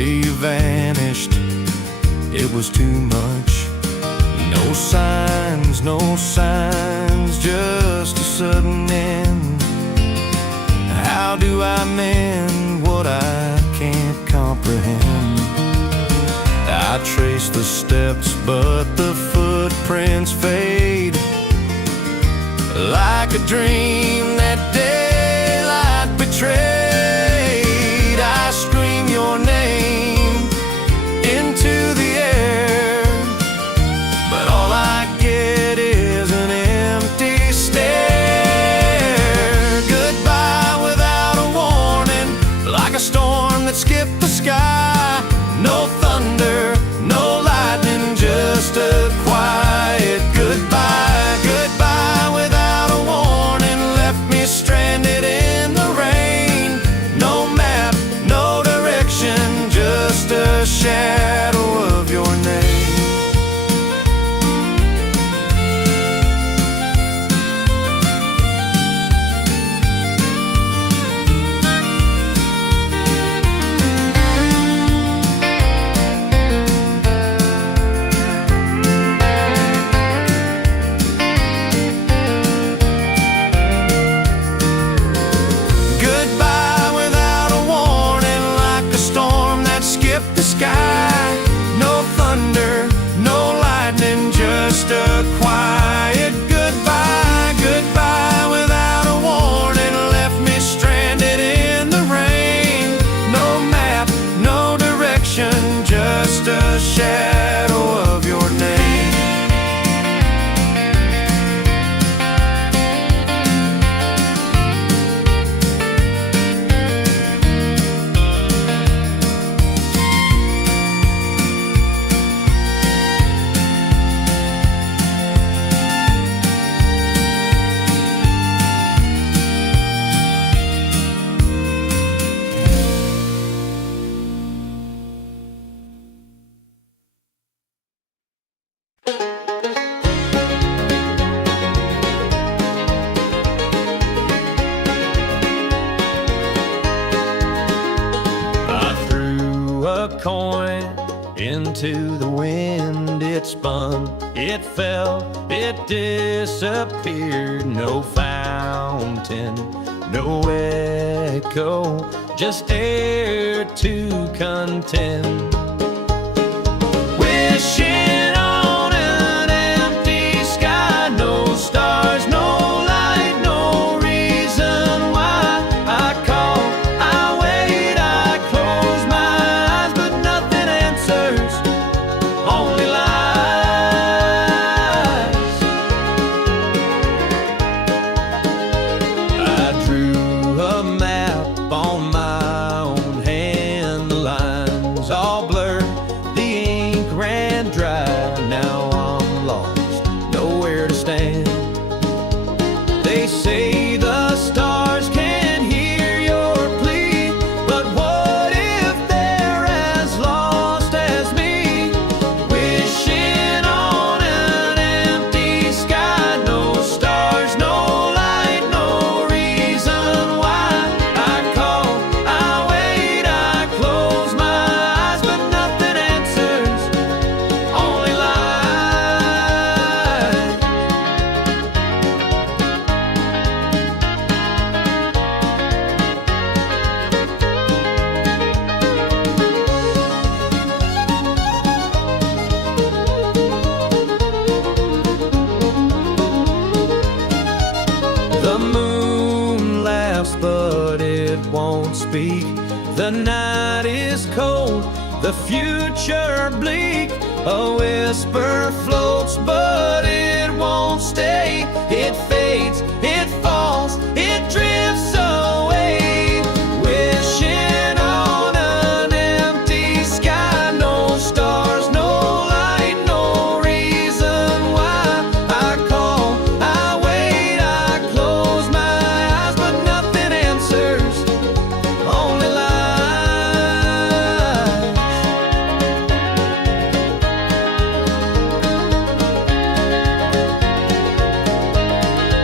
day you vanished, it was too much. No signs, just a sudden end. How do I mend what I can't comprehend? I trace the steps, but the footprints fade. Like a dream that daylight betrayed, I scream your name into the air, but all I get is an empty stare. Goodbye without a warning, like a storm that skipped the sky. No thunder, no lightning, just a quiet goodbye. Goodbye without a warning, left me stranded in the rain. No map, no direction, just a shadow of your name. No thunder, no lightning, just a quiet goodbye. Goodbye without a warning, left me stranded in the rain. No map, no direction, just a shadow of your name. Coin into the wind, it spun, it fell, it disappeared. No fountain, no echo, just air to contend. Wishing on an empty sky, no stars, no light, no reason why. I call, I wait, I close my eyes, but nothing answers, only lies. I drew a map on my own hand, the lines all blurred, the ink ran dry. Now I'm lost, nowhere to stand. They say the stars can hear your plea, but what if they're as lost as me? Wishing on an empty sky, no stars, no light, no reason why. I call, I wait, I close my eyes, but nothing answers, only lies. The moon laughs, but it won't speak. The night is cold, the future bleak. A whisper floats, but it won't stay. It fades, it falls, it drifts away. Wishing on an empty sky, no stars, no light, no reason why. I call, I wait, I close my eyes, but nothing answers, only lies.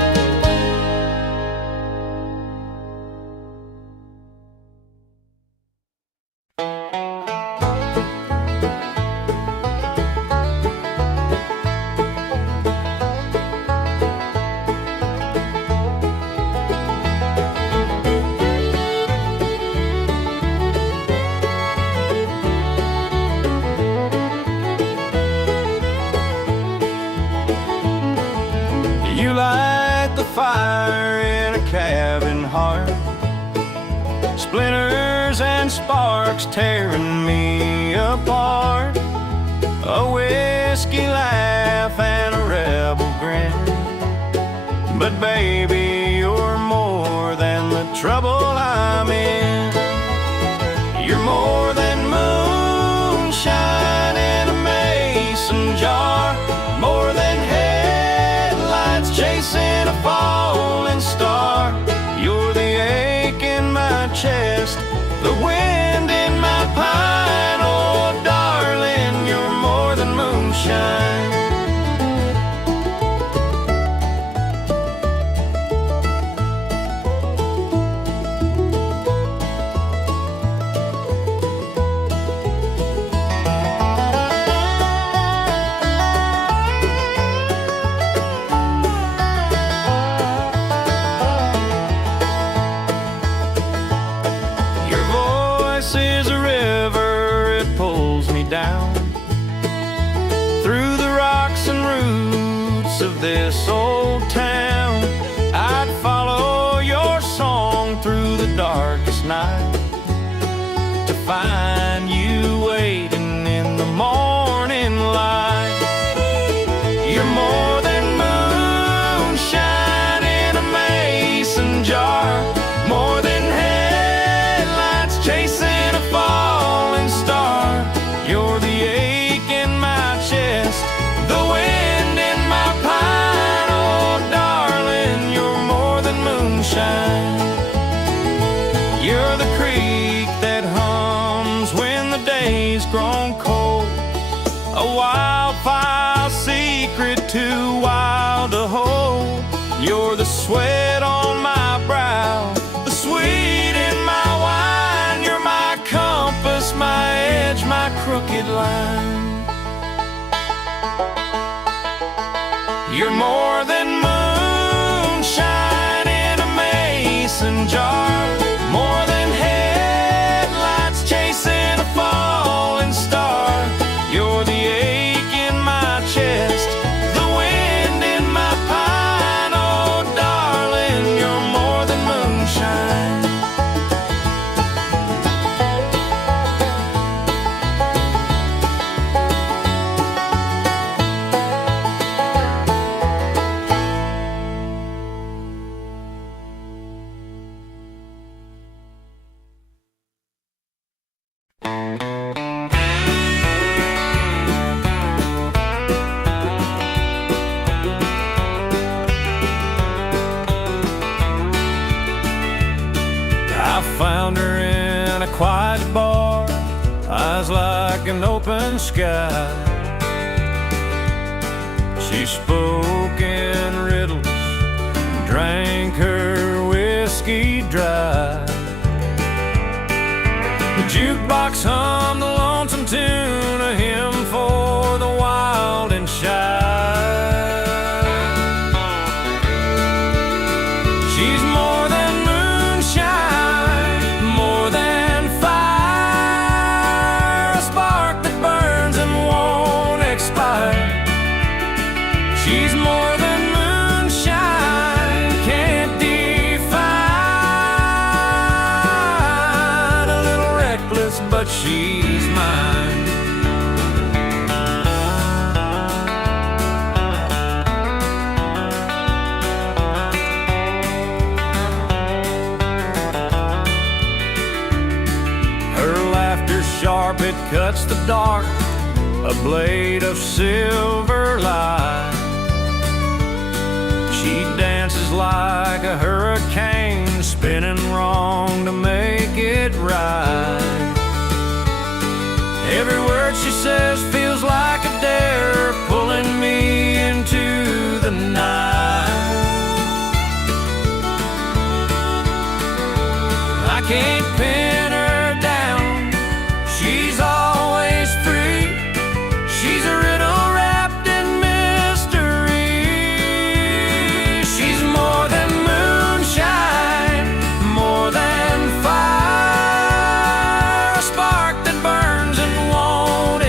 fire in a cabin heart, splinters and sparks tearing me apart, a whiskey laugh and a rebel grin. But baby, you're more than the trouble I'm in. You're more than moonshine in a mason jar, more than headlights chasing a falling star. You're the ache in my chest, the wind in my pine. Oh, darling, you're more than moonshine. Is a river, it pulls me down through the rocks and roots of this old town. I'd follow your song through the darkest night to find you waiting in the morning light. You're more than moonshine in a mason jar, more than headlights chasing a falling star. You're the ache in my chest, the wind in my pine. Oh, darling, you're more than moonshine. You're the creek that hums when the day's grown cold, a wildfire secret too wild to hold. You're the sweat on my brow, the sweet in my wine. You're my compass, my edge, my crooked line. You're more than moonshine in a mason jar, more than headlights chasing a falling star. You're the ache in my chest, the wind in my pine. Oh, darling, you're more than moonshine. I found her in a quiet bar, eyes like an open sky. She spoke in riddles, drank her whiskey dry. The jukebox hummed the lonesome tune, a hymn for the wild and shy. She's more than moonshine, more than fire, a spark that burns and won't expire. She's more than moonshine, can't define, a little reckless, but she's mine. Sharp, it cuts the dark, a blade of silver light. She dances like a hurricane, spinning wrong to make it right. Every word she says feels like a dare, pulling me into the night. I can't pin her down, she's always free. She's a riddle wrapped in mystery. She's more than moonshine, more than fire, a spark that burns and won't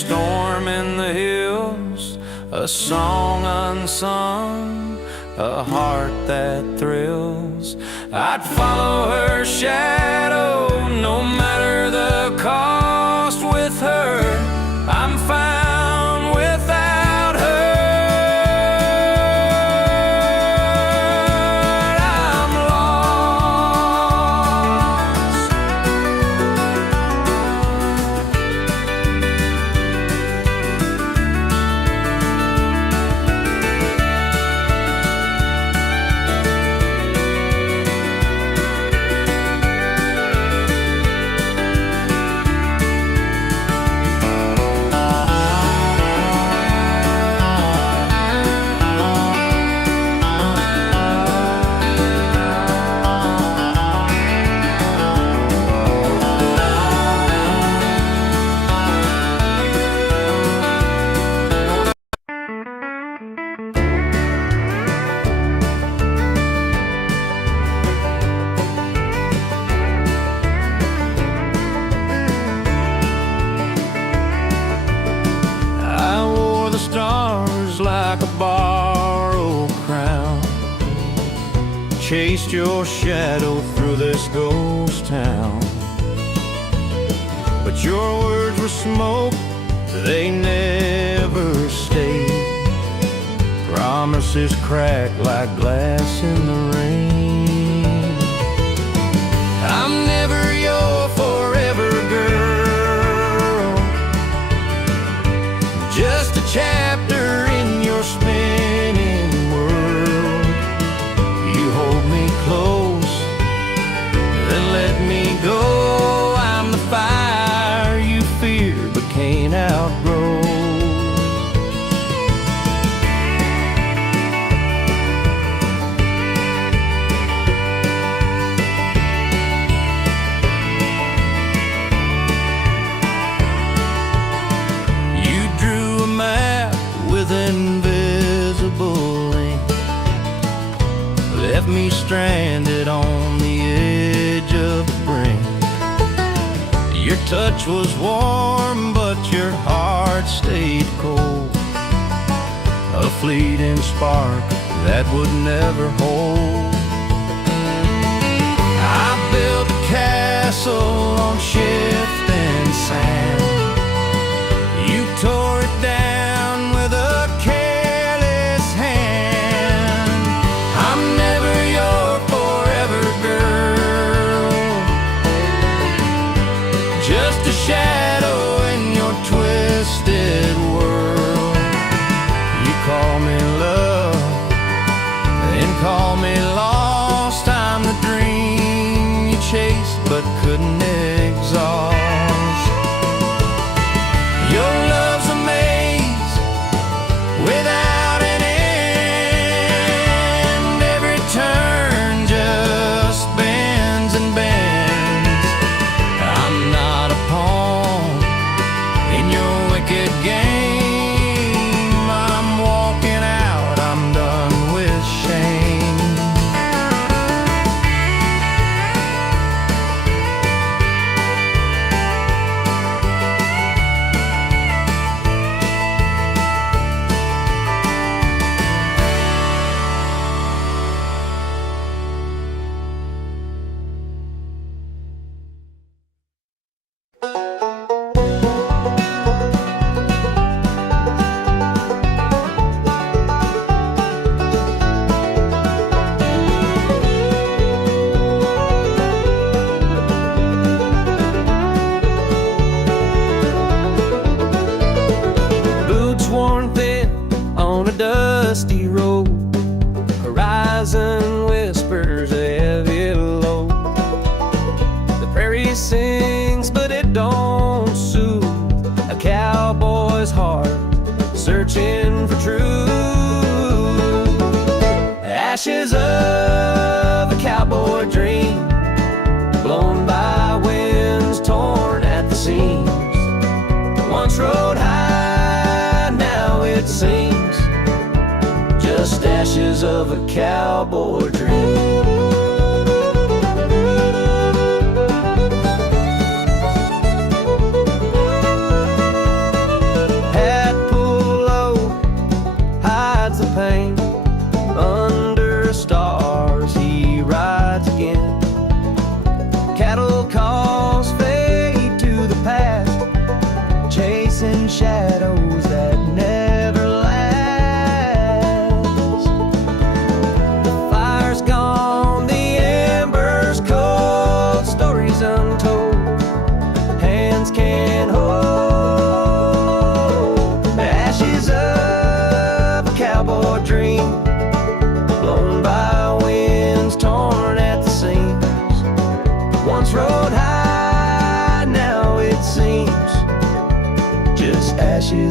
storm in the hills, a song unsung, a heart that thrills. I'd follow her shadow, no matter the cost. With her, I'm found. Without her, I'm lost. Stars like a borrowed crown, chased your shadow through this ghost town. But your words were smoke, they never stayed. Promises crack like glass in the rain. I'm never your forever girl, just a chapter in your spinning world. You hold me close, then let me go. I'm the fire you fear but can't outgrow. Invisible ink left me stranded on the edge of the brink. Your touch was warm, but your heart stayed cold, a fleeting spark that would never hold. I built a castle on shifting sand. You tore it down with a careless hand. I'm never your forever girl, just a shadow in your twisted world. You call me love, then call me lost. I'm the dream you chased but couldn't exhaust. Your love's a maze without an end. Every turn just bends and bends. I'm not a pawn in your wicked game. I'm walking out, I'm done with shame. Dusty road, horizon whispers a heavy load. The prairie sings, but it don't soothe a cowboy's heart searching for truth. Ashes of a cowboy dream, blown by winds torn at the seams. Once rode high, now it seems just ashes of a cowboy dream.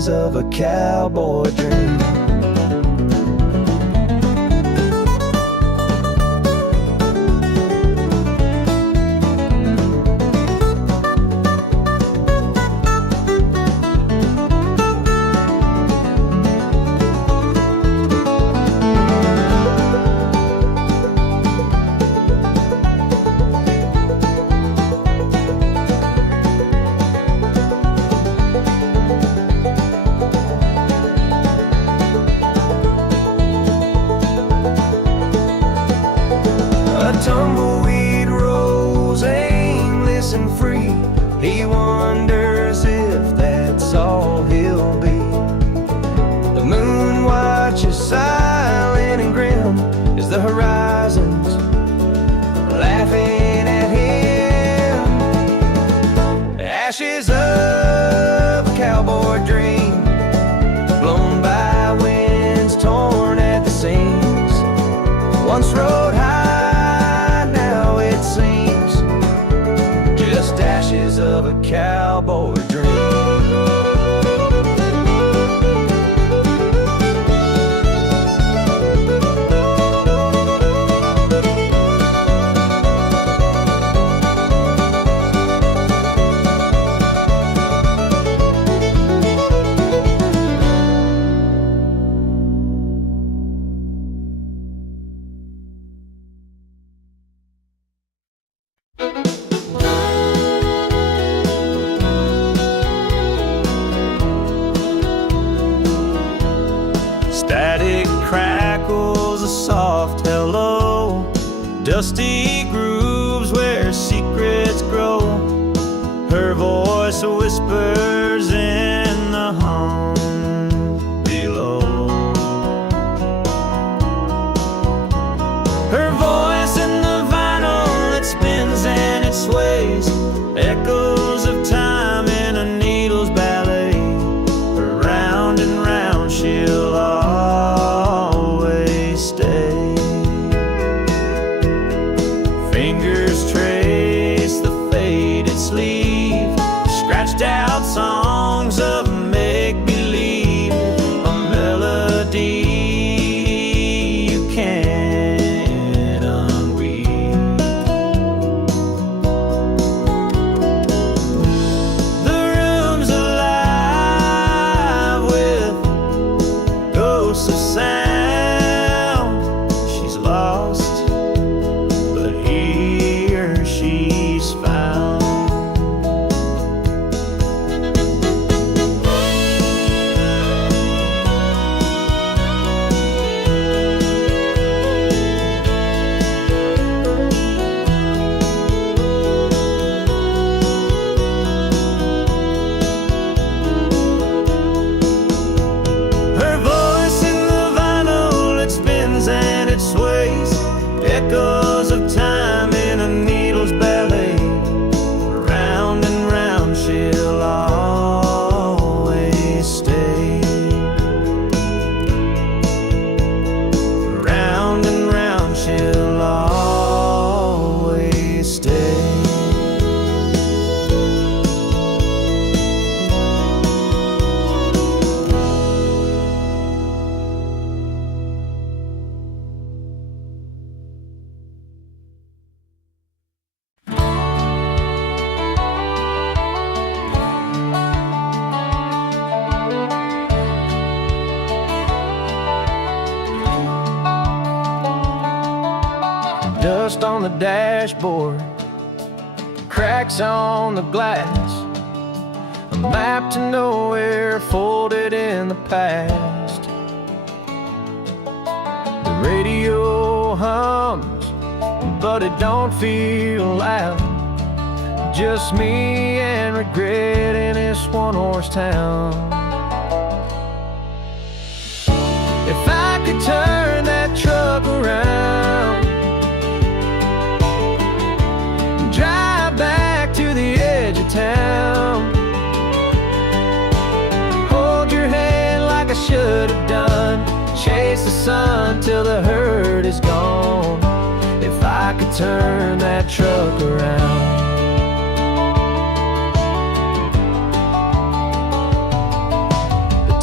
of a cowboy dream. Tumbleweed rose aimless and free. He wonders if that's all he'll be. The moon watches silent and grim as the horizons laughing at him. Ashes of a cowboy dream, blown by winds torn at the seams. Once rode high, ashes of a cowboy dream. Static crackles a soft hello, dusty grooves where secrets grow. Her voice whispers in the hum below. Her voice in the vinyl, it spins and it sways, echoes of time in a needle's ballet. Round and round she'll always stay. Fingers trace the faded sleeve, scratched out songs of make-believe, a melody you can't unweave. The room's alive with ghosts of sound. She's lost, but here she's found. Her voice in the vinyl, it spins and it sways, echoes of time in a needle's ballet. Round and round she'll always stay. Round and round she'll always stay. Dust on the dashboard, cracks on the glass, a map to nowhere folded in the past. The radio hums, but it don't feel loud. Just me and regret in this one-horse town. If I could turn that truck around, drive back to the edge of town, hold your hand like I should have done, chase the sun till the hurt is gone. If I could turn that truck around.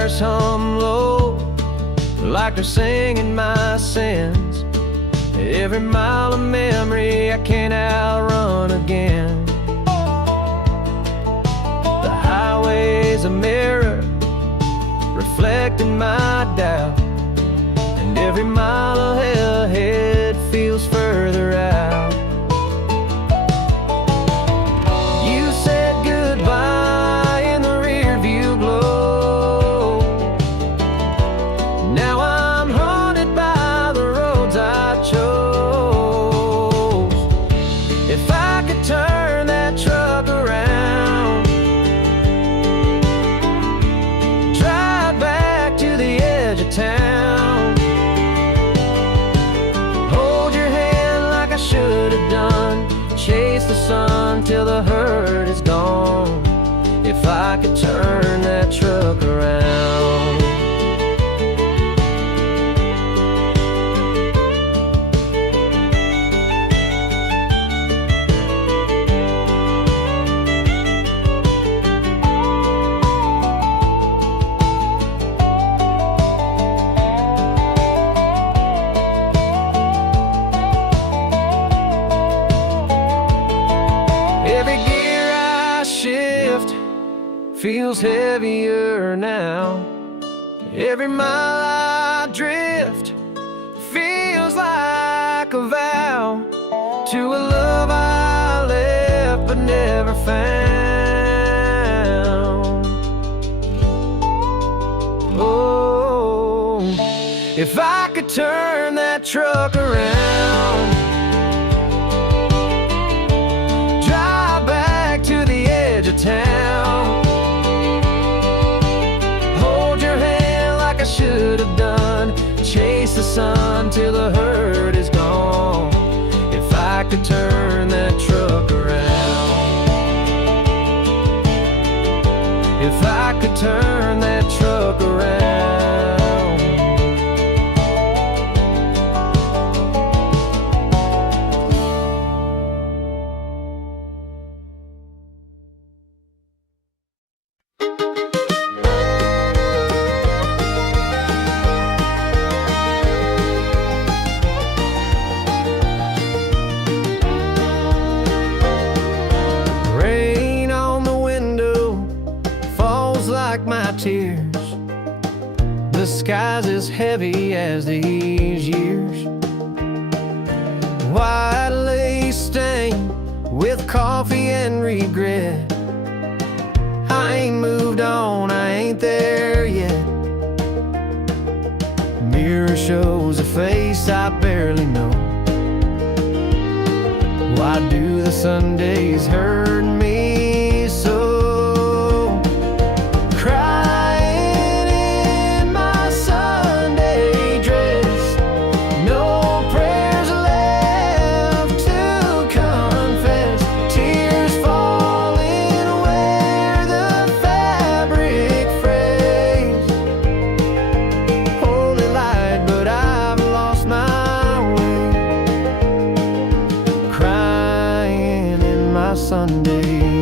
wires hum low, like they're singing my sins. Every mile of memory I can't outrun again. The highway's a mirror reflecting my doubt, and every mile ahead feels further out. You said goodbye in the rear view glow. Now I'm haunted by the roads I chose. If I could turn that truck around, drive back to the edge of town, hold your hand like I should have done, chase the sun till the hurt is gone. If I could turn that truck around. Every gear I shift feels heavier now. Every mile I drift feels like a vow to a love I left but never found. Oh, if I could turn that truck around, drive back to the edge of town, hold your hand like I should have done, chase the sun till the hurt is gone. If I could turn that truck around, if I could turn that truck around. Rain on the window falls like my tears. The sky's as heavy as these years. White lace stain with coffee and regret. I ain't moved on, I ain't there yet. Mirror shows a face I barely know. Why do the Sundays hurt me so? Crying in my Sunday dress, no prayers left to confess, tears falling where the fabric frays. Holy light, but I've lost my way, crying in my Sunday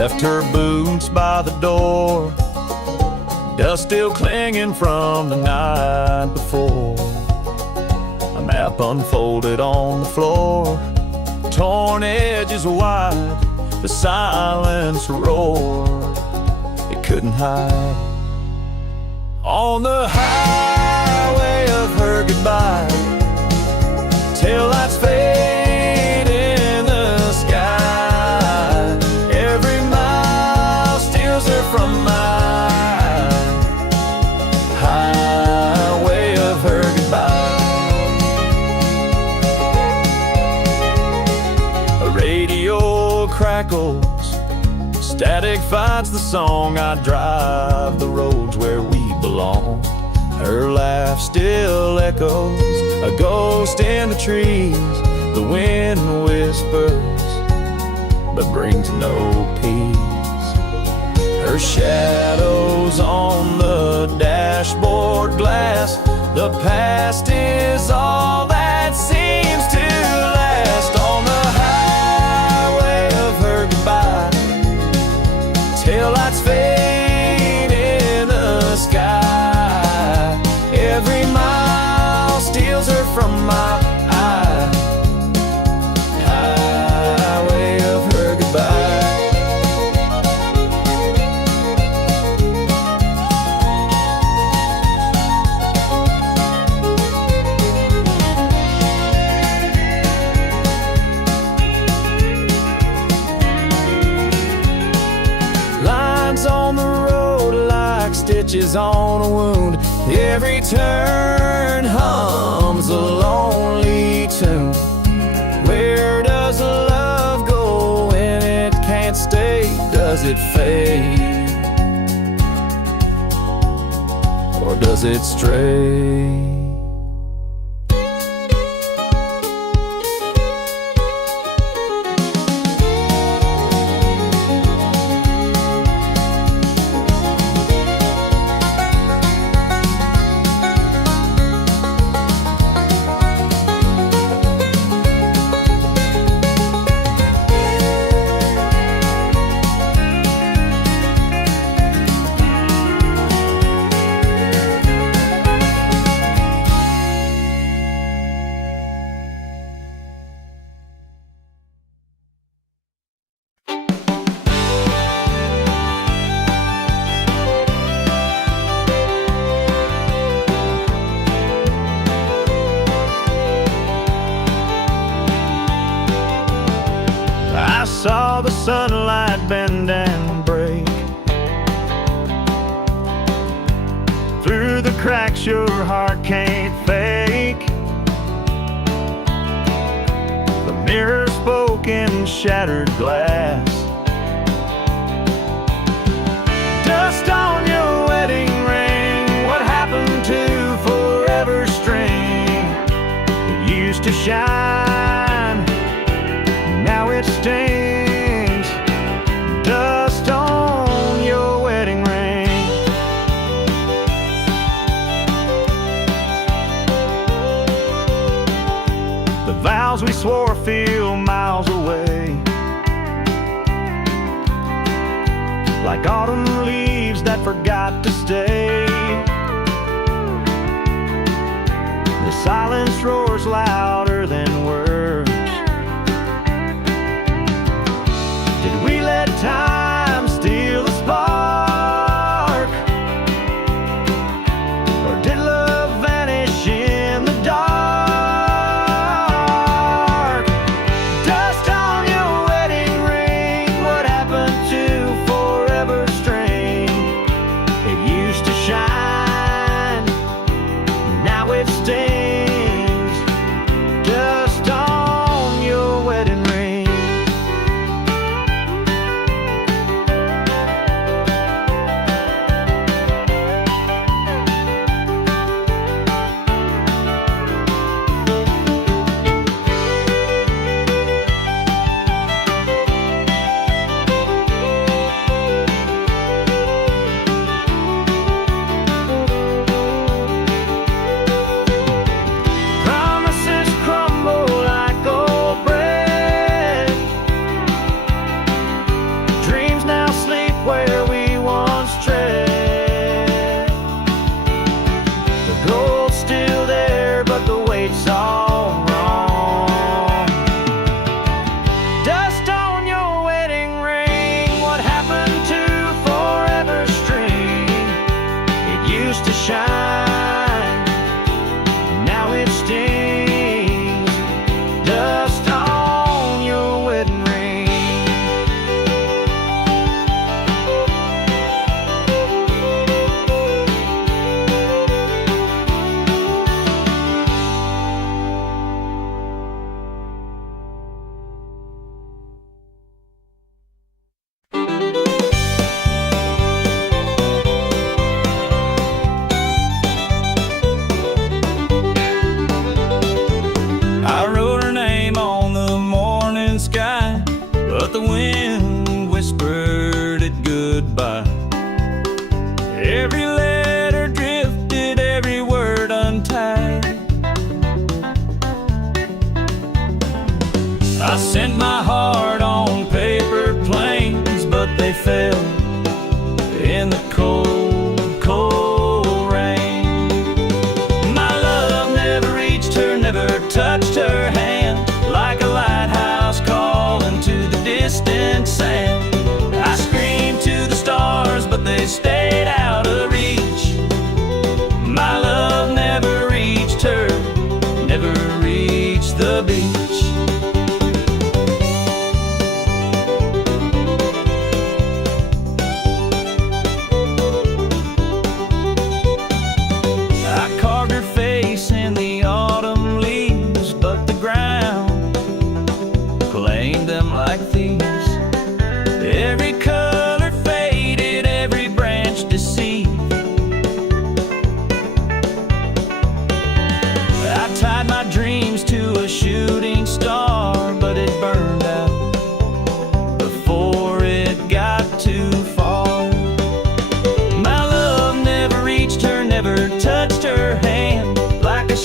left her boots by the door, dust still clinging from the night before. A map unfolded on the floor, torn edges wide, the silence roared, it couldn't hide. On the highway of her goodbye, taillights fade in the sky. Every mile steals her from my highway of her goodbye. A radio crackles, static fights the song. I drive the roads where we belong. Her laugh still echoes, a ghost in the trees. The wind whispers, but brings no peace. Her shadow's on the dashboard glass. The past is all that seems to last. On the highway of her goodbye, taillights fade in the sky. Every mile steals her from my highway of her goodbye. Lines on the road like stitches on a wound. Every turn hums a lonely tune. Where does love go when it can't stay? Does it fade, or does it stray? I saw the sunlight bend and break through the cracks your heart can't fake. The mirror spoke in shattered glass. Dust on your wedding ring. What happened to forever string? It used to shine, now it stings. Dust on your wedding ring. The vows we swore feel miles away, like autumn leaves that forgot to stay. The silence roars louder than words. Did we let time steal the spark, or did love vanish in the dark? Dust on your wedding ring. What happened to forever string? It used to shine, now it stings.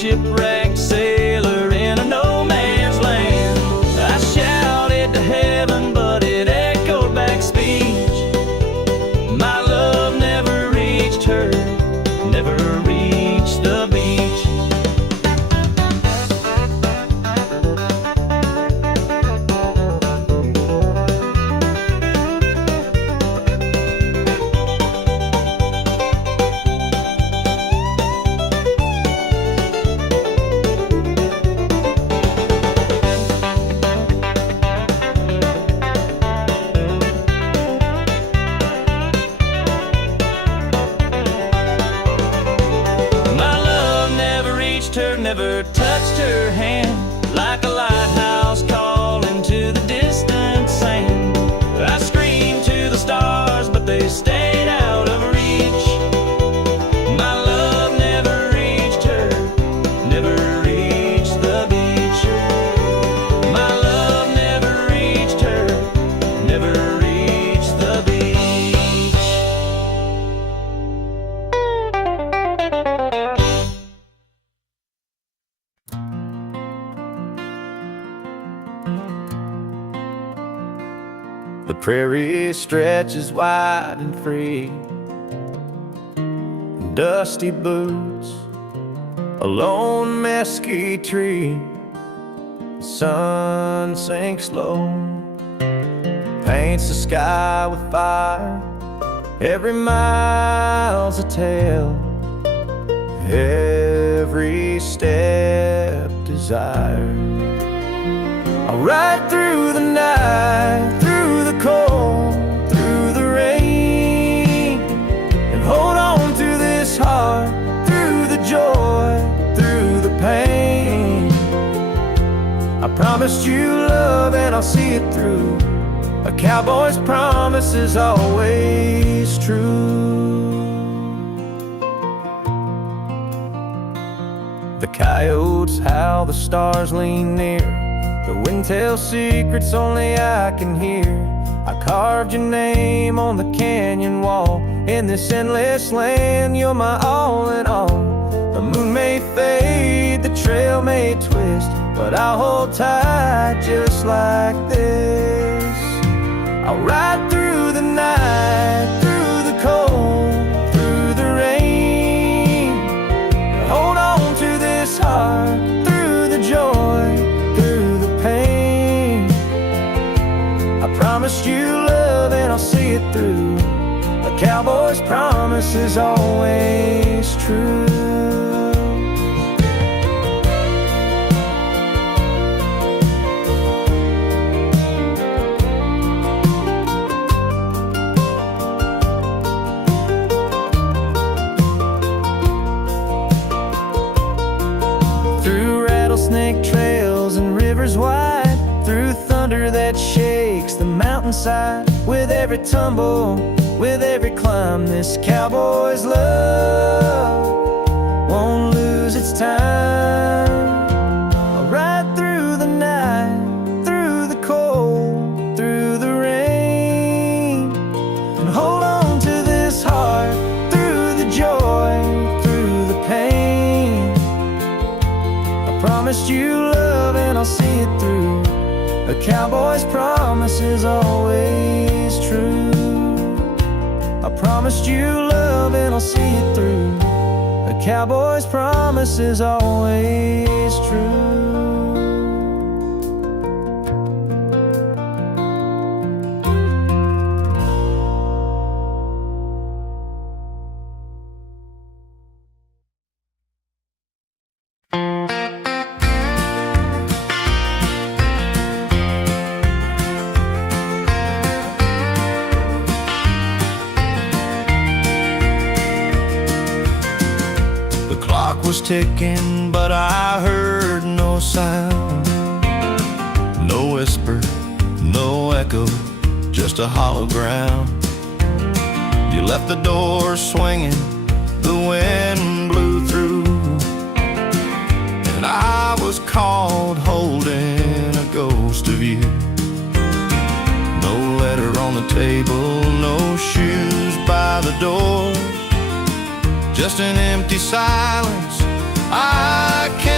shipwrecked sailor in a no man's land. I shouted to heaven, but it echoed back speech. My love never reached her, never reached the beach. Never touched her hand, like a lighthouse calling to the distant sand. I screamed to the stars, but they stayed out of reach. My love never reached her, never reached the beach. My love never reached her, never reached the beach. The prairie stretches wide and free, dusty boots, a lone mesquite tree. The sun sinks low, paints the sky with fire. Every mile's a tale, every step desire. I'll ride through the night, through the cold, through the rain, and hold on to this heart, through the joy, through the pain. I promised you love and I'll see it through. A cowboy's promise is always true. The coyotes howl, the stars lean near. The wind tells secrets only I can hear. I carved your name on the canyon wall. In this endless land, you're my all in all. The moon may fade, the trail may twist, but I'll hold tight just like this. I'll ride through the night, through the cold, through the rain. Hold on to this heart, through the joy, through the pain. I promised you love and I'll see it through. A cowboy's promise is always true. Snake trails and rivers wide, through thunder that shakes the mountainside. With every tumble, with every climb, this cowboy's love won't lose its time. I'll ride through the night, through the cold, through the rain, and hold on to this heart, through the joy, through the pain. Promised you love and I'll see it through. A cowboy's promise is always true. I promised you love and I'll see it through. A cowboy's promise is always true. Was ticking, but I heard no sound, no whisper, no echo, just a hollow ground. You left the door swinging, the wind blew through, and I was caught holding a ghost of you. No letter on the table, no shoes by the door, just an empty silence I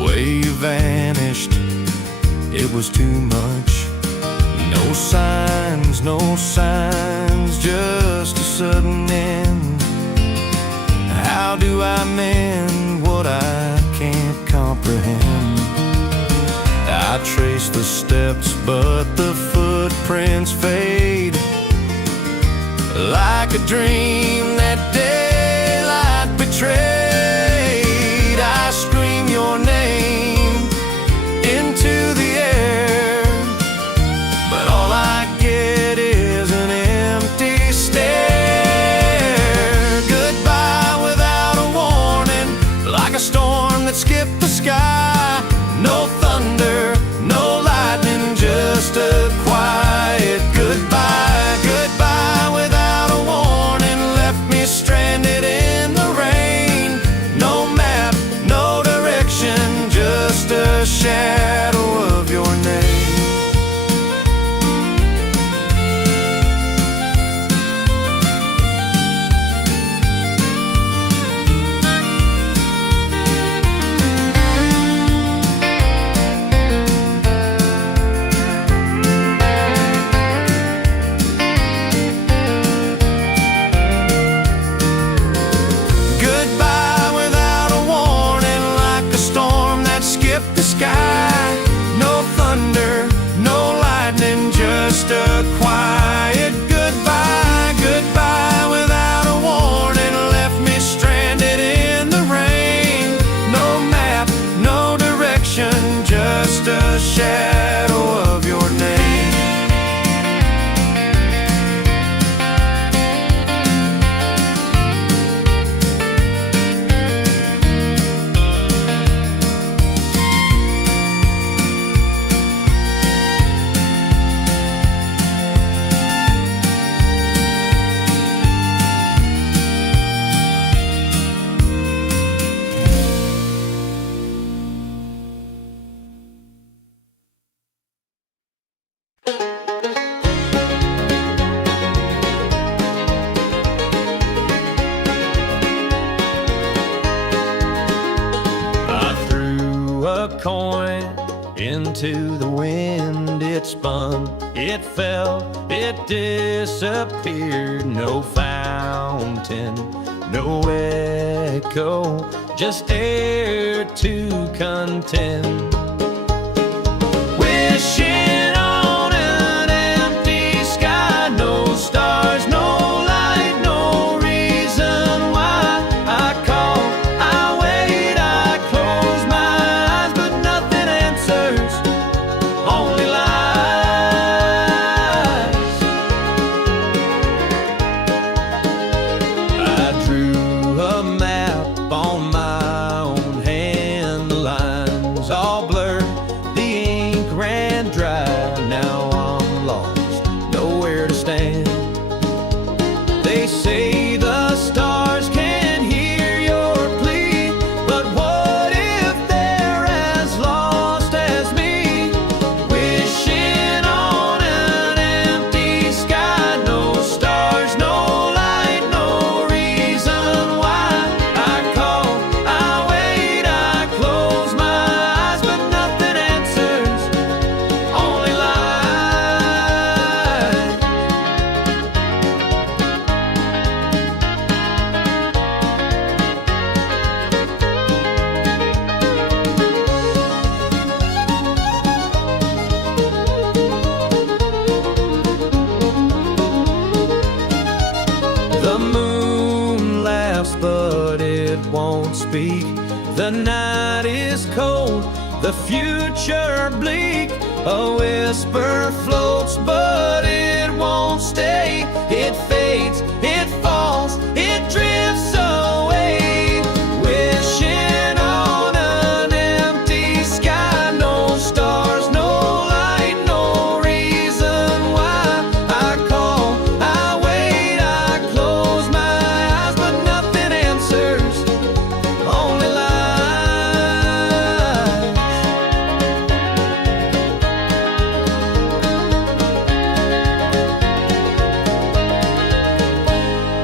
The way you vanished, it was too much. No signs, no signs, just a sudden end. How do I mend what I can't comprehend? I trace the steps, but the footprints fade. Like a dream that daylight betrayed, I scream your name into the air, but all I get is an empty stare. Goodbye without a warning, like a storm that skipped the sky. No thunder, no lightning, just a quiet goodbye. Goodbye without a warning, left me stranded in the rain. No map, no direction, just a shadow of your name. No thunder, no lightning, just a quiet goodbye. Goodbye without a warning, left me stranded in the rain. No map, no direction, just a shadow of your name. Coin into the wind, it spun, it fell, it disappeared. No fountain, no echo, just air to contend. Wishing on an empty sky, no stars, no light, no reason why. I call, I wait, I close my eyes, but nothing answers, only lies. I drew a map on my own hand, the lines all blurred, the ink ran dry. Now I'm lost, nowhere to stand. They say the stars can hear your plea, but what if they're as lost as me? Wishing on an empty sky, no stars, no light, no reason why. I call, I wait, I close my eyes, but nothing answers, only lies. The moon laughs, but it won't speak. The night is cold, the future bleak. A whisper floats, but it won't stay. It fades, it falls, it drifts away. Wishing on an empty sky, no stars, no light, no reason why. I call, I wait, I close my eyes, but nothing answers, only lies.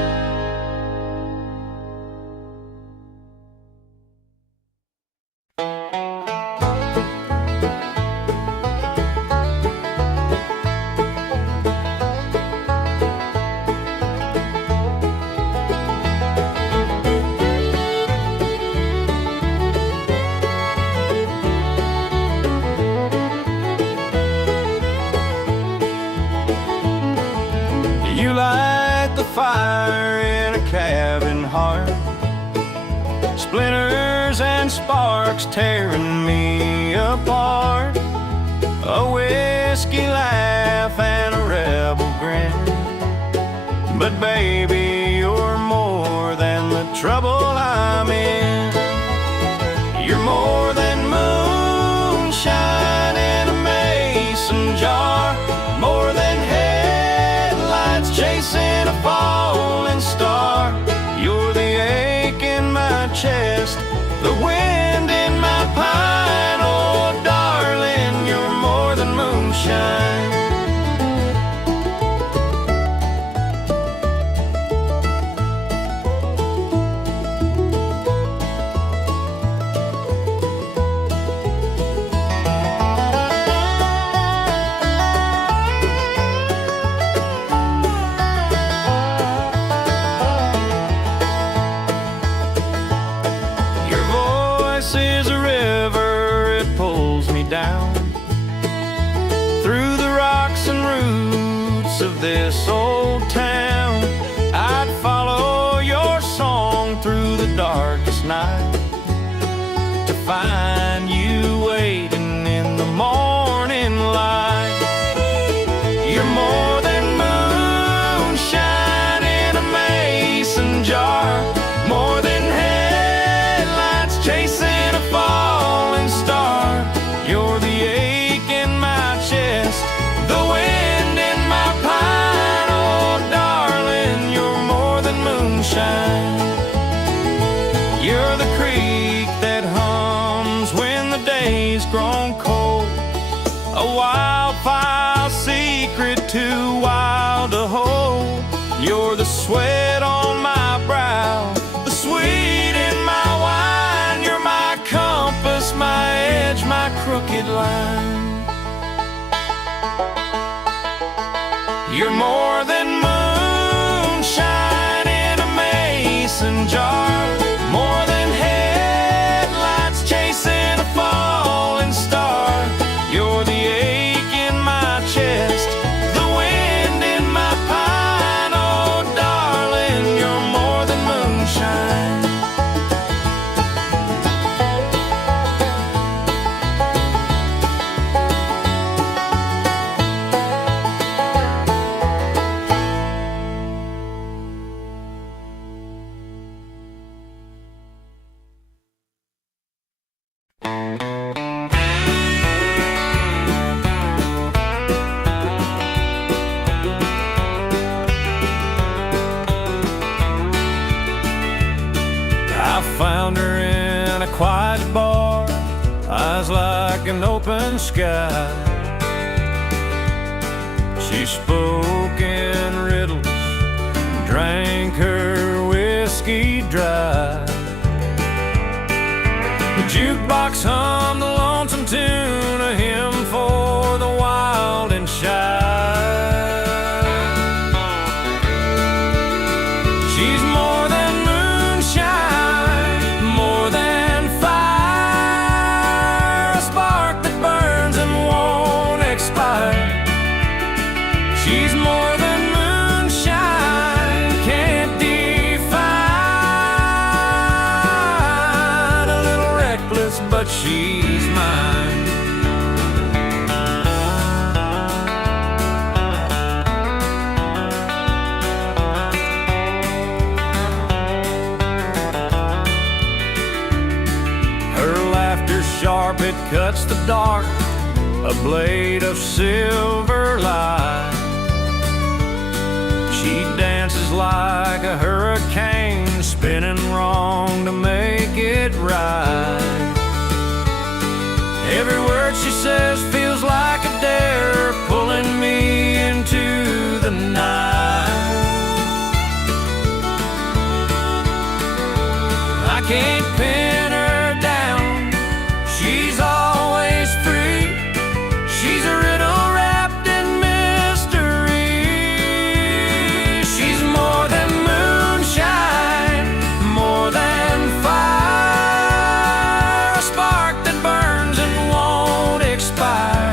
sparks tearing me apart. A whiskey laugh and a rebel grin. But baby, you're more than the trouble I'm in. You're more than moonshine in a mason jar, more than headlights chasing a falling star. You're the ache in my chest, the wind in my pine. Oh darling, you're more than moonshine. Is a river, it pulls me down through the rocks and roots of this old town. I'd follow your song through the darkest night to find you waiting in the morning light. You're more than moonshine in a mason jar, more than headlights chasing a falling star. You're the ache in my chest, the wind in my pine. Oh darling, you're more than moonshine. You're the creek that hums when the day's grown cold, a wildfire secret too wild to hold. You're the sweat on my brow, the sweet in my wine. You're my compass, my edge, my crooked line. You're more than moonshine in a mason jar, more than headlights chasing a falling star. You're the ache in my chest, the wind in my pine. Oh darling, you're more than moonshine. I found her in a quiet bar, eyes like an open sky. She spoke in riddles, drank her whiskey dry. The jukebox hummed the lonesome tune, a hymn for the wild and shy. She's more than moonshine, more than fire, a spark that burns and won't expire. She's more than moonshine, can't define, a little reckless, but she's mine. Sharp, it cuts the dark, a blade of silver light. She dances like a hurricane, spinning wrong to make it right. Every word she says feels like a dare, pulling me into the night. I can't pin her down, she's always free. She's a riddle wrapped in mystery. She's more than moonshine, more than fire, a spark that burns and won't expire.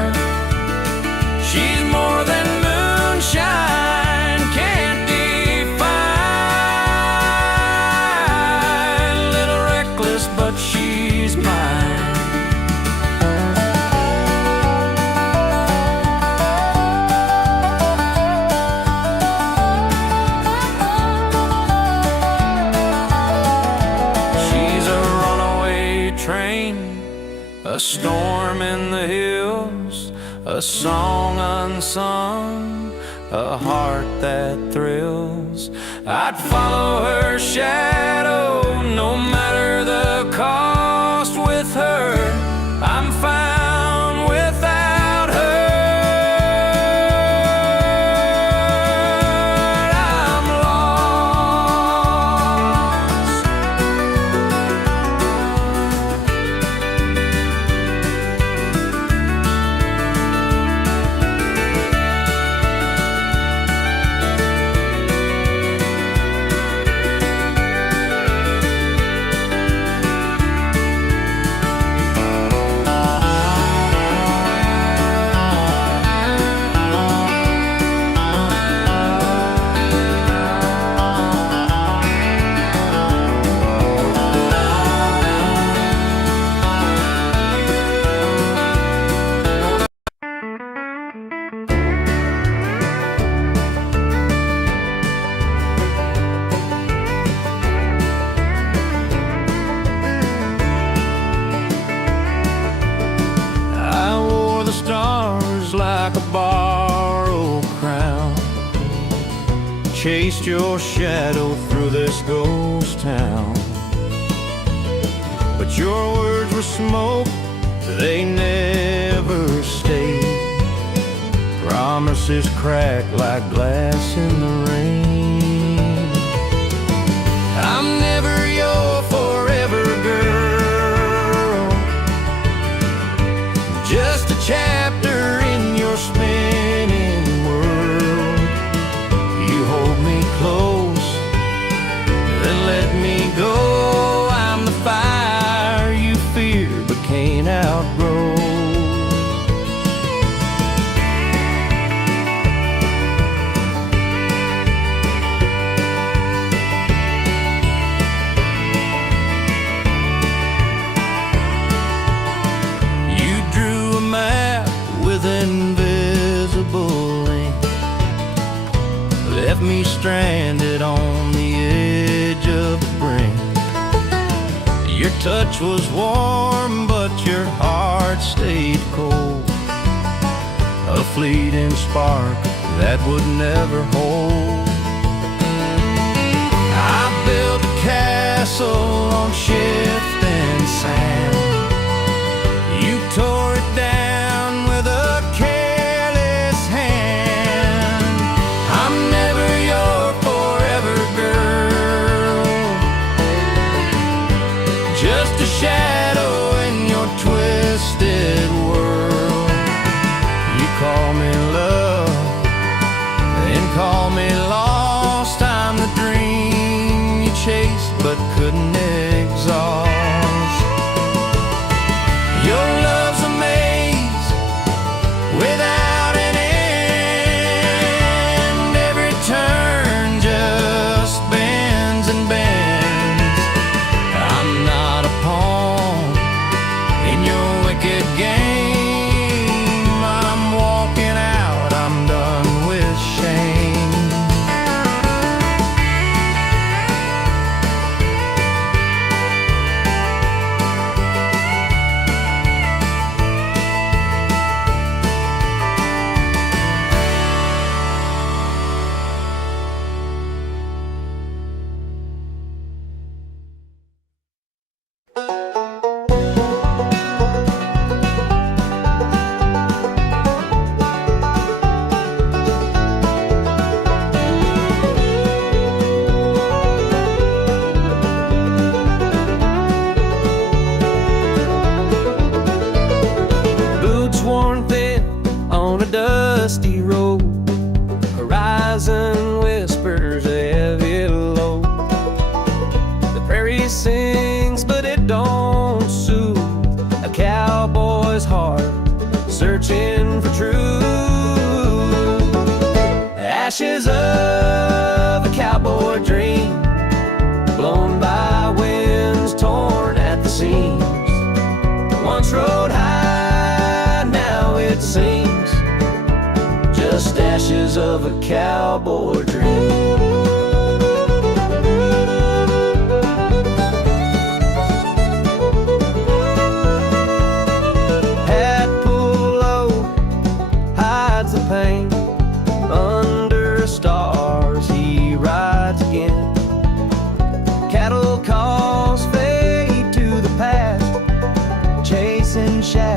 in the hills, a song unsung, a heart that thrills. I'd follow her shadow, no matter the cost. With her, I'm found. Without her, I'm lost. Stars like a borrowed crown, chased your shadow through this ghost town. But your words were smoke, they never stayed. Promises crack like glass in the rain. I'm never your forever girl, just a chapter in your spinning world. You hold me close, then let me go. I'm the fire you fear but can't outgrow. Invisible ink left me stranded on the edge of the brink. Your touch was warm, but your heart stayed cold, a fleeting spark that would never hold. I built a castle on shifting sand. You tore it down with a careless hand. I'm never your forever girl, just a shadow in your twisted world. You call me love, then call me lost. I'm the dream you chased but couldn't exhaust. Your love's a maze without an end. Every turn just bends and bends. I'm not a pawn in your wicked game. I'm walking out, I'm done with shame. Dusty road, horizon whispers a heavy load. The prairie sings, but it don't soothe a cowboy's heart searching for truth. Ashes of a cowboy dream, blown by winds torn at the seams. Once rode high, now it seems just ashes of a cowboy dream. Hat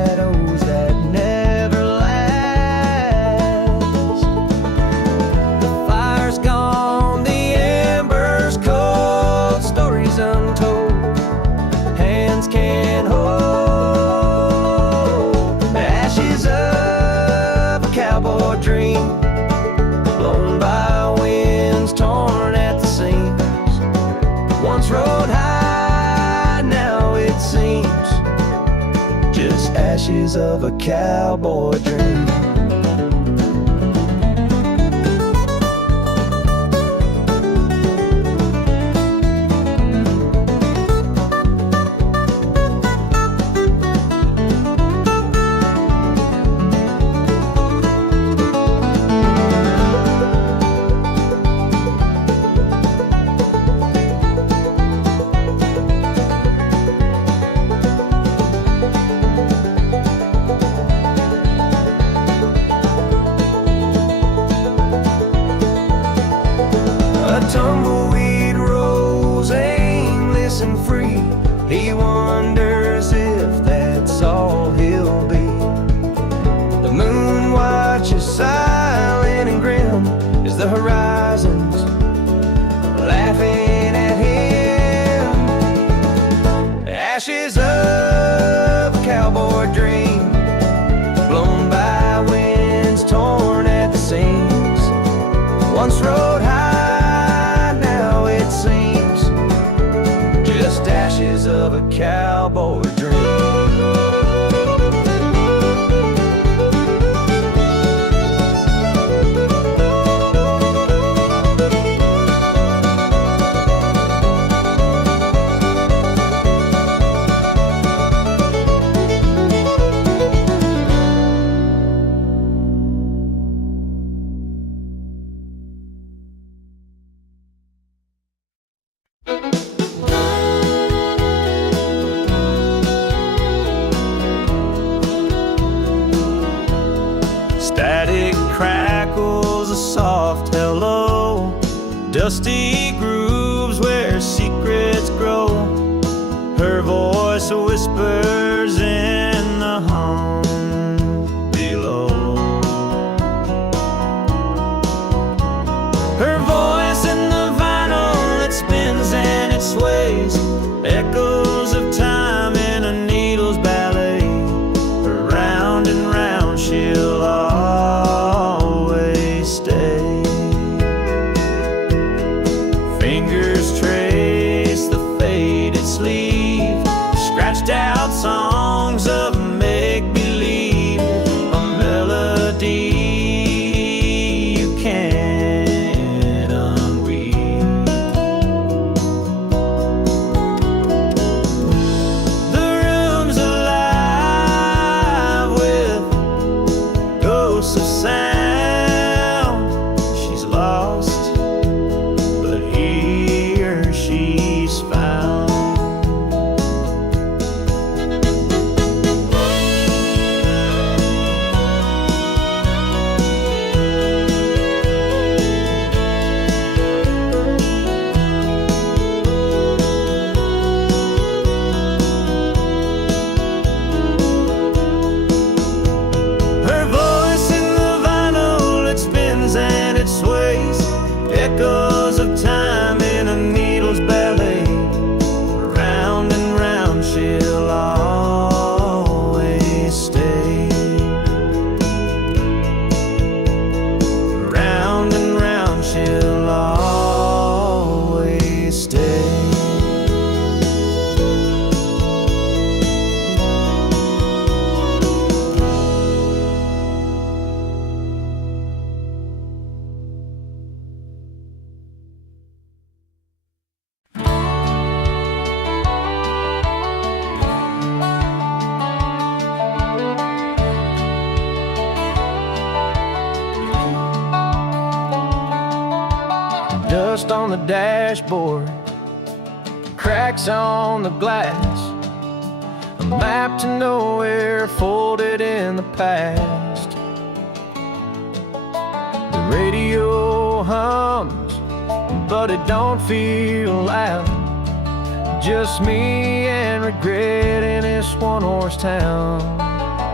shadows that never last. The fire's gone, the embers cold, stories untold, hands can't hold. The ashes of a cowboy dream, blown by winds, torn at the seams. Once rode high, now it seems just ashes of a cowboy dream. Tumbleweed rose aimless and free. He wonders if that's all he'll be. The moon watches silent and grim as the horizons laughing at him. Ashes of a cowboy dream, blown by winds, torn at the seams. Once rode high, ashes of a cowboy dream. Static crackles, a soft hello, dusty grooves where secrets grow. Her voice whispers in the hum below. Her voice in the vinyl, it spins and it sways, echoes of time in a needle's ballet. Round and round she'll always stay. Fingers trace the faded sleeve, scratched out songs of make-believe, a melody you can't unweave. The room's alive with ghosts of sound. She's lost, but here she's found. Her voice in the vinyl, it spins and it sways, echoes of time in a needle's ballet. Round and round she'll always stay. Round and round she'll always stay. Dust on the dashboard, cracks on the glass, a map to nowhere folded in the past. The radio hums, but it don't feel loud. Just me and regret in this one-horse town.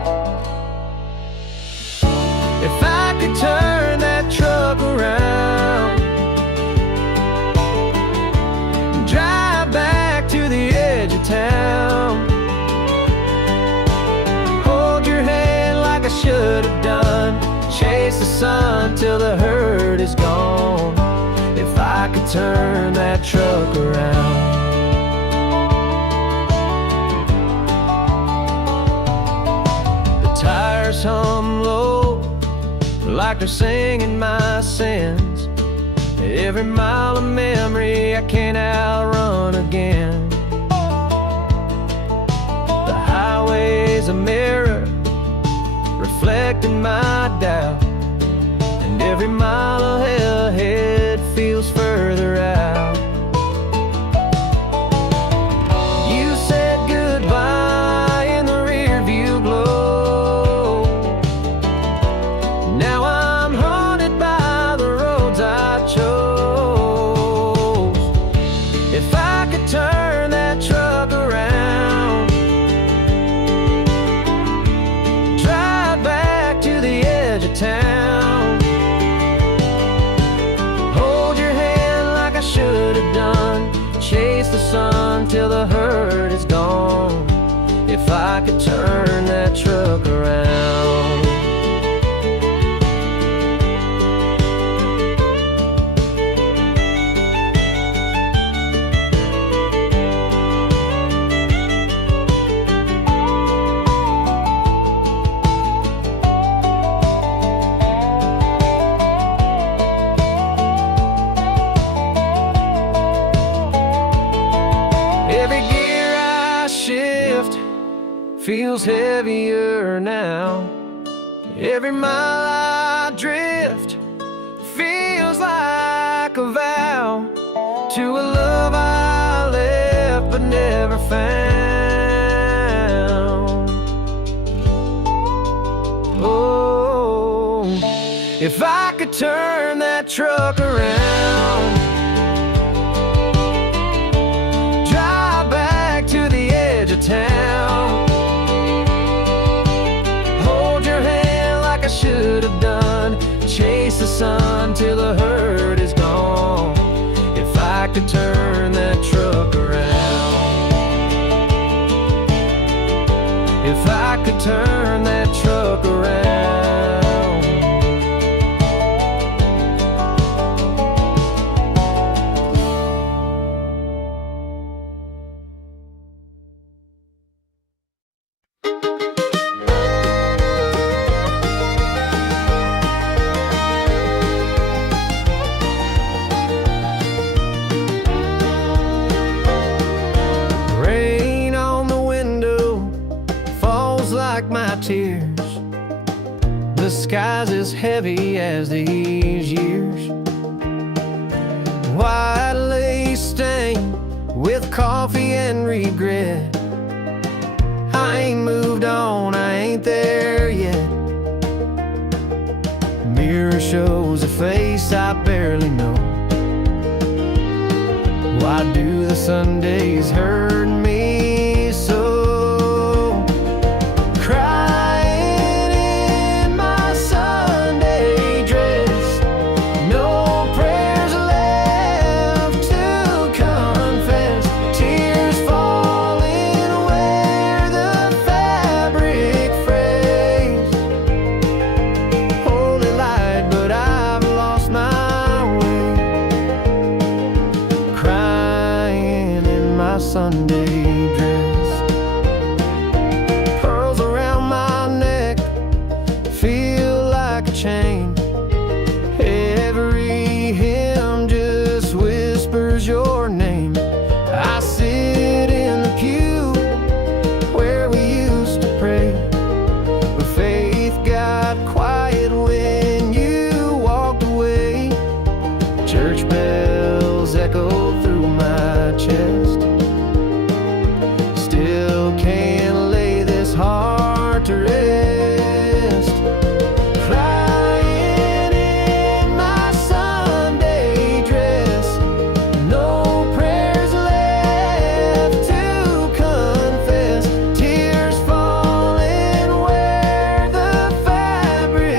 sun till the hurt is gone. If I could turn that truck around. The tires hum low like they're singing my sins. Every mile of memory I can't outrun again. The highway's a mirror reflecting my doubt, and every mile ahead feels further out. You said goodbye in the rearview glow. Now I'm haunted by the roads I chose. If I could turn that truck around, drive back to the edge of town, hold your hand like I should have done, chase the sun till the hurt is gone. If I could turn that truck around. Every gear I shift feels heavier now. Every mile I drift feels like a vow to a love I left but never found. Oh, if I could turn that truck around, town, hold your hand like I should have done, chase the sun till the hurt is gone. If I could turn that truck around, if I could turn that truck around. Like my tears, the sky's as heavy as these years. White lace stained with coffee and regret. I ain't moved on, I ain't there yet. Mirror shows a face I barely know. Why do the Sundays hurt me so? Sunday dress, pearls around my neck feel like a chain. Every hymn just whispers your name. I sit in the pew where we used to pray, but faith got quiet when you walked away. Church bells echo through my chest. Still can't lay this heart to rest. Crying in my Sunday dress, no prayers left to confess. Tears falling where the fabric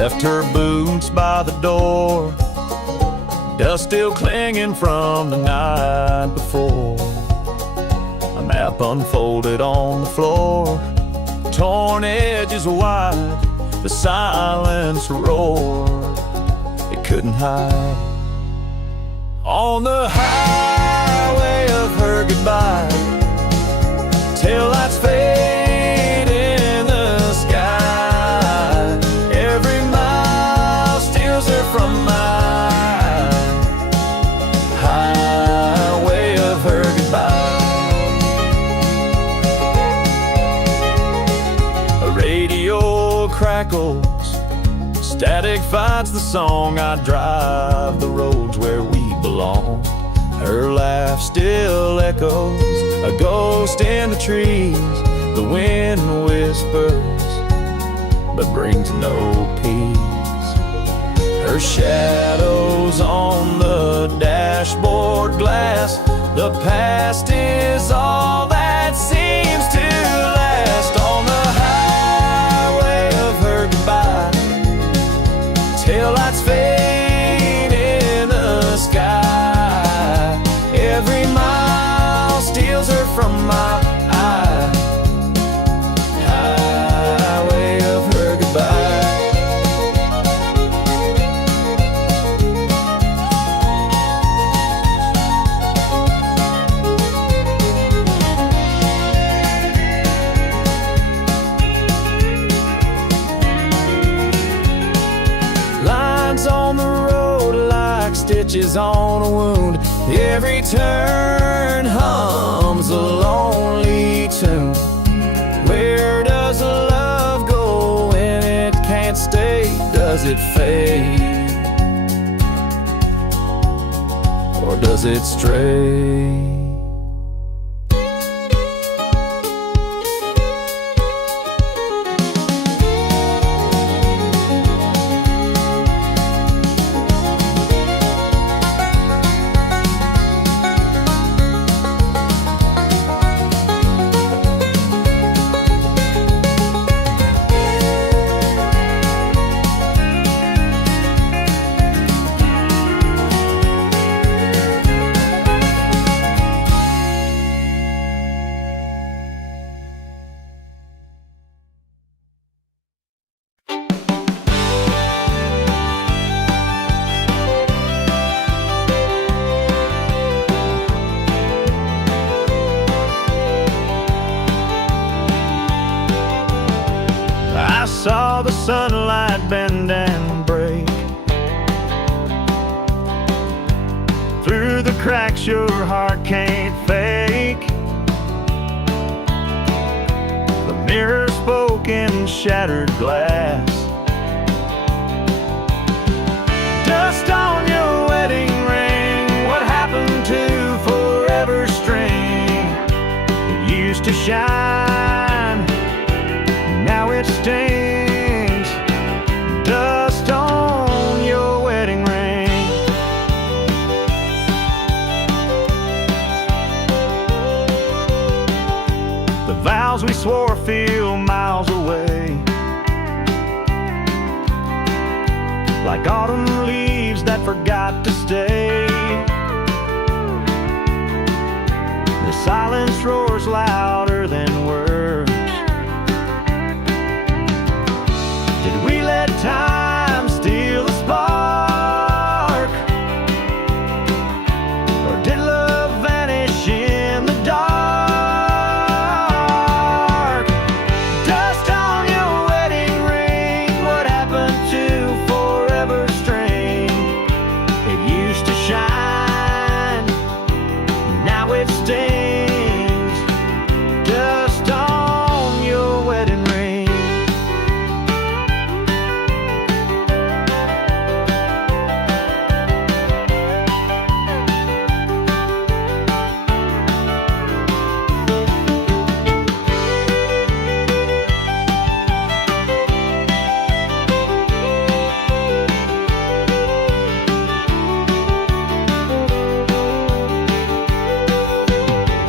Left her boots by the door, dust still clinging from the night before. A map unfolded on the floor, torn edges wide, the silence roared, it couldn't hide. On the highway of her goodbye, taillights fade in the sky. Every mile steals her from my highway of her goodbye. A radio crackles, static fights the song. I drive the roads where we belong. Her laugh still echoes, a ghost in the trees. The wind whispers, but brings no peace. Her shadow's on the dashboard glass. The past is all that seems to last. On the highway of her goodbye, taillights fade in the sky. Every mile steals her from my highway of her goodbye. Lines on the road like stitches on a wound. Every turn hums a lonely tune. Where does love go when it can't stay? Does it fade, or does it stray? I saw the sunlight bend and break through the cracks your heart can't fake. The mirror spoke in shattered glass. Dust on your wedding ring. What happened to forever string? It used to shine, now it stings. Dust on your wedding ring. The vows we swore feel miles away, like autumn leaves that forgot to stay. The silence roars louder than words. Did we let time steal the spark, or did love vanish in the dark? Dust on your wedding ring. What happened to forever string? It used to shine, now it stings. Dust on your wedding ring.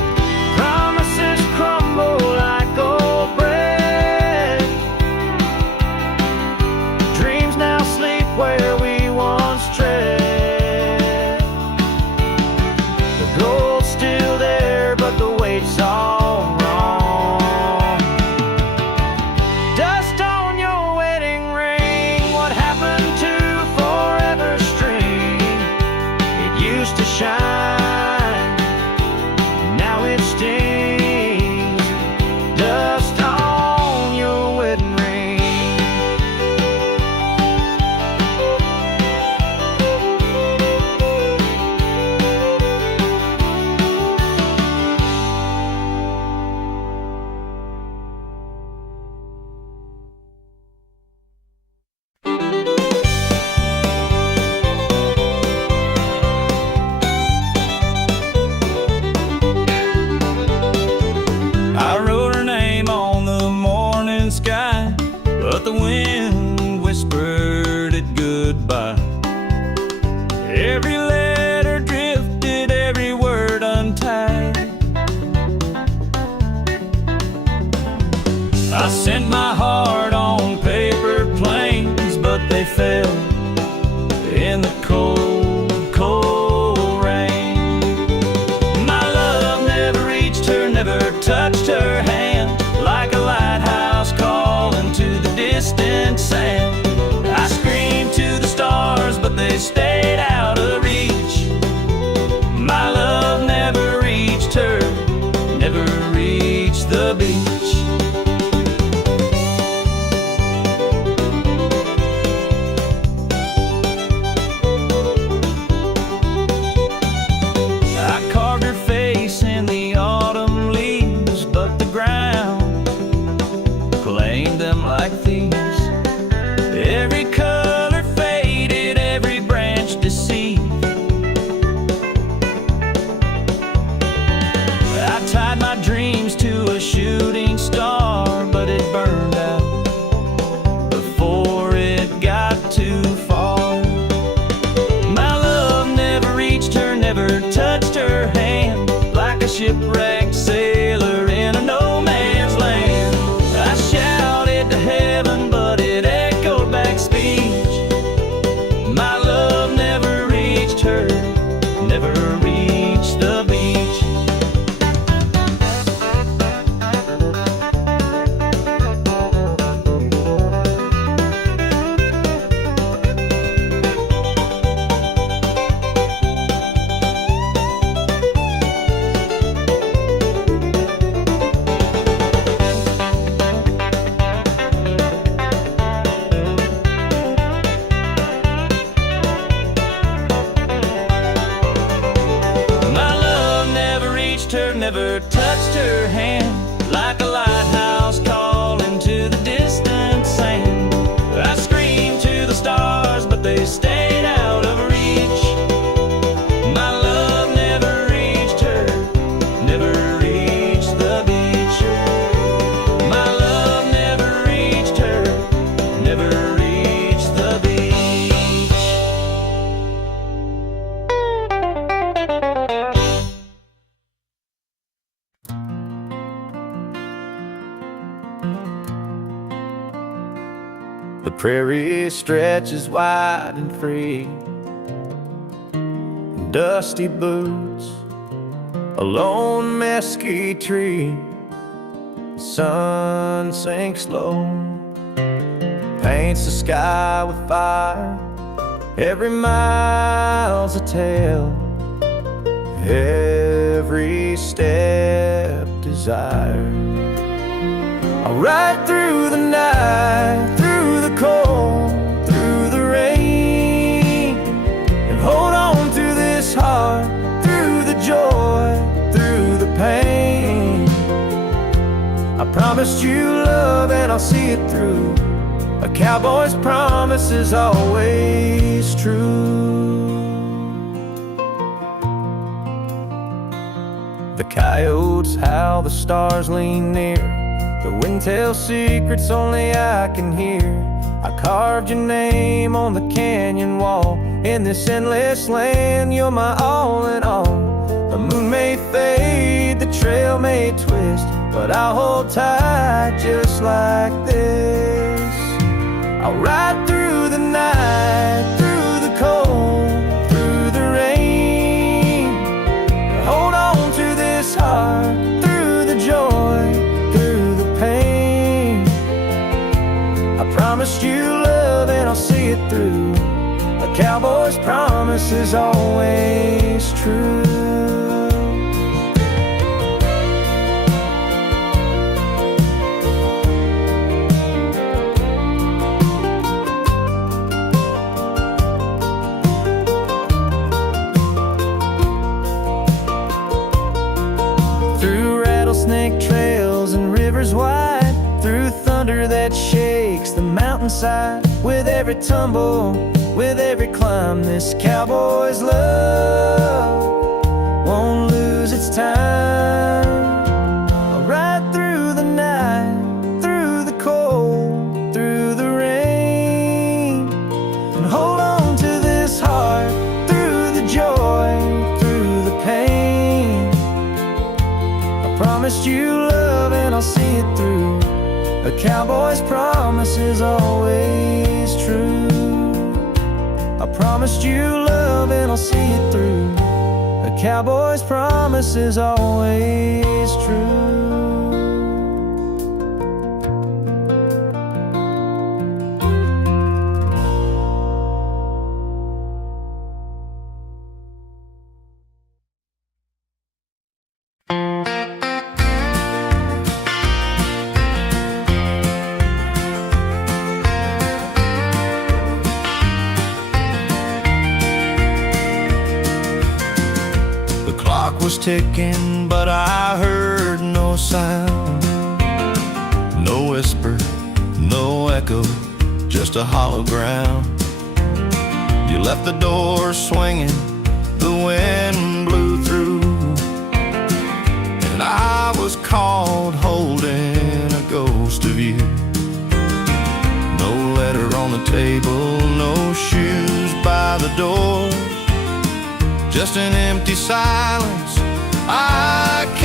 shipwrecked sailor in a no man's land. I shouted to heaven, but it echoed back speech. My love never reached her, never reached the beach. Never touched her hand, like a lighthouse calling to the distant sand. I screamed to the stars, but they stayed out of reach. My love never reached her, never reached the beach. My love never reached her, never reached the beach. The prairie stretches wide and free, dusty boots, a lone mesquite tree. The sun sinks low, paints the sky with fire. Every mile's a tale, every step desire. I'll ride through the night, through the cold, through the rain, and hold on to this heart, through the joy, through the pain. I promised you love and I'll see it through. A cowboy's promise is always true. The coyotes howl, the stars lean near. The wind tells secrets only I can hear. I carved your name on the canyon wall. In this endless land, you're my all in all. The moon may fade, the trail may twist, but I'll hold tight just like this. I'll ride through the night, through the cold, through the rain. Hold on to this heart, through the joy, I promised you love and I'll see it through. A cowboy's promise is always true. Through rattlesnake trails and rivers wide, through thunder that shakes the mountainside. With every tumble, with every climb, this cowboy's love won't lose its time. I'll ride through the night, through the cold, through the rain, and hold on to this heart, through the joy, through the pain. I promised you love and I'll see it through. A cowboy's promise is always true. I promised you love and I'll see it through. A cowboy's promise is always true. Was ticking, but I heard no sound. No whisper, no echo, just a hollow ground. You left the door swinging, the wind blew through, and I was caught holding a ghost of you. No letter on the table, no shoes by the door, just an empty silence I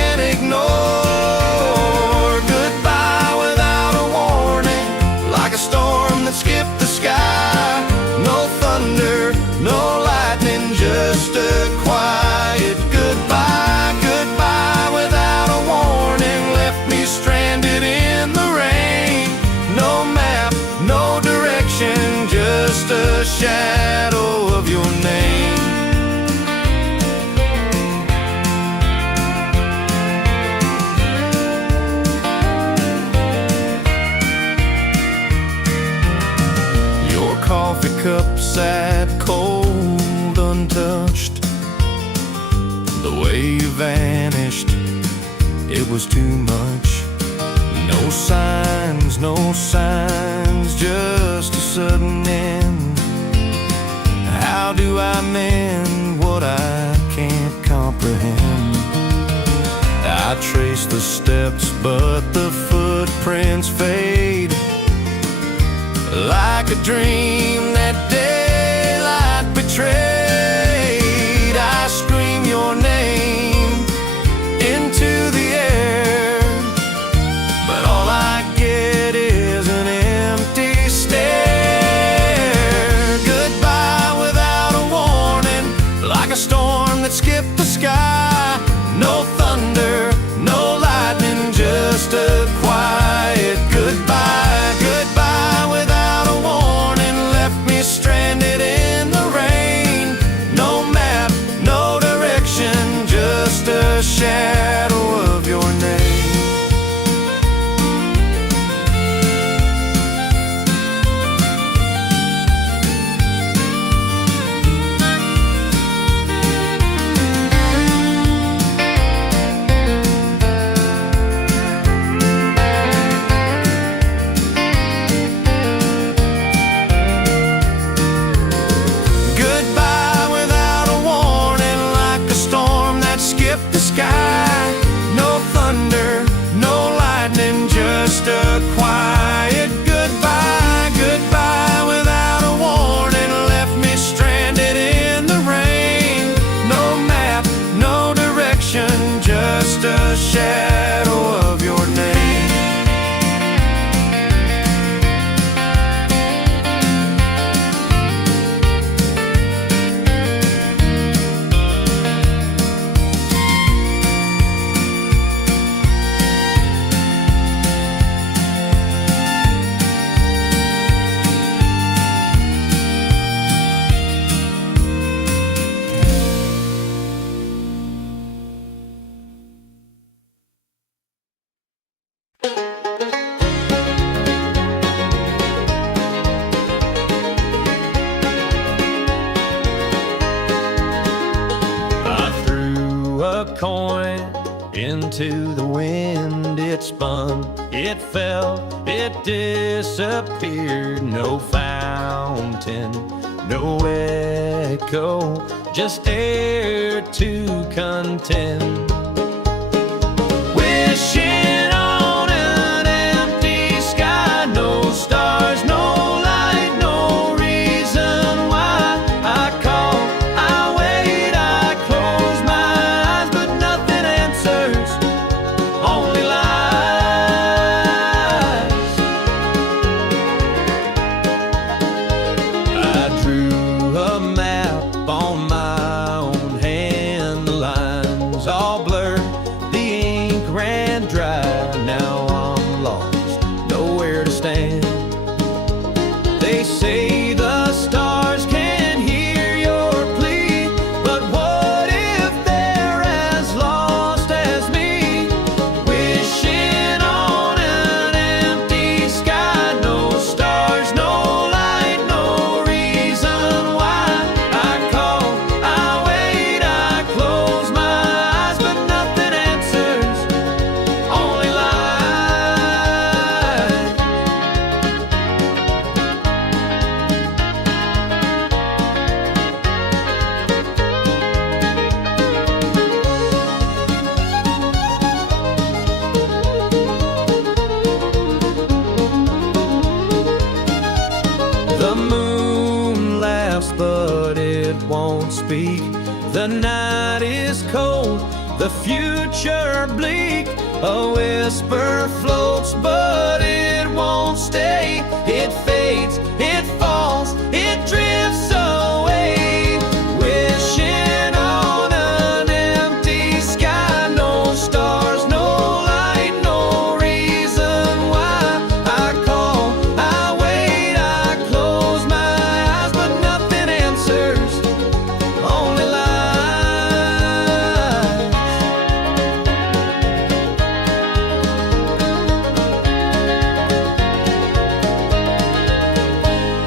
The way you vanished, it was too much. No signs, just a sudden end. How do I mend what I can't comprehend? I trace the steps, but the footprints fade. Like a dream that daylight betrayed, I scream your name into the air, but all I get is an empty stare. Goodbye without a warning, like a storm that skipped the sky. No thunder, no lightning, just a quiet goodbye. Goodbye without a warning, left me stranded in the rain. No map, no direction, just a shadow of your name. No thunder, no lightning, just a quiet goodbye. Goodbye without a warning, left me stranded in the rain. No map, no direction, just a shadow of your name. Coin into the wind, it spun, it fell, it disappeared. No fountain, no echo, just air to contend. Wishing on an empty sky, no stars, no light, no reason why. I call, I wait, I close my eyes, but nothing answers, only lies. I drew a map on my own hand, the lines all blurred, the ink ran dry. Now I'm lost, nowhere to stand. They say the stars can hear your plea, but what if they're as lost as me? Wishing on an empty sky, no stars, no light, no reason why. I call, I wait, I close my eyes, but nothing answers, only lies. The moon laughs, but it won't speak. The night is cold, the future bleak. A whisper floats, but it won't stay. It fades, it falls, it drifts away. Wishing on an empty sky, no stars, no light, no reason why. I call, I wait, I close my eyes, but nothing answers, only lies.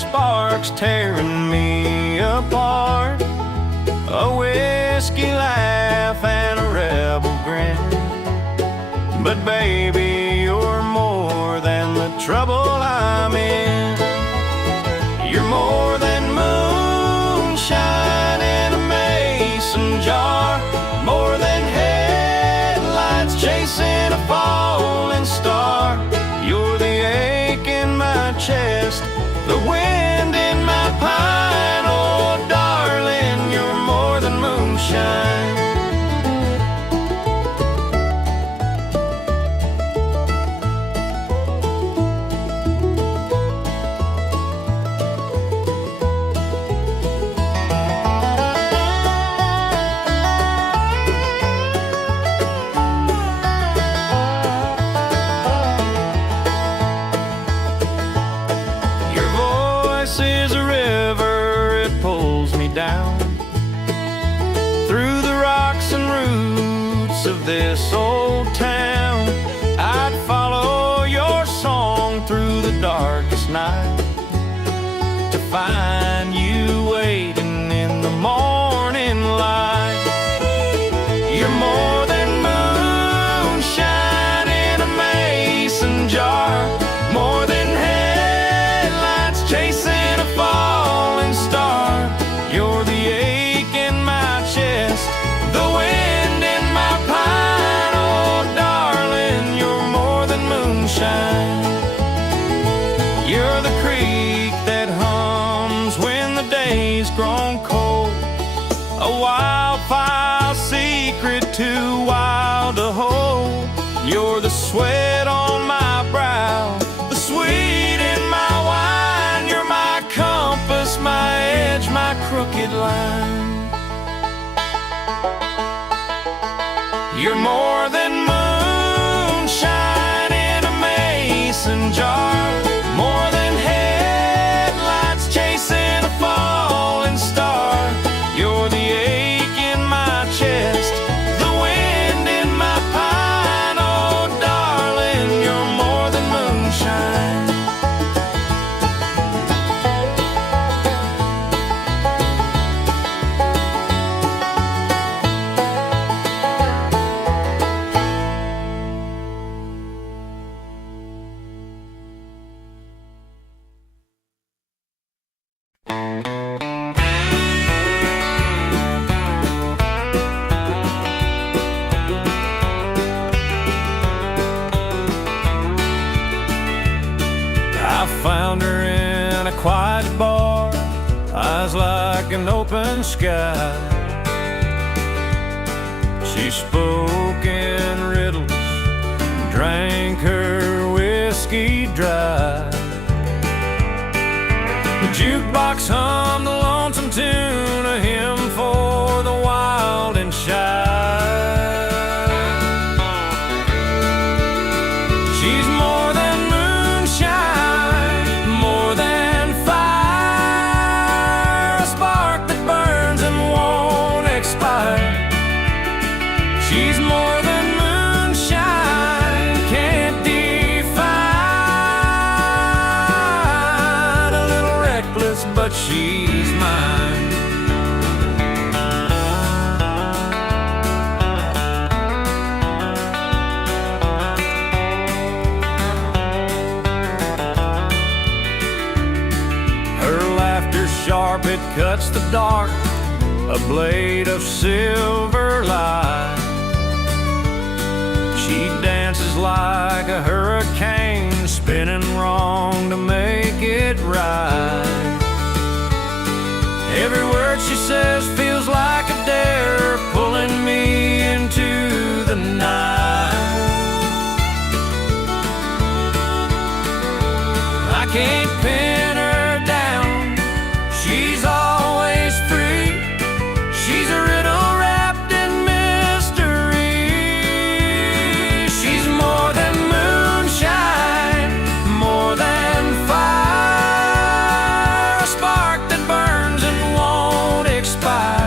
sparks tearing me apart, a whiskey laugh and a rebel grin. But baby, you're more than the trouble I'm in. You're more than moonshine in a mason jar, more than headlights chasing a falling star. You're the ache in my chest, the wind in my pine. Oh darling, you're more than moonshine. Is a river, it pulls me down through the rocks and roots of this old town. I'd follow your song through the darkest night to find you waiting in the morning light. You're more than moonshine in a mason jar, more than headlights chasing a falling star. You're the ache in my chest, the wind in my pine. Oh darling, you're more than moonshine. You're the creek that hums when the day's grown cold, a wildfire secret too wild to hold. You're the sweat on my brow, the sweet in my wine. You're my compass, my edge, my crooked line. You're more than moonshine in a mason jar, more than headlights chasing a falling star. You're the ache in my chest, the wind in my pine. Oh darling, you're more than moonshine. I found her in a quiet bar, eyes like an open sky. She spoke in riddles, drank her whiskey dry. The jukebox hummed the lonesome tune, a hymn for the wild and shy. She's more than moonshine, more than fire, a spark that burns and won't expire. She's more than moonshine, can't define, a little reckless, but she's mine. Sharp, it cuts the dark, a blade of silver light. She dances like a hurricane, spinning wrong to make it right. Every word she says feels like a dare, pulling me into the night. I can't pin her down, she's always free. She's a riddle wrapped in mystery. She's more than moonshine, more than fire, a spark that burns and won't expire.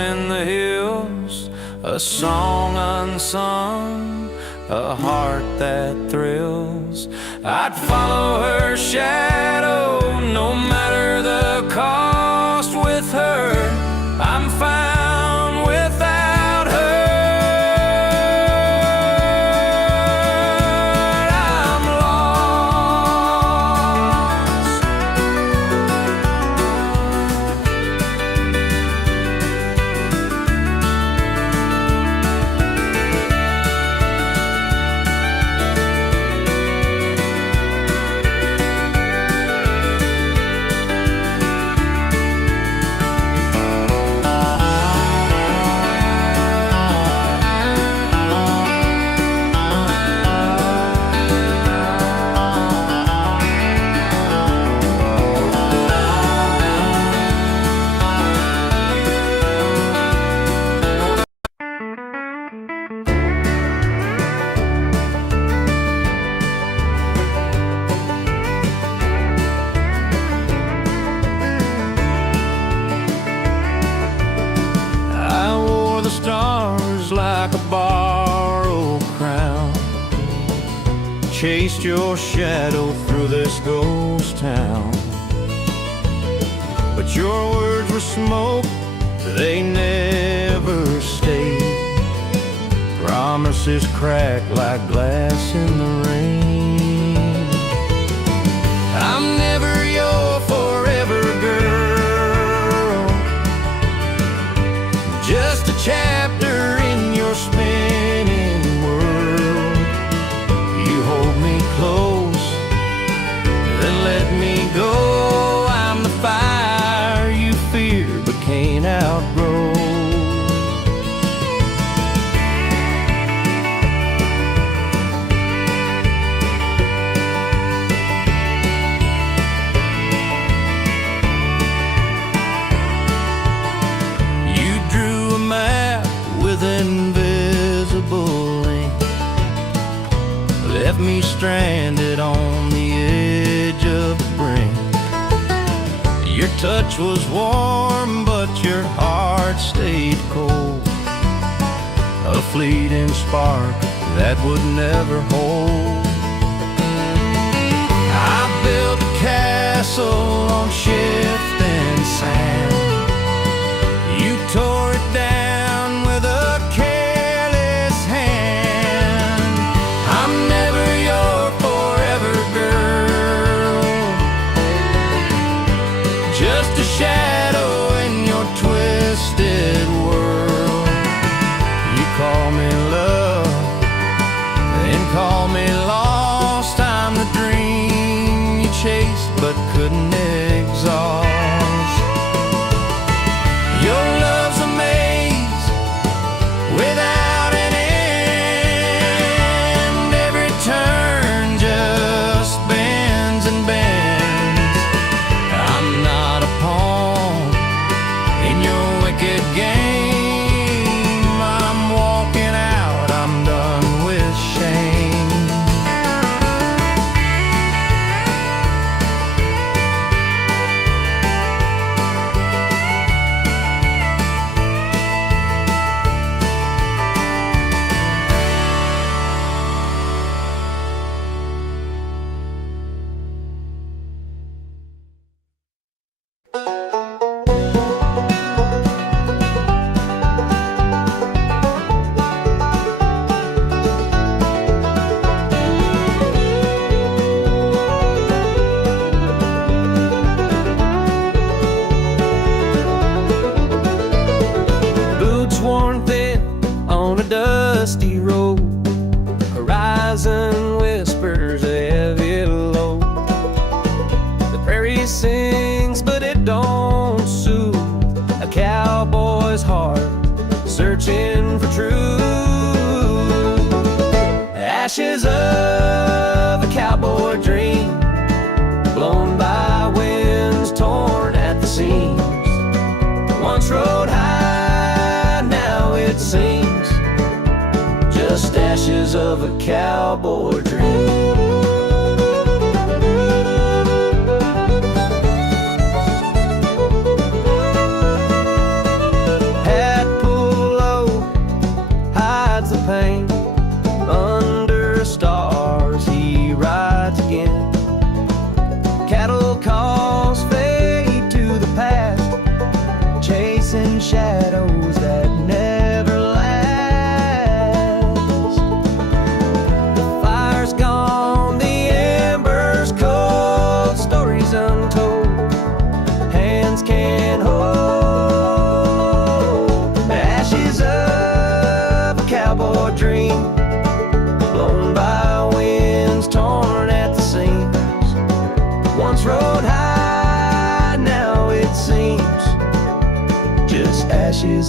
in the hills, a song unsung, a heart that thrills. I'd follow her shadow, no matter the cost. With her, I'm found. Without her, I'm lost. Stars like a borrowed crown, chased your shadow through this ghost town. But your words were smoke, they never stayed. Promises crack like glass in the rain. I'm never your forever girl, just a chapter in your spinning world. You hold me close, then let me go. I'm the fire you fear but can't outgrow. Invisible ink left me stranded on the edge of the brink. Your touch was warm, but your heart stayed cold, a fleeting spark that would never hold. I built a castle on shifting sand. You tore it down with a careless hand. I'm never your forever girl, just a shadow in your twisted world. You call me love, then call me lost. I'm the dream you chased but couldn't exhaust. Your love's a maze without an end. Every turn just bends and bends. I'm not a pawn in your wicked game. I'm walking out, I'm done with shame. Worn thin on a dusty road, horizon whispers a heavy load. The prairie sings, but it don't soothe a cowboy's heart searching for truth. Ashes of a cowboy dream, blown by winds torn at the seams. Once rode high, now it seems just ashes of a cowboy dream.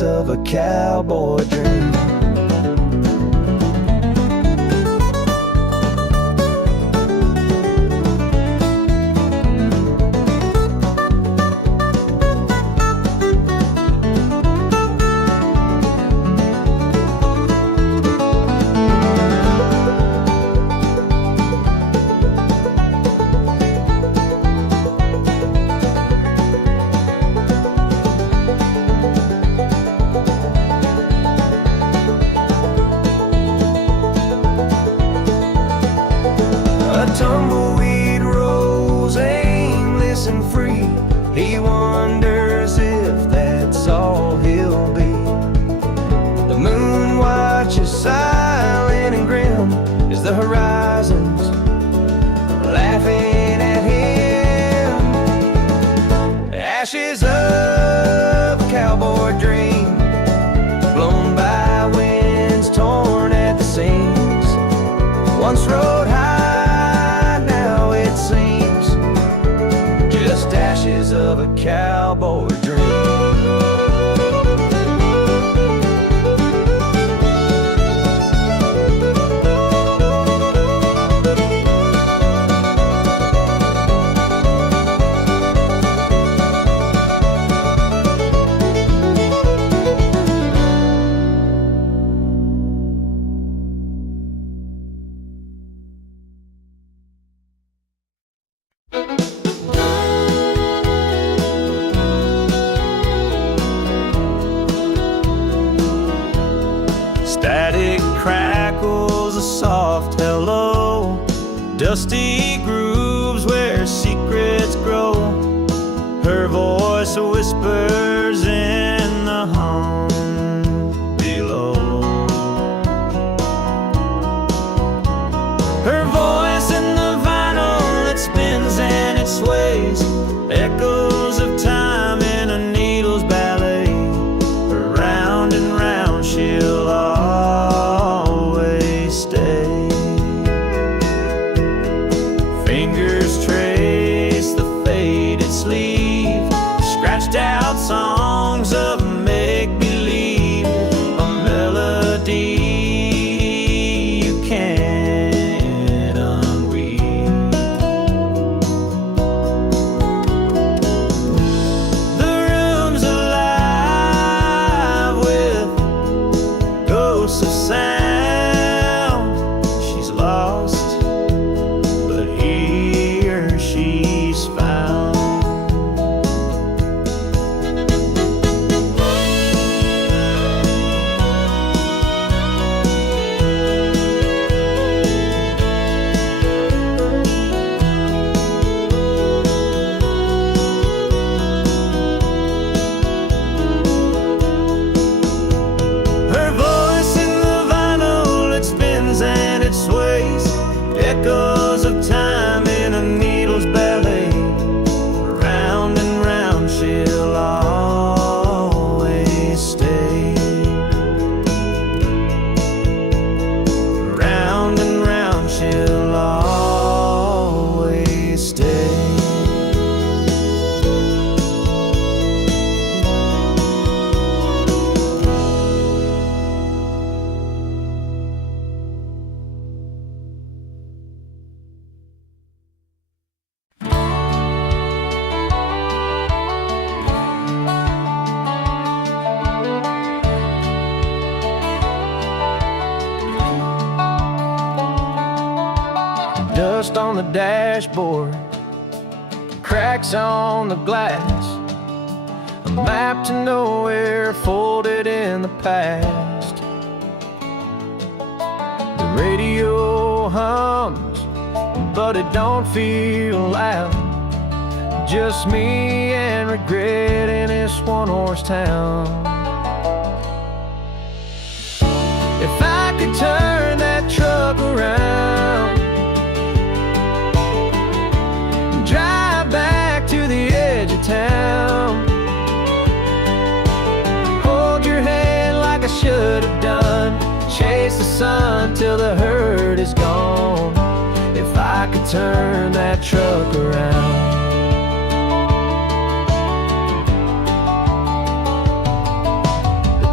ashes of a cowboy dream. Tumbleweed rose aimless and free. He wonders if that's all he'll be. The moon watches silent and grim as the horizons laughing at him. Ashes of a cowboy dream, blown by winds torn at the seams. Once rode high, ashes of a cowboy dream. Static crackles, a soft hello, dusty grooves where secrets grow. Her voice whispers in the hum below. Her voice in the vinyl, it spins and it sways, echoes of time in a needle's ballet. Round and round she'll always stay. Fingers trace the faded sleeve, scratched out songs of make-believe, a melody you can't unweave. The room's alive with ghosts of sound. She's lost, but here she's found. Her voice in the vinyl, it spins and it sways, echoes of time in a needle's ballet. Round and round she'll always stay. Round and round she'll always stay. Dust on the dashboard, cracks on the glass, a map to nowhere folded in the past. The radio hums, but it don't feel loud. Just me and regret in this one-horse town. If I could turn that truck around, drive back to the edge of town, hold your hand like I should have done, chase the sun till the hurt is gone. If I could turn that truck around.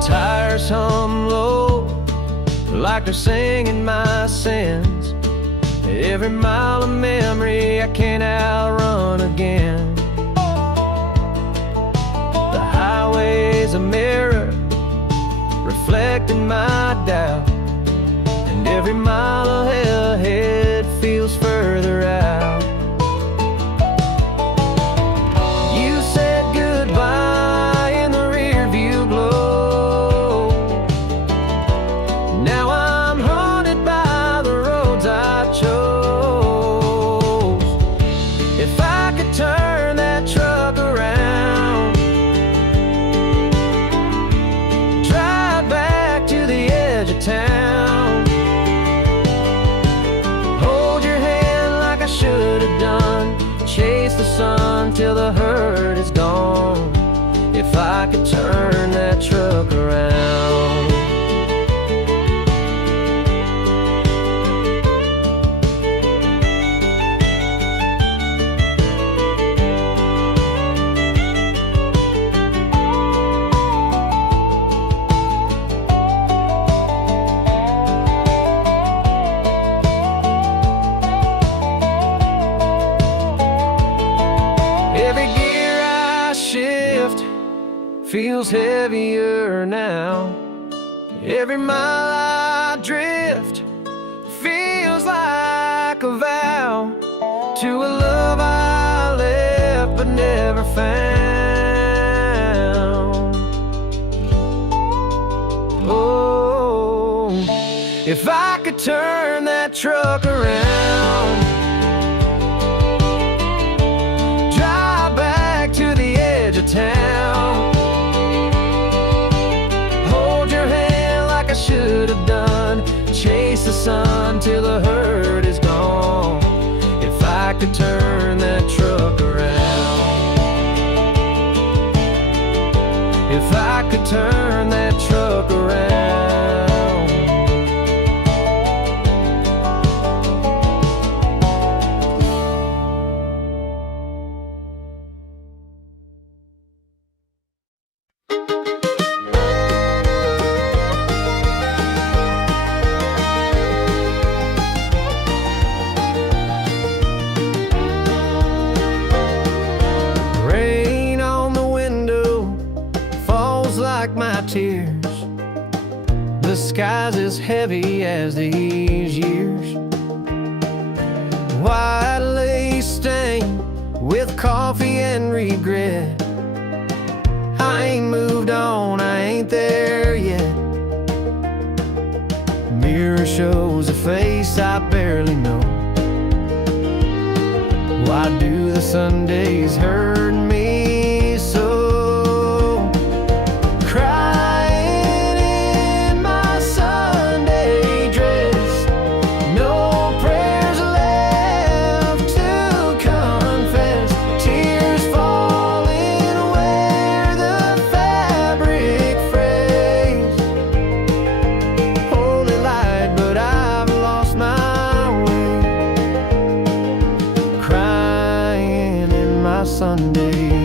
wires hum low, like they're singing my sins. Every mile of memory I can't outrun again. The highway's a mirror reflecting my doubt, and every mile ahead feels further out. You said goodbye in the rearview glow. Now I'm haunted by the roads I chose. If I could turn that truck around, drive back to the edge of town, hold your hand like I should have done, chase the sun till the hurt is gone. If I could turn that truck around. Every gear I shift feels heavier now. Every mile I drift feels like a vow to a love I left but never found. Oh, if I could turn that truck around, town, hold your hand like I should have done, chase the sun till the hurt is gone. If I could turn that truck around, if I could turn that truck around. Like my tears, the sky's as heavy as these years. White lace stained with coffee and regret. I ain't moved on, I ain't there yet. Mirror shows a face I barely know. Why do the Sundays hurt me so? Sunday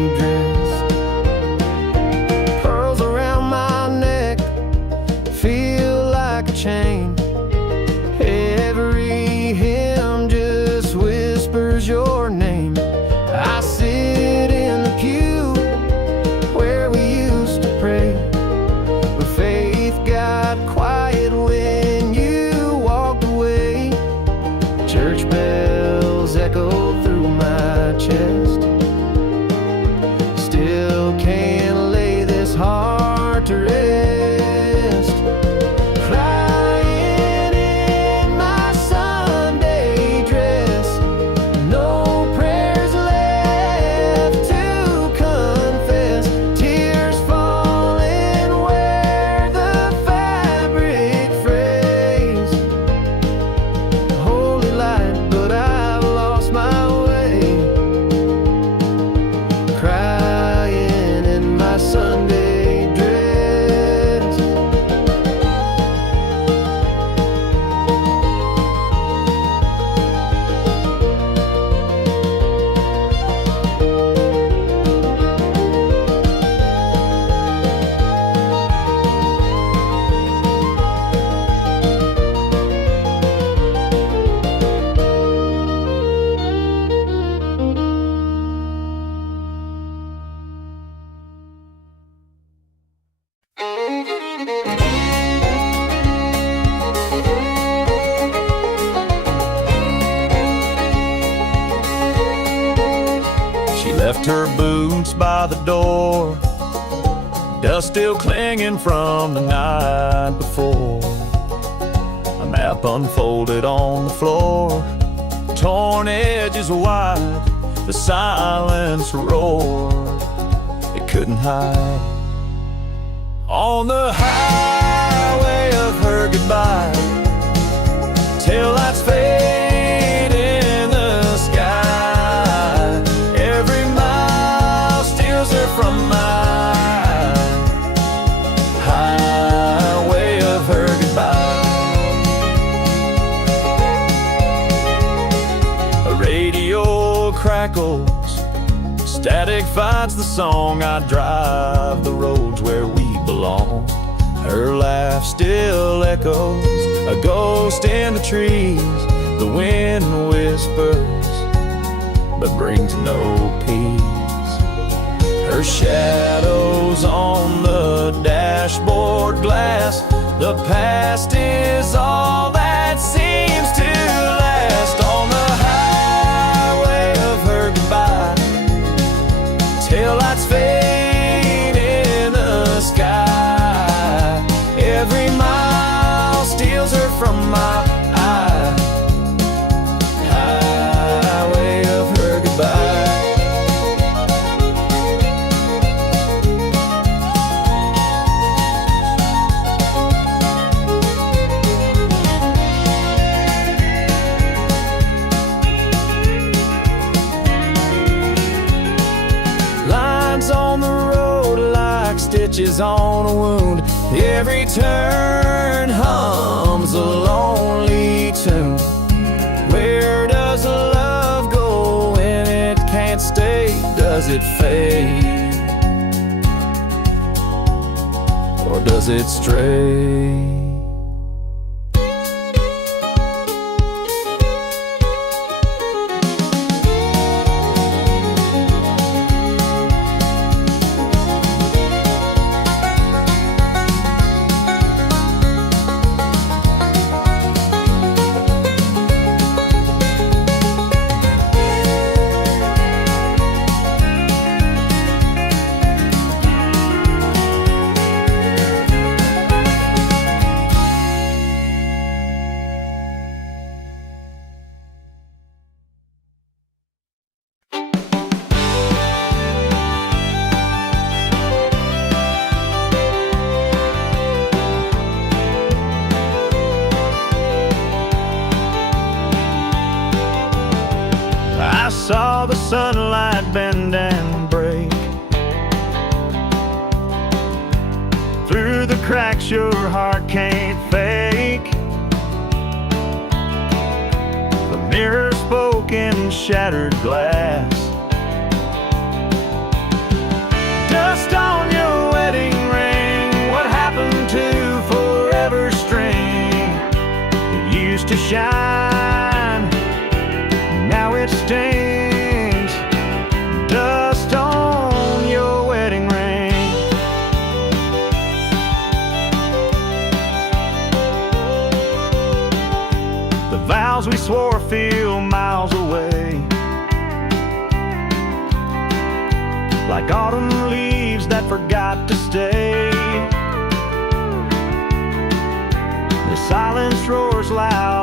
left her boots by the door, dust still clinging from the night before. A map unfolded on the floor, torn edges wide, the silence roared, it couldn't hide. On the highway of her goodbye, taillights fade in the sky. Every mile steals her from my highway of her goodbye. A radio crackles, static fights the song. I drive the roads where we belong. Her laugh still echoes, a ghost in the trees. The wind whispers, but brings no peace. Her shadow's on the dashboard glass. The past is all that seems to last. On the highway of her goodbye, taillights fade in the sky. Every mile steals her from my highway of her goodbye. Lines on the road like stitches on a wound. Every turn hums a lonely tune. Where does love go when it can't stay? Does it fade, or does it stray? I saw the sunlight bend and break through the cracks your heart can't fake. The mirror spoke in shattered glass. Dust on your wedding ring. What happened to forever string? It used to shine, now it stings. Dust on your wedding ring. The vows we swore feel miles away, like autumn leaves that forgot to stay. The silence roars loud